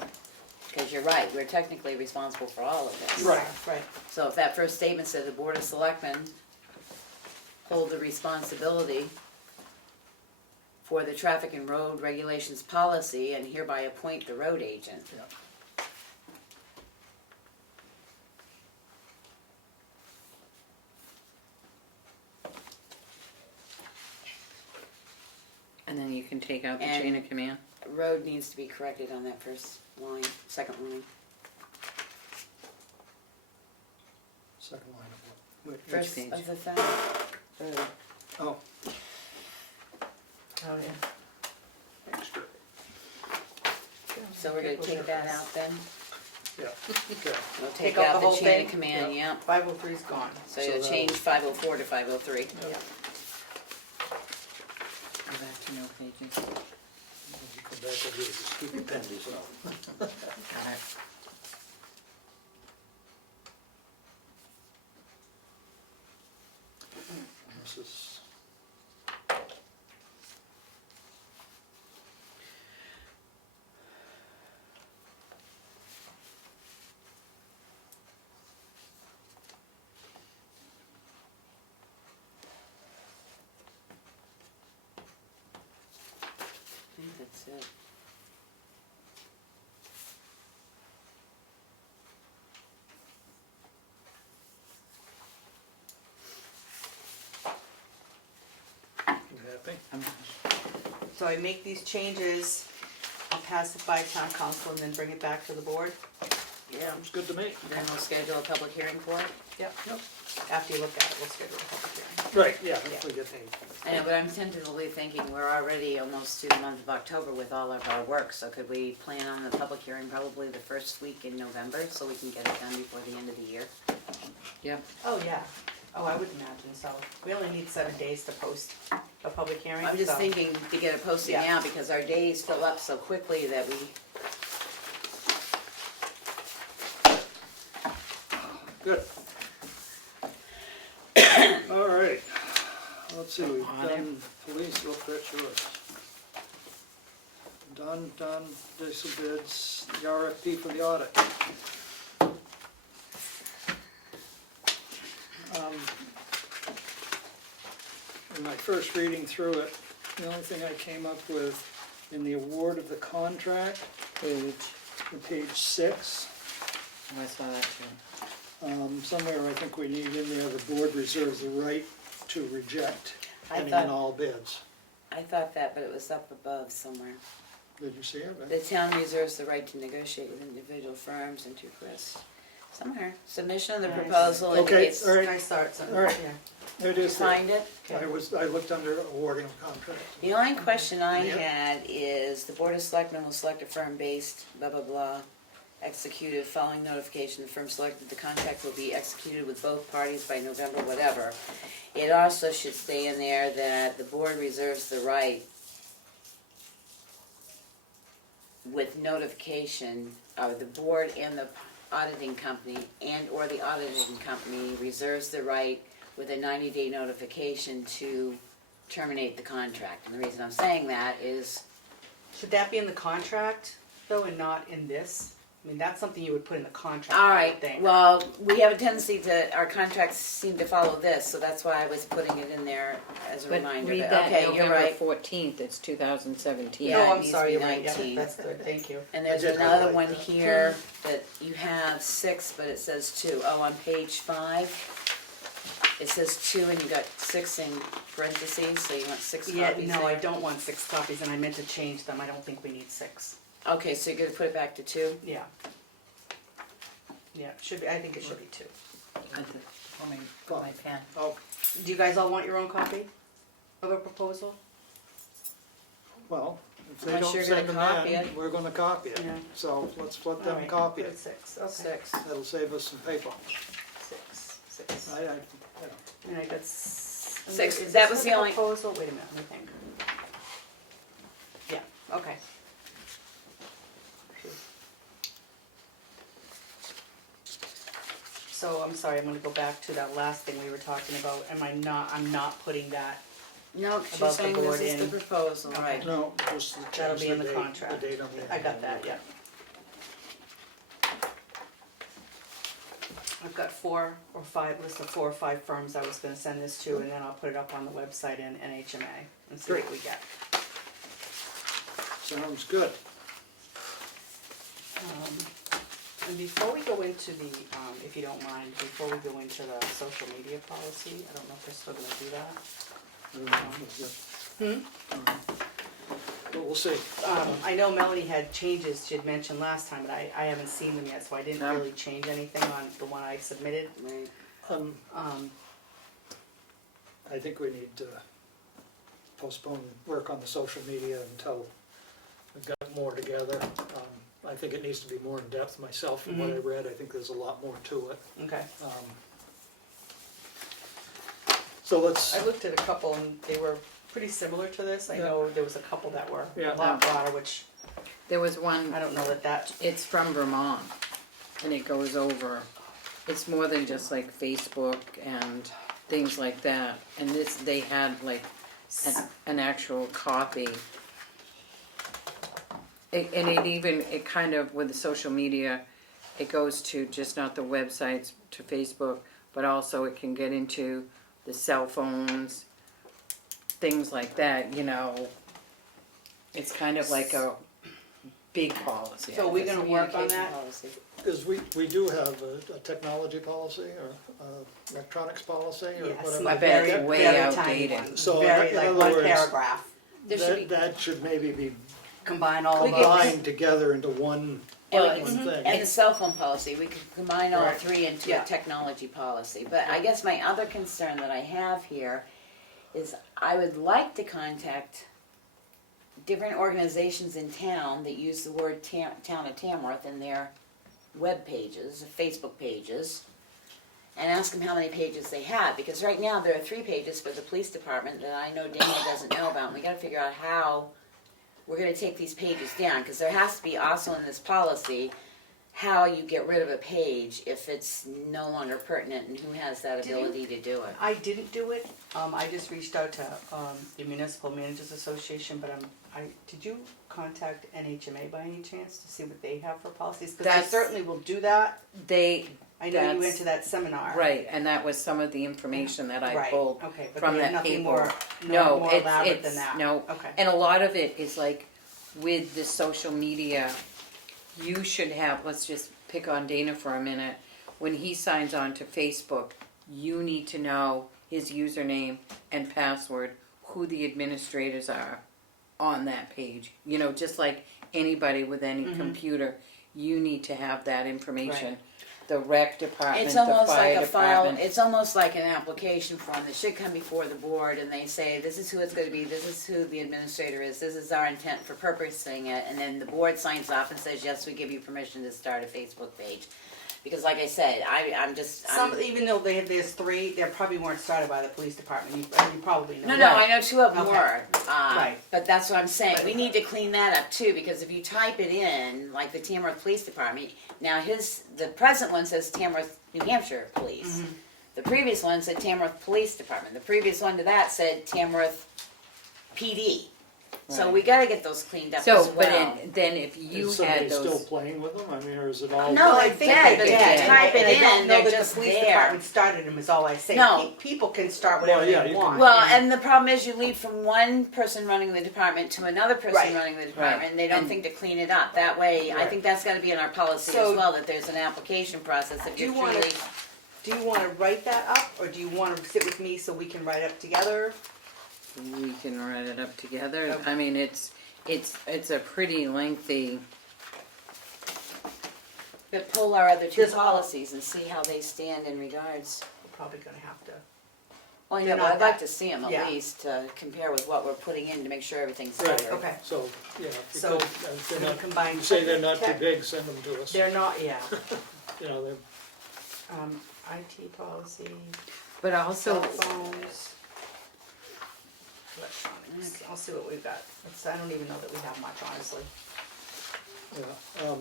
Because you're right, we're technically responsible for all of this. Right. Right, So if that first statement said the Board of Selectmen hold the responsibility for the traffic and road regulations policy and hereby appoint the road agent. Yeah. And then you can take out the And- chain of command. Road needs to be corrected on that first line, second line. Second line of what? Which- First page? of the thing. Road. Oh, oh, yeah. extra, So we're gonna take that out then? yeah, okay. We'll Take take out out the the whole chain thing? of command, yeah. 503's gone. So So you'll that'll- change 504 to 503. Yeah. Go back to no pages. You come back over here, just keep your pennies on. Got it. This is, I think that's it. you happy? I'm not- So I make these changes, I'll pass it by town council and then bring it back to the board. Yeah, It's good to me. then we'll schedule a public hearing for it. Yep. Yep. After you look at it, we'll schedule a public hearing. Right, yeah, if we get paid. I know, but I'm tentatively thinking we're already almost to the month of October with all of our work, so could we plan on the public hearing probably the first week in November, so we can get it done before the end of the year? Yep. Oh, yeah. Oh, I would imagine so. We only need 7 days to post a public hearing. I'm just so- thinking to get it posted Yeah. now, because our days fill up so quickly that we, Good. All right, let's see, we've Audit. done police, oh, that's yours. Done, diesel bids, the RFP for the audit. In my first reading through it, the only thing I came up with in the award of the contract, Page. on page 6, Oh, I saw that too. somewhere I think we need in there, the board reserves the right to reject I any thought- and all bids. I thought that, but it was up above somewhere. Did you see it? The town reserves the right to negotiate with individual firms and to request somewhere. Submission of the Nice. proposal Okay, indicates. all right. Can I start something? All right. Yeah. There it is. there. Find it? I looked under awarding of contract. The only question I Yep. had is, the Board of Selectmen will select a firm based, blah, blah, blah, executed following notification, the firm selected, the contract will be executed with both parties by November, whatever. It also should stay in there that the board reserves the right with notification, the board and the auditing company and/or the auditing company reserves the right with a 90-day notification to terminate the contract. And the reason I'm saying that is, Should that be in the contract, though, and not in this? I mean, that's something you would put in the contract, all I would right, think. well, we have a tendency to, our contracts seem to follow this, so that's why I was putting it in there as a But reminder. read But that okay, you're November right. 14th, it's 2017. Yeah, Oh, it I'm needs sorry, to you're be right, yeah, 19. that's good, thank you. And there's I did another highlight one that. here that you have 6, but it says 2. Oh, on page 5, it says 2 and you got 6 in parentheses, so you want 6 Yeah, copies no, I there? don't want 6 copies, and I meant to change them, I don't think we need 6. Okay, so you're gonna put it back to 2? Yeah. Yeah, should be, I think it should be 2. Let me Well, my pen. Oh, Do you guys all want your own copy of a proposal? well, if they Unless don't you're send gonna them copy in, it. we're gonna copy it. Yeah. So let's let All them right, copy good, it. 6, okay. 6. That'll save us some paper. 6. I, And I got 6, is that this was for the only- proposal, wait a minute, let me think. Yeah, okay. So, I'm sorry, I'm gonna go back to that last thing we were talking about, I'm not putting that, No, 'cause you're Above the saying this board is the in- proposal, Okay. right? no, just That'll change be the in the date, contract. the date on the. I got that, yeah. I've got 4 or 5, list of 4 or 5 firms I was gonna send this to, and then I'll put it up on the website in NHMA and see what we get. Sounds good. And before we go into the, if you don't mind, before we go into the social media policy, I don't know if we're still gonna do that. But we'll see. I know Melanie had changes she had mentioned last time, but I haven't seen them yet, so I didn't No. really change anything on the one I submitted. Right. I think we need to postpone work on the social media until we've got more together. I think it needs to be more in depth myself from what I read. I think there's a lot more to it. Okay. So let's, I looked at a couple and they were pretty similar to this. I Yeah. know there was a couple that were Yeah. a lot broader, which There was one, I don't know that, it's from Vermont, and it goes over, it's more than just like Facebook and things like that. And this, they had like an actual copy. And it kind of, with the social media, it goes to just not the websites, to Facebook, but also it can get into the cell phones, things like that, you know. It's kind of like a big policy. So I we guess. gonna work on Communication that? policy. is we do have a technology policy or electronics policy or yes, whatever. I bet very, it's way very outdated. tiny one. So, Very, in like other one words, paragraph. There should be, That should maybe be combine all We of could- those. Combined together into one Well, thing. and the cell phone policy, we could combine all Right. three into Yeah. a technology policy. But I guess my other concern that I have here is I would like to contact different organizations in town that use the word Town of Tamworth in their web pages, Facebook pages, and ask them how many pages they have. Because right now, there are 3 pages for the police department that I know Dana doesn't know about, and we gotta figure out how we're gonna take these pages down, because there has to be also in this policy how you get rid of a page if it's no longer pertinent, and who has that Did you- ability to do it. I didn't do it, I just reached out to, the Municipal Managers Association, but did you contact NHMA by any chance to see what they have for policies? Cause I That's- certainly will do that, They, I know you That's- went to that seminar. right, and that was some of the information that I Right, pulled okay, but from they have that nothing paper. more, No, more elaborate it's, than that. no, Okay. and a lot of it is like, with the social media, you should have, let's just pick on Dana for a minute. When he signs on to Facebook, you need to know his username and password, who the administrators are on that page. You know, just like anybody with any computer, you need to have that information. Right. The rec department, It's the almost like fire a file, department. it's almost like an application form that should come before the board, and they say, this is who it's gonna be, this is who the administrator is, this is our intent for purposing it, and then the board signs off and says, yes, we give you permission to start a Facebook page. Because like I said, I'm Even though there's 3, they probably weren't started by the police department, you probably know. no, I know 2 of them Okay. were, Right. but that's what I'm saying, But- we need to clean that up too, because if you type it in, like the Tamworth Police Department, now the present one says Tamworth, New Hampshire Police. The previous one said Tamworth Police Department, the previous one to that said Tamworth PD. So Right. we gotta get those cleaned up as So, well. but then if you Is had somebody still those, playing with them? I mean, or is it all? No, I they're think dead, but they if did. you type it And I don't in, know they're that just the police there. department started them, is all I say. No. People can start whatever Well, yeah, they you want. can- Well, and the problem is you leave from one person running the department to another person Right. running the department, Right. and they don't And- think to clean it up. That way, I Right. think that's gotta be in our policy So- as well, that there's an application process if Do you're you wanna- truly. Do you wanna write that up, or do you wanna sit with me so we can write up together? we can write it up together. Okay. I mean, it's a pretty lengthy, But pull our other 2 There's all- policies and see how they stand in regards. We're probably gonna have to. Well, They're yeah, but not I'd like that- to see them yeah. at least, to compare with what we're putting in to make sure everything's Right. covered. Okay. So, yeah, if you So, could, if they're we not, combine you say they're not too tech- big, send them to us. They're not, yeah. You know, they're, IT policy, but cell also, phones, electronics. I'll see what we've got. I don't even know that we have much, honestly. yeah.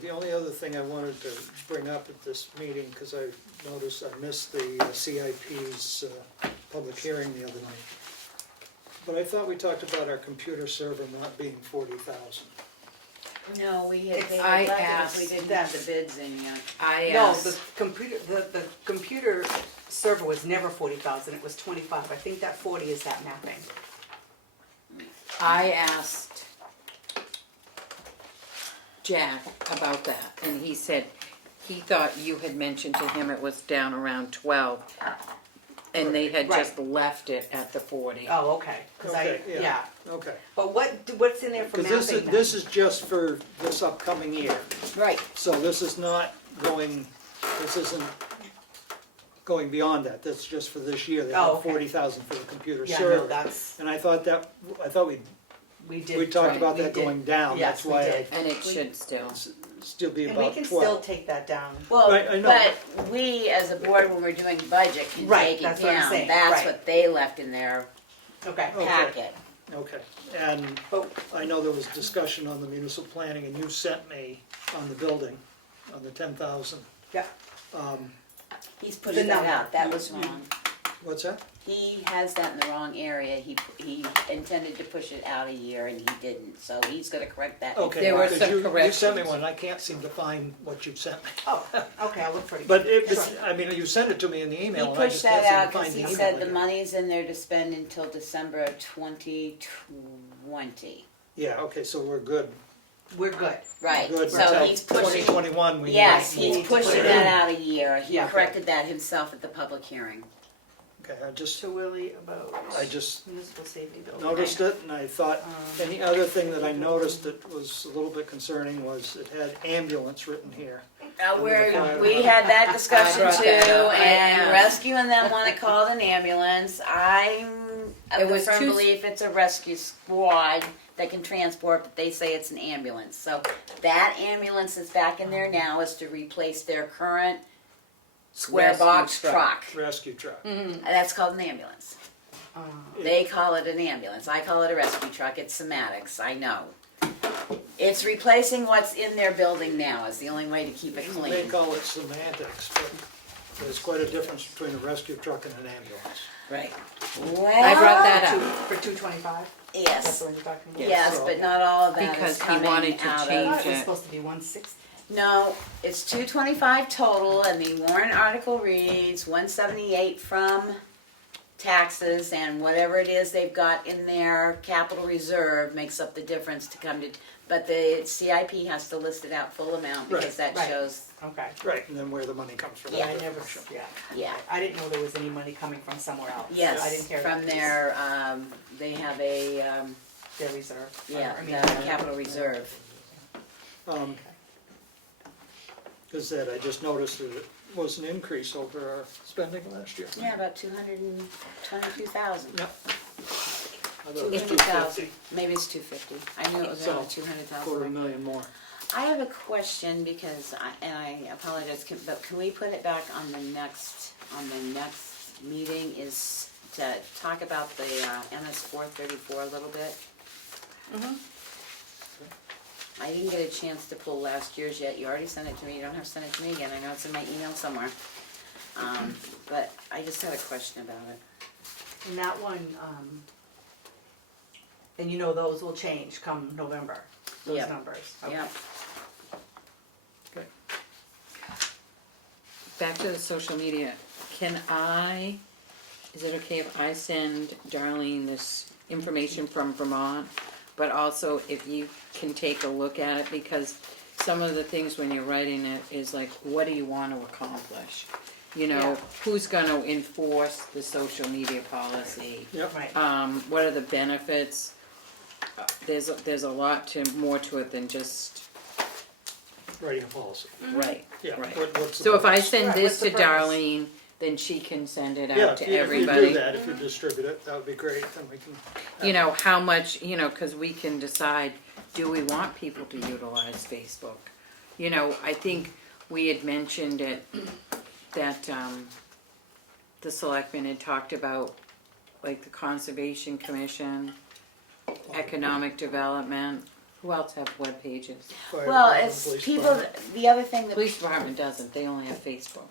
The only other thing I wanted to bring up at this meeting, because I noticed I missed the CIP's public hearing the other night. But I thought we talked about our computer server not being 40,000. No, we had, they I neglected us, we asked didn't them. have the bids in yet. I No, asked, the computer server was never 40,000, it was 25. I think that 40 is that mapping. I asked Jack about that, and he said, he thought you had mentioned to him it was down around 12, and they had Right. just left it at the 40. Oh, okay, 'cause Okay, yeah. yeah. Okay. But what's in there for Because mapping then? this is just for this upcoming year. Right, So this isn't going beyond that. That's just for this year. They Oh, have okay. 40,000 for the computer Yeah, server. no, that's, And I thought we did. we talked right, about we that did. going down. Yes, That's we why did. And it should still. still be And we about can 12. still take that down. well, Right, I know. but we as a board, when we're doing budget, can Right, take it that's what I'm down, saying, that's right. what they left in their Okay. Okay. packet. Okay, and But I know there was discussion on the municipal planning, and you sent me on the building, on the 10,000. Yeah. He's pushing that number. out, that was wrong. What's that? He has that in the wrong area, he intended to push it out a year and he didn't, so he's gonna correct that. Okay, There were because some you sent me corrections. one, I can't seem to find what you sent me. Oh, okay, I'll look for it. But it, Sure. I mean, you sent it to me in the He email, and I pushed just that can't out seem to because find the he email. said the again. money's in there to spend until December of 2020. Yeah, okay, so we're good. We're good. Right, Good so until he's pushing, 2021, we yes, need he's more. pushing that out a year, he Yeah. corrected that himself at the public hearing. Okay, I just To Willie about municipal safety building. noticed it, and I thought, Um, any other thing that I noticed that was a little bit concerning was it had ambulance written here. We had that discussion I too, brought that up. and I- rescue and them want it called an ambulance. I'm It of the was firm two- belief it's a rescue squad that can transport, but they say it's an ambulance. So that ambulance that's back in there now is to replace their current square Rescue box truck. truck. Rescue truck. That's called an ambulance. um, They call it an ambulance. I call it a rescue truck. It's semantics, I know. It's replacing what's in their building now is the only way to keep it They clean. call it semantics, but there's quite a difference between a rescue truck and an ambulance. Right. I brought that up. For 225? That's Yes, the one you're talking about? yes, but not all of that Because is he coming wanted to out I change of. thought it was it. supposed to be 160. No, it's 225 total, and the warrant article reads 178 from taxes, and whatever it is they've got in their capital reserve makes up the difference to come to. But the CIP has to list it out full amount because that Right. shows. Okay. Right, and then where the money comes from. Yeah, I never, yeah. Yeah. I didn't know there was any money coming from somewhere else. So I Yes, didn't hear from that. their, they have a, Their reserve. yeah, I mean, the capital reserve. Is that I just noticed that it was an increase over our spending last year. Yeah, about 222,000. Yep. I thought it was 200,000, 250, maybe it's 250. I knew it was So, around 200,000. $250,000 more. I have a question because, and I apologize, but can we put it back on the next meeting is to talk about the MS 434 a little bit? Mhm. I didn't get a chance to pull last year's yet. You already sent it to me. You don't have to send it to me again. I know it's in my email somewhere. But I just had a question about it. And that one, and you know those will change come November, those Yep. numbers. Okay. Yep. Okay. Back to the social media. Is it okay if I send Darlene this information from Vermont? But also if you can take a look at it, because some of the things when you're writing it is like, what do you want to accomplish? You know, Yeah. who's gonna enforce the social media policy? Yep. Right. What are the benefits? There's a lot more to it than just, Writing a policy. right, Yeah. right. What's the So if I purpose? send Right, this what's the to purpose? Darlene, then she can send it Yeah, out if to you everybody. do that, if you distribute it, that would be great, then we can. You know, how much, you know, cause we can decide, do we want people to utilize Facebook? You know, I think we had mentioned it, that, the selectmen had talked about, like, the Conservation Commission, Economic Development, who else have web pages? Fire Well, department, it's police people, department. the other thing that Police Department doesn't, they only have Facebook.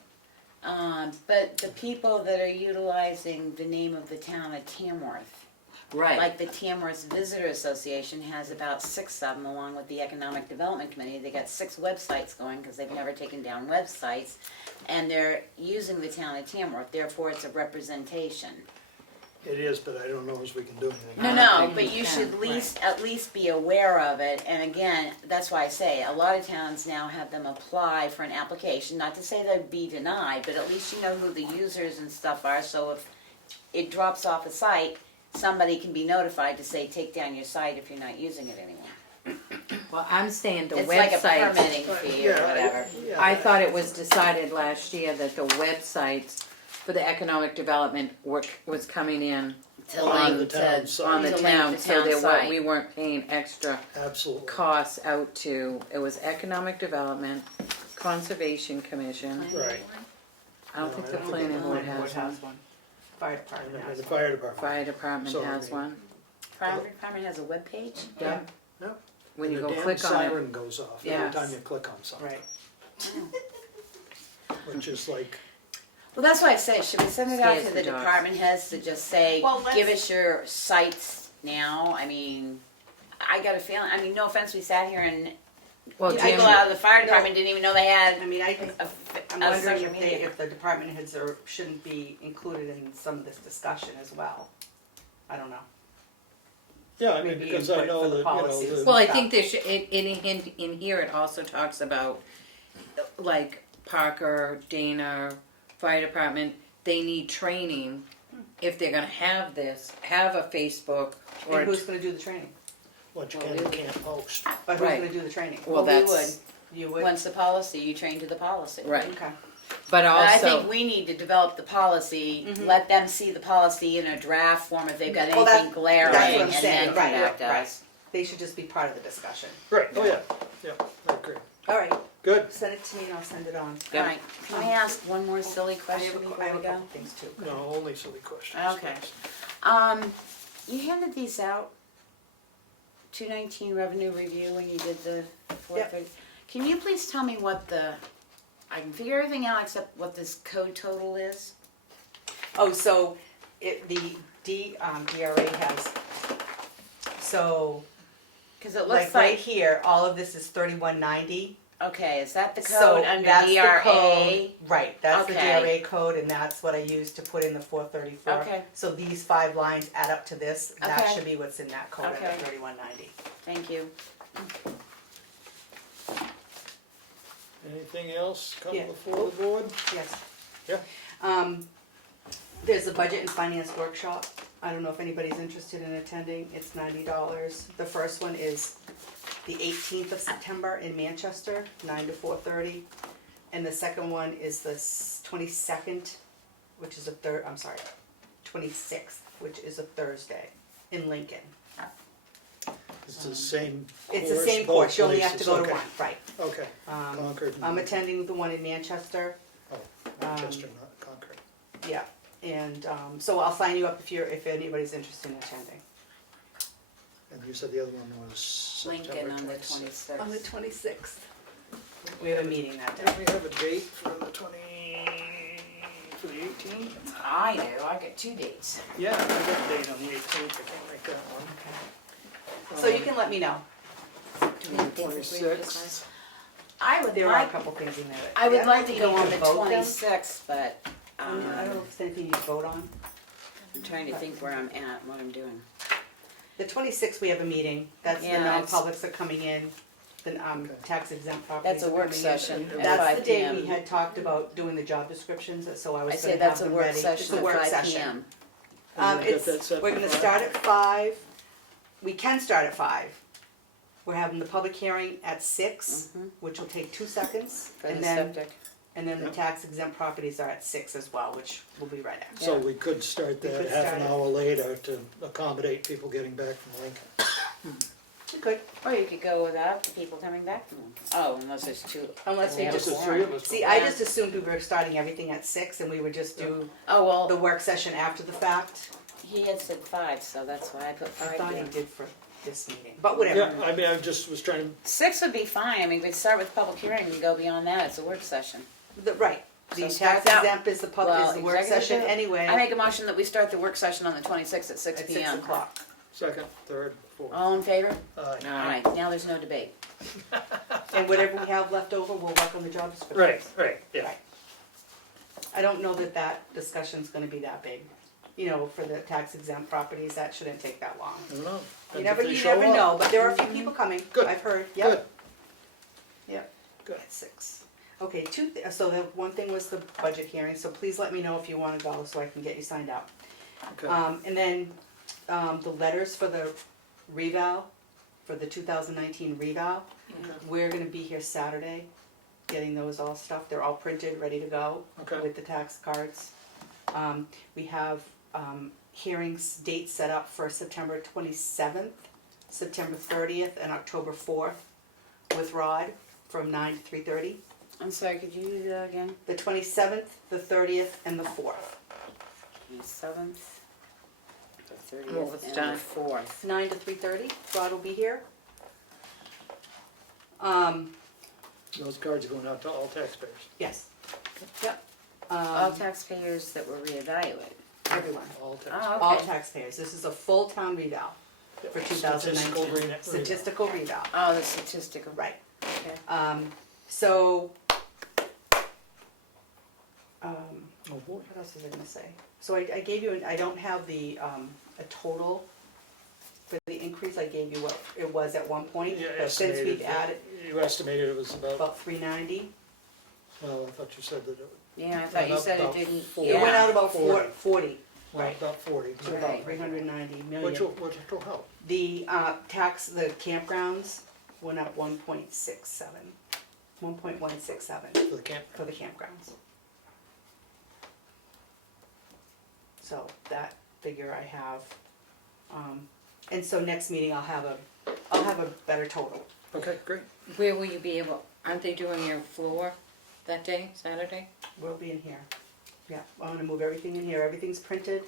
but the people that are utilizing the name of the town of Tamworth, Right. like the Tamworth Visitor Association has about 6 of them, along with the Economic Development Committee. They got 6 websites going because they've never taken down websites, and they're using the town of Tamworth. Therefore, it's a representation. It is, but I don't know as we can do anything. No, I no, don't think but we you can, should at least be aware of it. And again, that's why I say a lot of towns now have them apply for an application. Not to say they'd be denied, but at least you know who the users and stuff are. So if it drops off a site, somebody can be notified to say take down your site if you're not using it anymore. Well, I'm saying the It's like a websites, permitting fee or whatever. I thought it was decided last year that the websites for the economic development was coming in To On link the town to, site. on the to link town, the so town that site. we weren't paying extra Absolutely. costs out to, it was economic development, conservation commission. Right. I don't think No, the I don't planning think board Planning board has one. Fire And department the has one. fire department. Fire department So, I has mean- one. Fire department has a webpage? Yeah. No. When you The go damn click on it, siren goes off every Yes. time you click on something, Right. which is like, Well, that's why I say, should we send it out Scares to the the dogs. department heads to just say, Well, let's- give us your sites now? I mean, I got a feeling, I mean, no offense, we sat here and well, people Jim, out of the fire department didn't even know they had I mean, a, I'm a wondering social if media. if the department heads shouldn't be included in some of this discussion as well. I don't know. yeah, I mean, Maybe because I input know for that, the you know, policies. well, I think there should, in here it also talks about, like, Parker, Dana, fire department, they need training if they're gonna have this, have a Facebook or. And who's gonna do the training? What you Well, can and we- can't post. But who's Right. gonna do the training? Well, we that's. would. You would? Once the policy, you train to the policy. Right, Okay. but But I also, think we need to develop the policy, let them see the policy in a draft form if they've got Well, anything glaring, that's what I'm and saying. then Right, come back to right. us. They should just be part of the discussion. Right, oh yeah, yeah, I agree. All right, Good. send it to me and I'll send it on. Yeah. Alright, can I ask one more silly I have question a, before I have we a go? couple things too. No, only silly questions. Okay. You handed these out, 219 revenue review when you did the 430. Can you please tell me what I can figure everything out except what this code total is? Oh, so the DRA has, so Cause it like looks right like, here, all of this is 3190. okay, is that the So code under that's the DRA? code, right, that's the Okay. DRA code and that's what I used to put in the 434. Okay. So these 5 lines add up to this, that Okay. should be what's in that code Okay. under 3190. Thank you. Anything else come Yeah. before the board? Yes. Yeah. There's a budget and finance workshop. I don't know if anybody's interested in attending. It's $90. The first one is the 18th of September in Manchester, 9 to 4:30. And the second one is the 22nd, which is 26th, which is a Thursday in Lincoln. It's the same course? It's the same both course. You only have to places, go to okay. one, right. Okay, Concord. and- I'm attending the one in Manchester. Oh, Manchester, not Concord. Yeah, and so I'll sign you up if anybody's interested in attending. And you said the other one was September Lincoln on the 26th. 26th. 26th. We have a meeting that Do day. we have a date for the for the 18th? I do, I got 2 dates. Yeah, I got a date on the 18th, I can't make that one. So you can let me know. 26th. I would There are a like, couple things in there. I would don't like to think go you on need the to vote them. 26th, but I don't know if there's anything you vote on. I'm trying to think where I'm at, what I'm doing. The 26th, we have a meeting. That's the Yeah, it's- non-publics are coming in, the tax exempt properties That's a are work coming in. session at That's 5 the day we PM. had talked about doing the job descriptions, so I I was say gonna have that's a them work ready. It's session a at work 5 session. PM. And you got It's, that set we're for gonna 5? start at 5. We can start at 5. We're having the public hearing at 6, which will take 2 seconds. For the And then, septic. and then the Yep. tax exempt properties are at 6 as well, which will be right after. So Yeah. we could start We that could half start an it. hour later to accommodate people getting back from Lincoln. We could, Or you could go without the people coming back from them. Oh, unless there's 2. unless we Yeah. just, Unless the 3 of us. see, I just assumed we were starting everything at 6 and we would just do Oh, the well, work session after the fact. he had said 5, so that's why I put I 5 thought he down. did for this meeting, but whatever. Yeah, I mean, I just was trying 6 would be fine, I mean, we start with public hearing and go beyond that, it's a work session. Right, the So start tax that- exempt is the Well, is the work executive session do- anyway. I make a motion that we start the work session on the 26th at 6 At 6 PM. o'clock. to, second, third, fourth. All in favor? Aye. Alright, now there's no debate. And whatever we have left over, we'll work on the job description. Right, yeah. Right. I don't know that that discussion's gonna be that big. You know, for the tax exempt properties, that shouldn't take that long. I don't know. You Depends if they never show up. know, but there are a few people coming, Good. I've heard, Good. yep. Yep. Good. At 6. Okay, so the one thing was the budget hearing, so please let me know if you wanna go, so I can get you signed up. Okay. And then, the letters for the reval, for the 2019 reval, we're gonna be here Saturday, getting those all stuffed, they're all printed, ready to go Okay. with the tax cards. We have, hearings, dates set up for September 27th, September 30th, and October 4th with Rod from 9 to 3:30. I'm sorry, could you do that again? The 27th, the 30th, and the 4th. 27th, the What 30th, was and done? the 4th. 9 to 3:30, Rod will be here. Those cards are going out to all taxpayers. Yes. Yep. All taxpayers that were reevaluated. Everyone, All taxpayers. Oh, all okay. taxpayers. This is a full town reval for 2019. Statistical read- Statistical reval, Oh, the statistical. right. Okay. So, Oh, boy. what else was I gonna say? So I gave you, I don't have the, a total for the increase. I gave you what it was at one point, You but since we've estimated, added you estimated it was about 390. well, I thought you said that it Yeah, I thought you Went up said it about didn't. 40. It went Yeah. out about 40. 40. well, Right. about 40. to about 390 million. Which will help. The the campgrounds went up 1.67, 1.167 For the camp. for the campgrounds. So that figure I have, and so next meeting I'll have a better total. Okay, great. Where will you be able, aren't they doing your floor that day, Saturday? We'll be in here. Yeah, I'm gonna move everything in here. Everything's printed.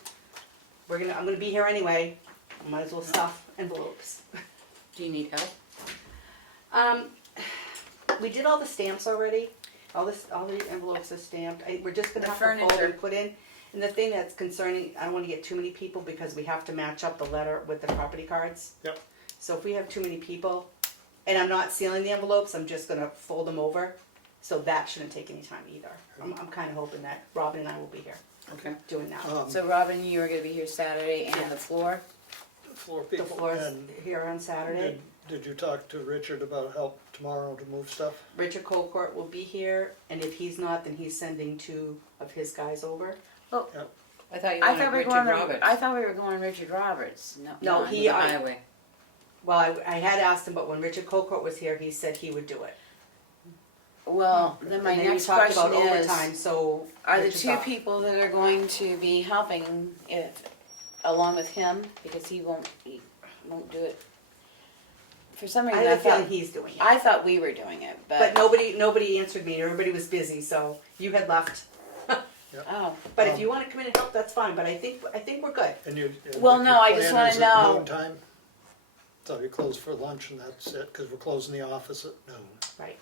I'm gonna be here anyway. Might as well stuff envelopes. Do you need help? We did all the stamps already. All the envelopes are stamped. We're just gonna The have to fold furniture. and put in. And the thing that's concerning, I don't wanna get too many people because we have to match up the letter with the property cards. Yep. So if we have too many people, and I'm not sealing the envelopes, I'm just gonna fold them over. So that shouldn't take any time either. I'm kinda hoping that Robin and I will be here Okay. doing that. So Robin, you are gonna be here Saturday Yeah. and the floor? Floor The people. floor's And here on Saturday. did you talk to Richard about help tomorrow to move stuff? Richard Colcourt will be here, and if he's not, then he's sending 2 of his guys over. I thought you I wanted thought we were Richard going, Roberts. I thought we were going Richard Roberts, no. No, no, he- The highway. Well, I had asked him, but when Richard Colcourt was here, he said he would do it. Well, then my And then we next talked question about is, overtime, so. are the Richard's two off. people that are going to be helping along with him, because he won't do it? For some I reason, have a feeling he's doing it. I thought we were doing it, But nobody answered me, everybody was busy, so you had left. Oh, But if you wanna come in and help, that's fine, but I think we're good. And you. Well, no, I just plan wanna is at know- noon time? So you close for lunch and that's it, because we're closing the office at noon. Right.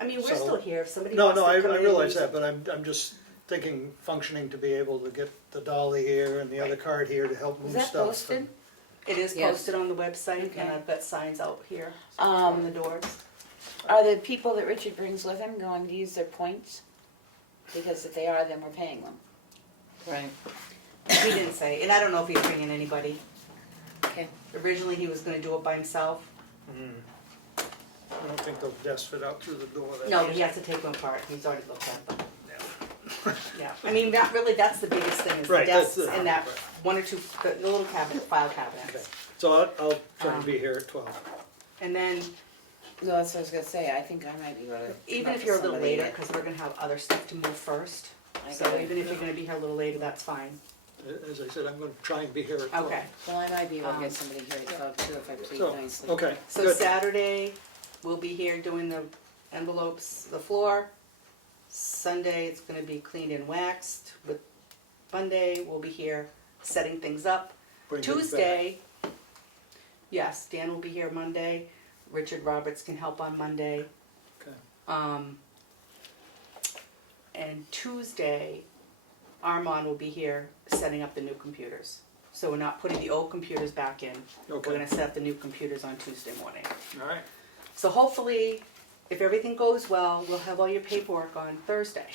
I mean, we're So- still here, if somebody No, wants no, to I come in. realize that, but I'm just thinking functioning to be able to get the dolly here and the other card here to help move is stuff. that posted? and- It is Yes. posted on the website, Okay. and I've got signs out here on the doors. Are the people that Richard brings with him going to use their points? Because if they are, then we're paying them. Right. He didn't say, and I don't know if he's bringing anybody. Okay. Originally, he was gonna do it by himself. I don't think those desks fit out through the door. that No, easy. he has to take them apart, he's already looked at them. Yeah, I mean, that really, that's the biggest thing, is the Right, that's desks the- and that right. 1 or 2, the little cabinet, file Okay, cabinets. so I'll try to be here at 12. And then, No, that's what I was gonna say, I think I might be able to. even if you're a little later, cause we're gonna have other stuff to move first, so even if you're gonna be here a little later, that's fine. As I said, I'm gonna try and be here at 12. Okay, Well, I might be able to get somebody here at 12 too, if I plead So, nicely. okay, so good. Saturday, we'll be here doing the envelopes, the floor. Sunday, it's gonna be cleaned and waxed. With Monday, we'll be here setting things up. Bring things back. Tuesday, yes, Dan will be here Monday. Richard Roberts can help on Monday. Okay. And Tuesday, Armand will be here setting up the new computers. So we're not putting the old computers back in. Okay. We're gonna set up the new computers on Tuesday morning. All right. So hopefully, if everything goes well, we'll have all your paperwork on Thursday.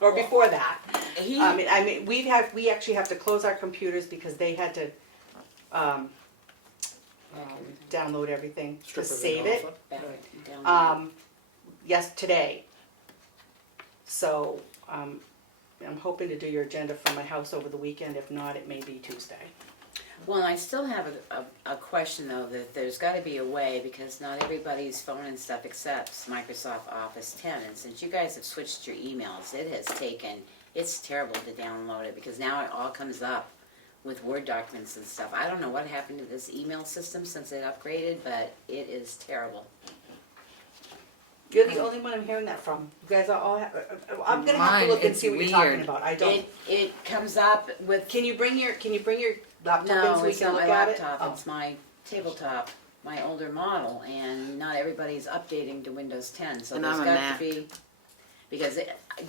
Or before that. He, I mean, we actually have to close our computers because they had to, download everything to Strip save everything it. off. back down. Yes, today. So, I'm hoping to do your agenda from my house over the weekend. If not, it may be Tuesday. Well, I still have a question though, that there's gotta be a way, because not everybody's phone and stuff accepts Microsoft Office 10. And since you guys have switched your emails, it's terrible to download it, because now it all comes up with Word documents and stuff. I don't know what happened to this email system since it upgraded, but it is terrible. You're the only one I'm hearing that from. You guys are all, I'm gonna have to Mine, look and it's see what you're talking weird. about. I don't, It comes up with, can you bring your laptop in no, so we it's can not look my at it? laptop, Oh. it's my tabletop, my older model, and not everybody's updating to Windows 10, so And there's I'm a got Mac. to be, because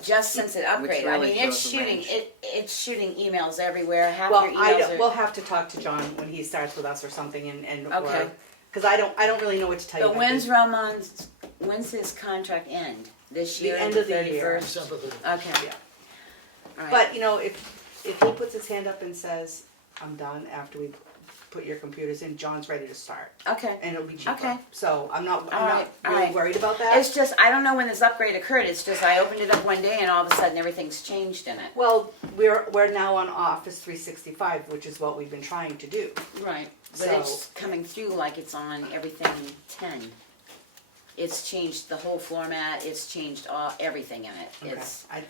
just since it upgraded, really I mean, it's throws a shooting, wrench. it's shooting emails everywhere, half Well, your emails we'll are, have to talk to John when he starts with us or something and, Okay. or, cause I don't really know what to tell you. but when's his contract end? This The year, end the of the year. 31st? December the Okay. Yeah. All right. But, if he puts his hand up and says, I'm done after we put your computers in, John's ready to start, Okay. and it'll be cheaper. Okay. So I'm not All really right. worried about that. It's just, I don't know when this upgrade occurred, it's just I opened it up one day and all of a sudden everything's changed in it. Well, we're now on Office 365, which is what we've been trying to do. Right. But So- it's coming through like it's on everything 10. It's changed the whole format, it's changed everything in it. Okay. It's, I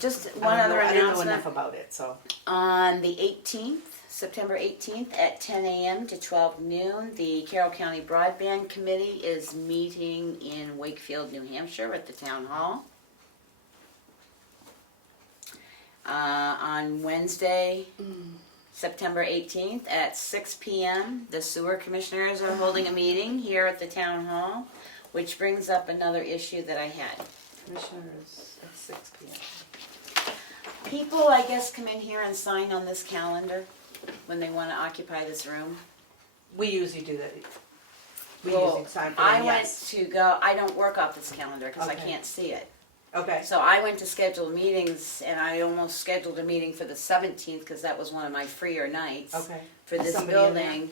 just don't one know- other I don't know enough announcement. about it, so. On the 18th, September 18th at 10 a.m. to 12 noon, the Carroll County Broadband Committee is meeting in Wakefield, New Hampshire at the Town Hall. On Wednesday, September 18th at 6 p.m., the sewer commissioners are holding a meeting here at the Town Hall, which brings up another issue that I had. Commissioners at 6 p.m. People, I guess, come in here and sign on this calendar when they want to occupy this room. We usually do that. We Well, usually sign for I them, went yes. to go, I don't work off this calendar because I Okay. can't see it. Okay, So I went to schedule meetings and I almost scheduled a meeting for the 17th because that was one of my freer nights okay. for this Somebody in there? building.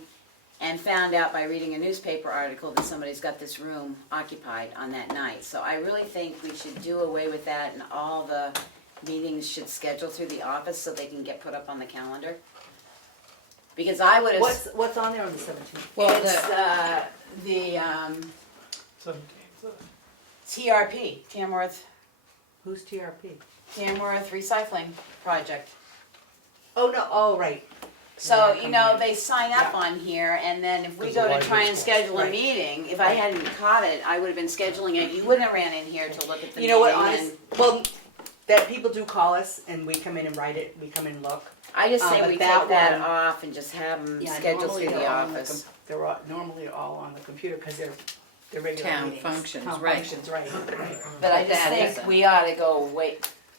And found out by reading a newspaper article that somebody's got this room occupied on that night. So I really think we should do away with that and all the meetings should schedule through the office so they can get put up on the calendar. Because I would have. What's on there on the 17th? Well, It's the, the TRP, Tamworth Who's TRP? Recycling Project. Oh, no, oh, right. So, Yeah, you know, coming in. they sign up Yeah. on here, and then if we There's go a to line try and that's schedule a Right. meeting, if I hadn't caught it, I would have been scheduling it, you wouldn't have ran in here to look at the You know what, meeting, honest, and well, that people do call us and we come in and write it, we come in and look. I just say but we that take that one- off and just have them Yeah, scheduled normally through the they're all on office. They're all, normally all on the computer because they're regular Town meetings. functions, Town right. functions, right. But I just That think isn't. we ought to go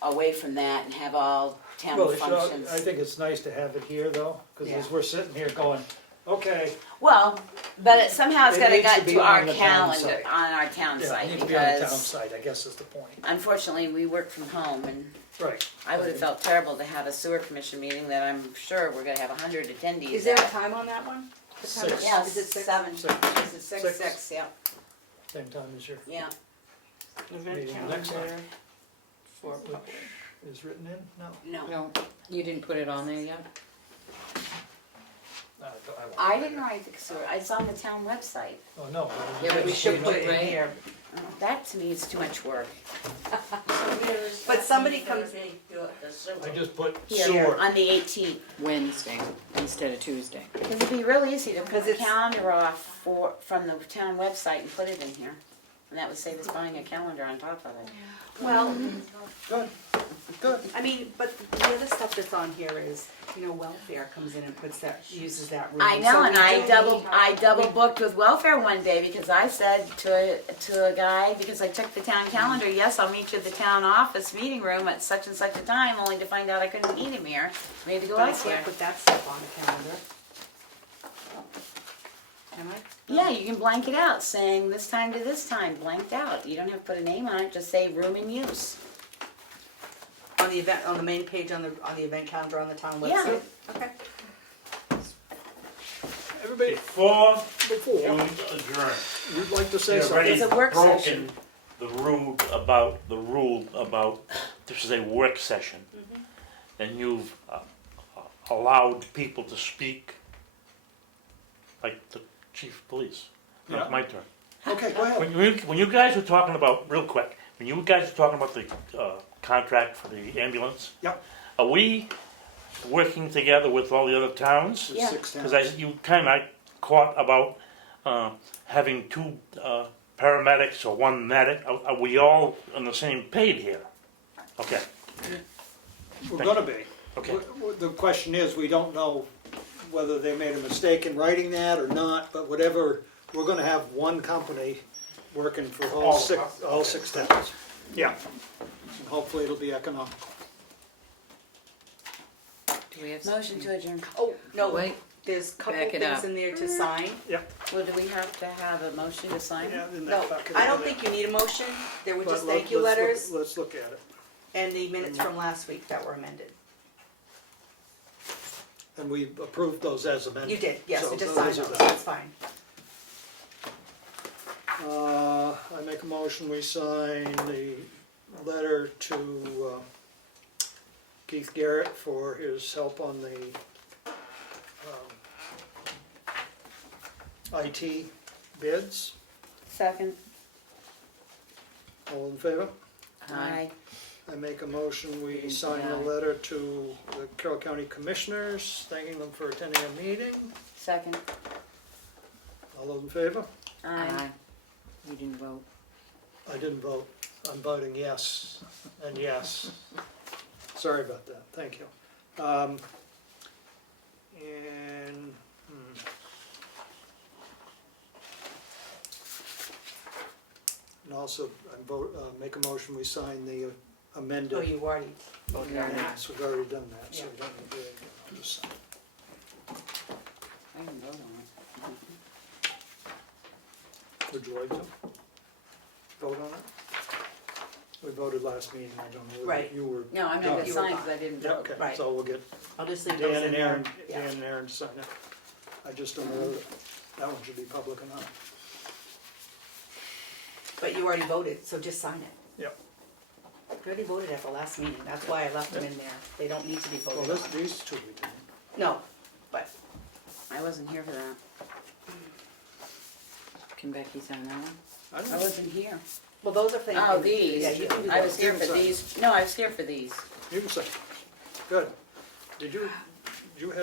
away from that and have all town Well, it should- functions. I think it's nice to have it here though, because as Yeah. we're sitting here going, okay, Well, but it somehow it's It gotta needs to get be to our on the town calendar, site. on our town yeah, it site, needs to be on the town because site, I guess is the point. unfortunately, we work from home and Right. I would have felt terrible to have a sewer commission meeting that I'm sure we're gonna have 100 attendees Is there a at. time on that one? The time? Six. Yeah, Is it 6? 7. Six. Is it 6? Six. 6, yeah, Same time as your yeah. Event meeting next calendar time. for which is written in? No. No, no, you didn't put it on there yet? won't. I didn't write the sewer, it's on the town website. Oh, no. Yeah, but We should should put do it in right. here. That to me is too much work. But somebody comes- I just put Here, sewer. on the 18th. Wednesday instead of Tuesday. Because it'd be real easy to pull Because the it's- calendar off from the town website and put it in here. And that would save us buying a calendar on top of it. Well, Good, good. I mean, but the other stuff that's on here is, you know, welfare comes in and uses that room. I know, So and we I do double booked with welfare one day because I said to a guy, because I took the town calendar, yes, I'll meet you at the town office meeting room at such and such a time, only to find out I couldn't meet him here. We had to go But I elsewhere. can't put that stuff on the calendar. Am I? Yeah, you can blank it out, saying this time to this time, blanked out. You don't have to put a name on it, just say room in use. On the event, on the main page on the event calendar on the town Yeah. website? Okay. Everybody, Before before, you adjourn, you'd like to say you've something? already It's a work broken session. the rule about, this is a work session. And you've allowed people to speak, like the chief of police. Now Yeah. it's my turn. Okay, go ahead. When you guys were talking about, real quick, when you guys were talking about the contract for the ambulance, Yep. are we working together with all the other towns? There's Yeah. 6 towns. Because you kind of caught about having 2 paramedics or 1 medic. Are we all on the same page here? Okay, We're gonna be. okay. The question is, we don't know whether they made a mistake in writing that or not, but whatever, we're gonna have one company working for all six towns. Yeah. And hopefully it'll be economical. Do we have? Motion to adjourn. Oh, no, Wait, there's a couple Back it things up. in there to sign. Well, do we have to have a motion to sign? Yeah, in that No, bucket I don't over think you need a motion. There were there. just But thank you let's look- letters Let's look at it. and the minutes from last week that were amended. And we approved those as amended. You did, yes, So we just those signed are those, the- that's fine. I make a motion, we sign the letter to Keith Garrett for his help on the IT bids. Second. All in favor? Aye. I make a motion, we sign a Aye. letter to the Carroll County Commissioners, thanking them for attending a meeting. Second. All those in favor? Aye. You didn't vote. I didn't vote. I'm voting yes and yes. Sorry about that, thank you. And, and also, I vote, make a motion, we sign the amended. Oh, you already voted on that. Yes, we've already done that, so Yeah. we don't need to do it again. I'll just sign. I can vote on Would you like to vote on it? We voted last meeting, I don't know whether Right. you were. it. No, I'm not No. gonna sign because I didn't Yeah, vote. okay, Right. so we'll get I'll just leave Dan those in and there. Aaron, Yeah. Dan and Aaron to sign it. I just don't know whether that one should be public or not. But you already voted, so just sign it. Yep. You already voted at the last meeting, that's why I left them in there. They don't need to be Well, voted this, on. these two we didn't. No, but I wasn't here for that. Can Becky sign that one? I I don't know. wasn't here. well, those are things. Oh, these. Yeah, you can do I was those. here for Inside. these. No, I was here for these. You can say, good. Did you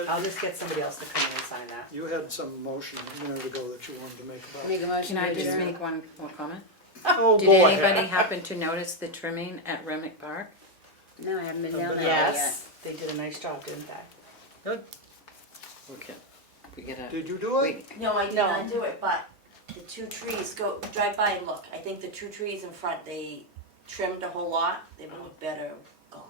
I'll had, just get somebody else to come in and sign that. you had some motion a minute ago that you wanted to make about. Make a motion. Can I to just adjourn. make one more comment? Oh, Did go anybody ahead. happen to notice the trimming at Remick Park? No, I haven't been down there Yes, they did a nice job, didn't they? Good. Okay. We get a. Did you do it? No, I did No. not do it, but the two trees, go, drive by and look. I think the two trees in front, they trimmed a whole lot. They would look better gone.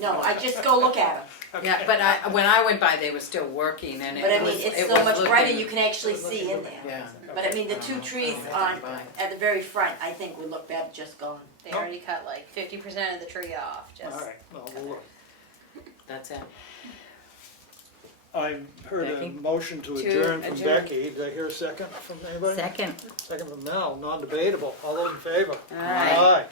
No, I just go look at them. Yeah, but when I went by, they were still working and it But I was, mean, it's it so was much looking- brighter, you can actually see in there. Yeah. But I mean, the two trees on, Bye. at the very front, I think would look better just gone. They already cut like 50% of the tree off, All just. right, well, we'll look. That's it. I heard a Becky? motion to To adjourn from adjourn. Becky. Did I hear a second from anybody? Second. Second from Mel, non-debatable. All those in favor? Aye. Aye.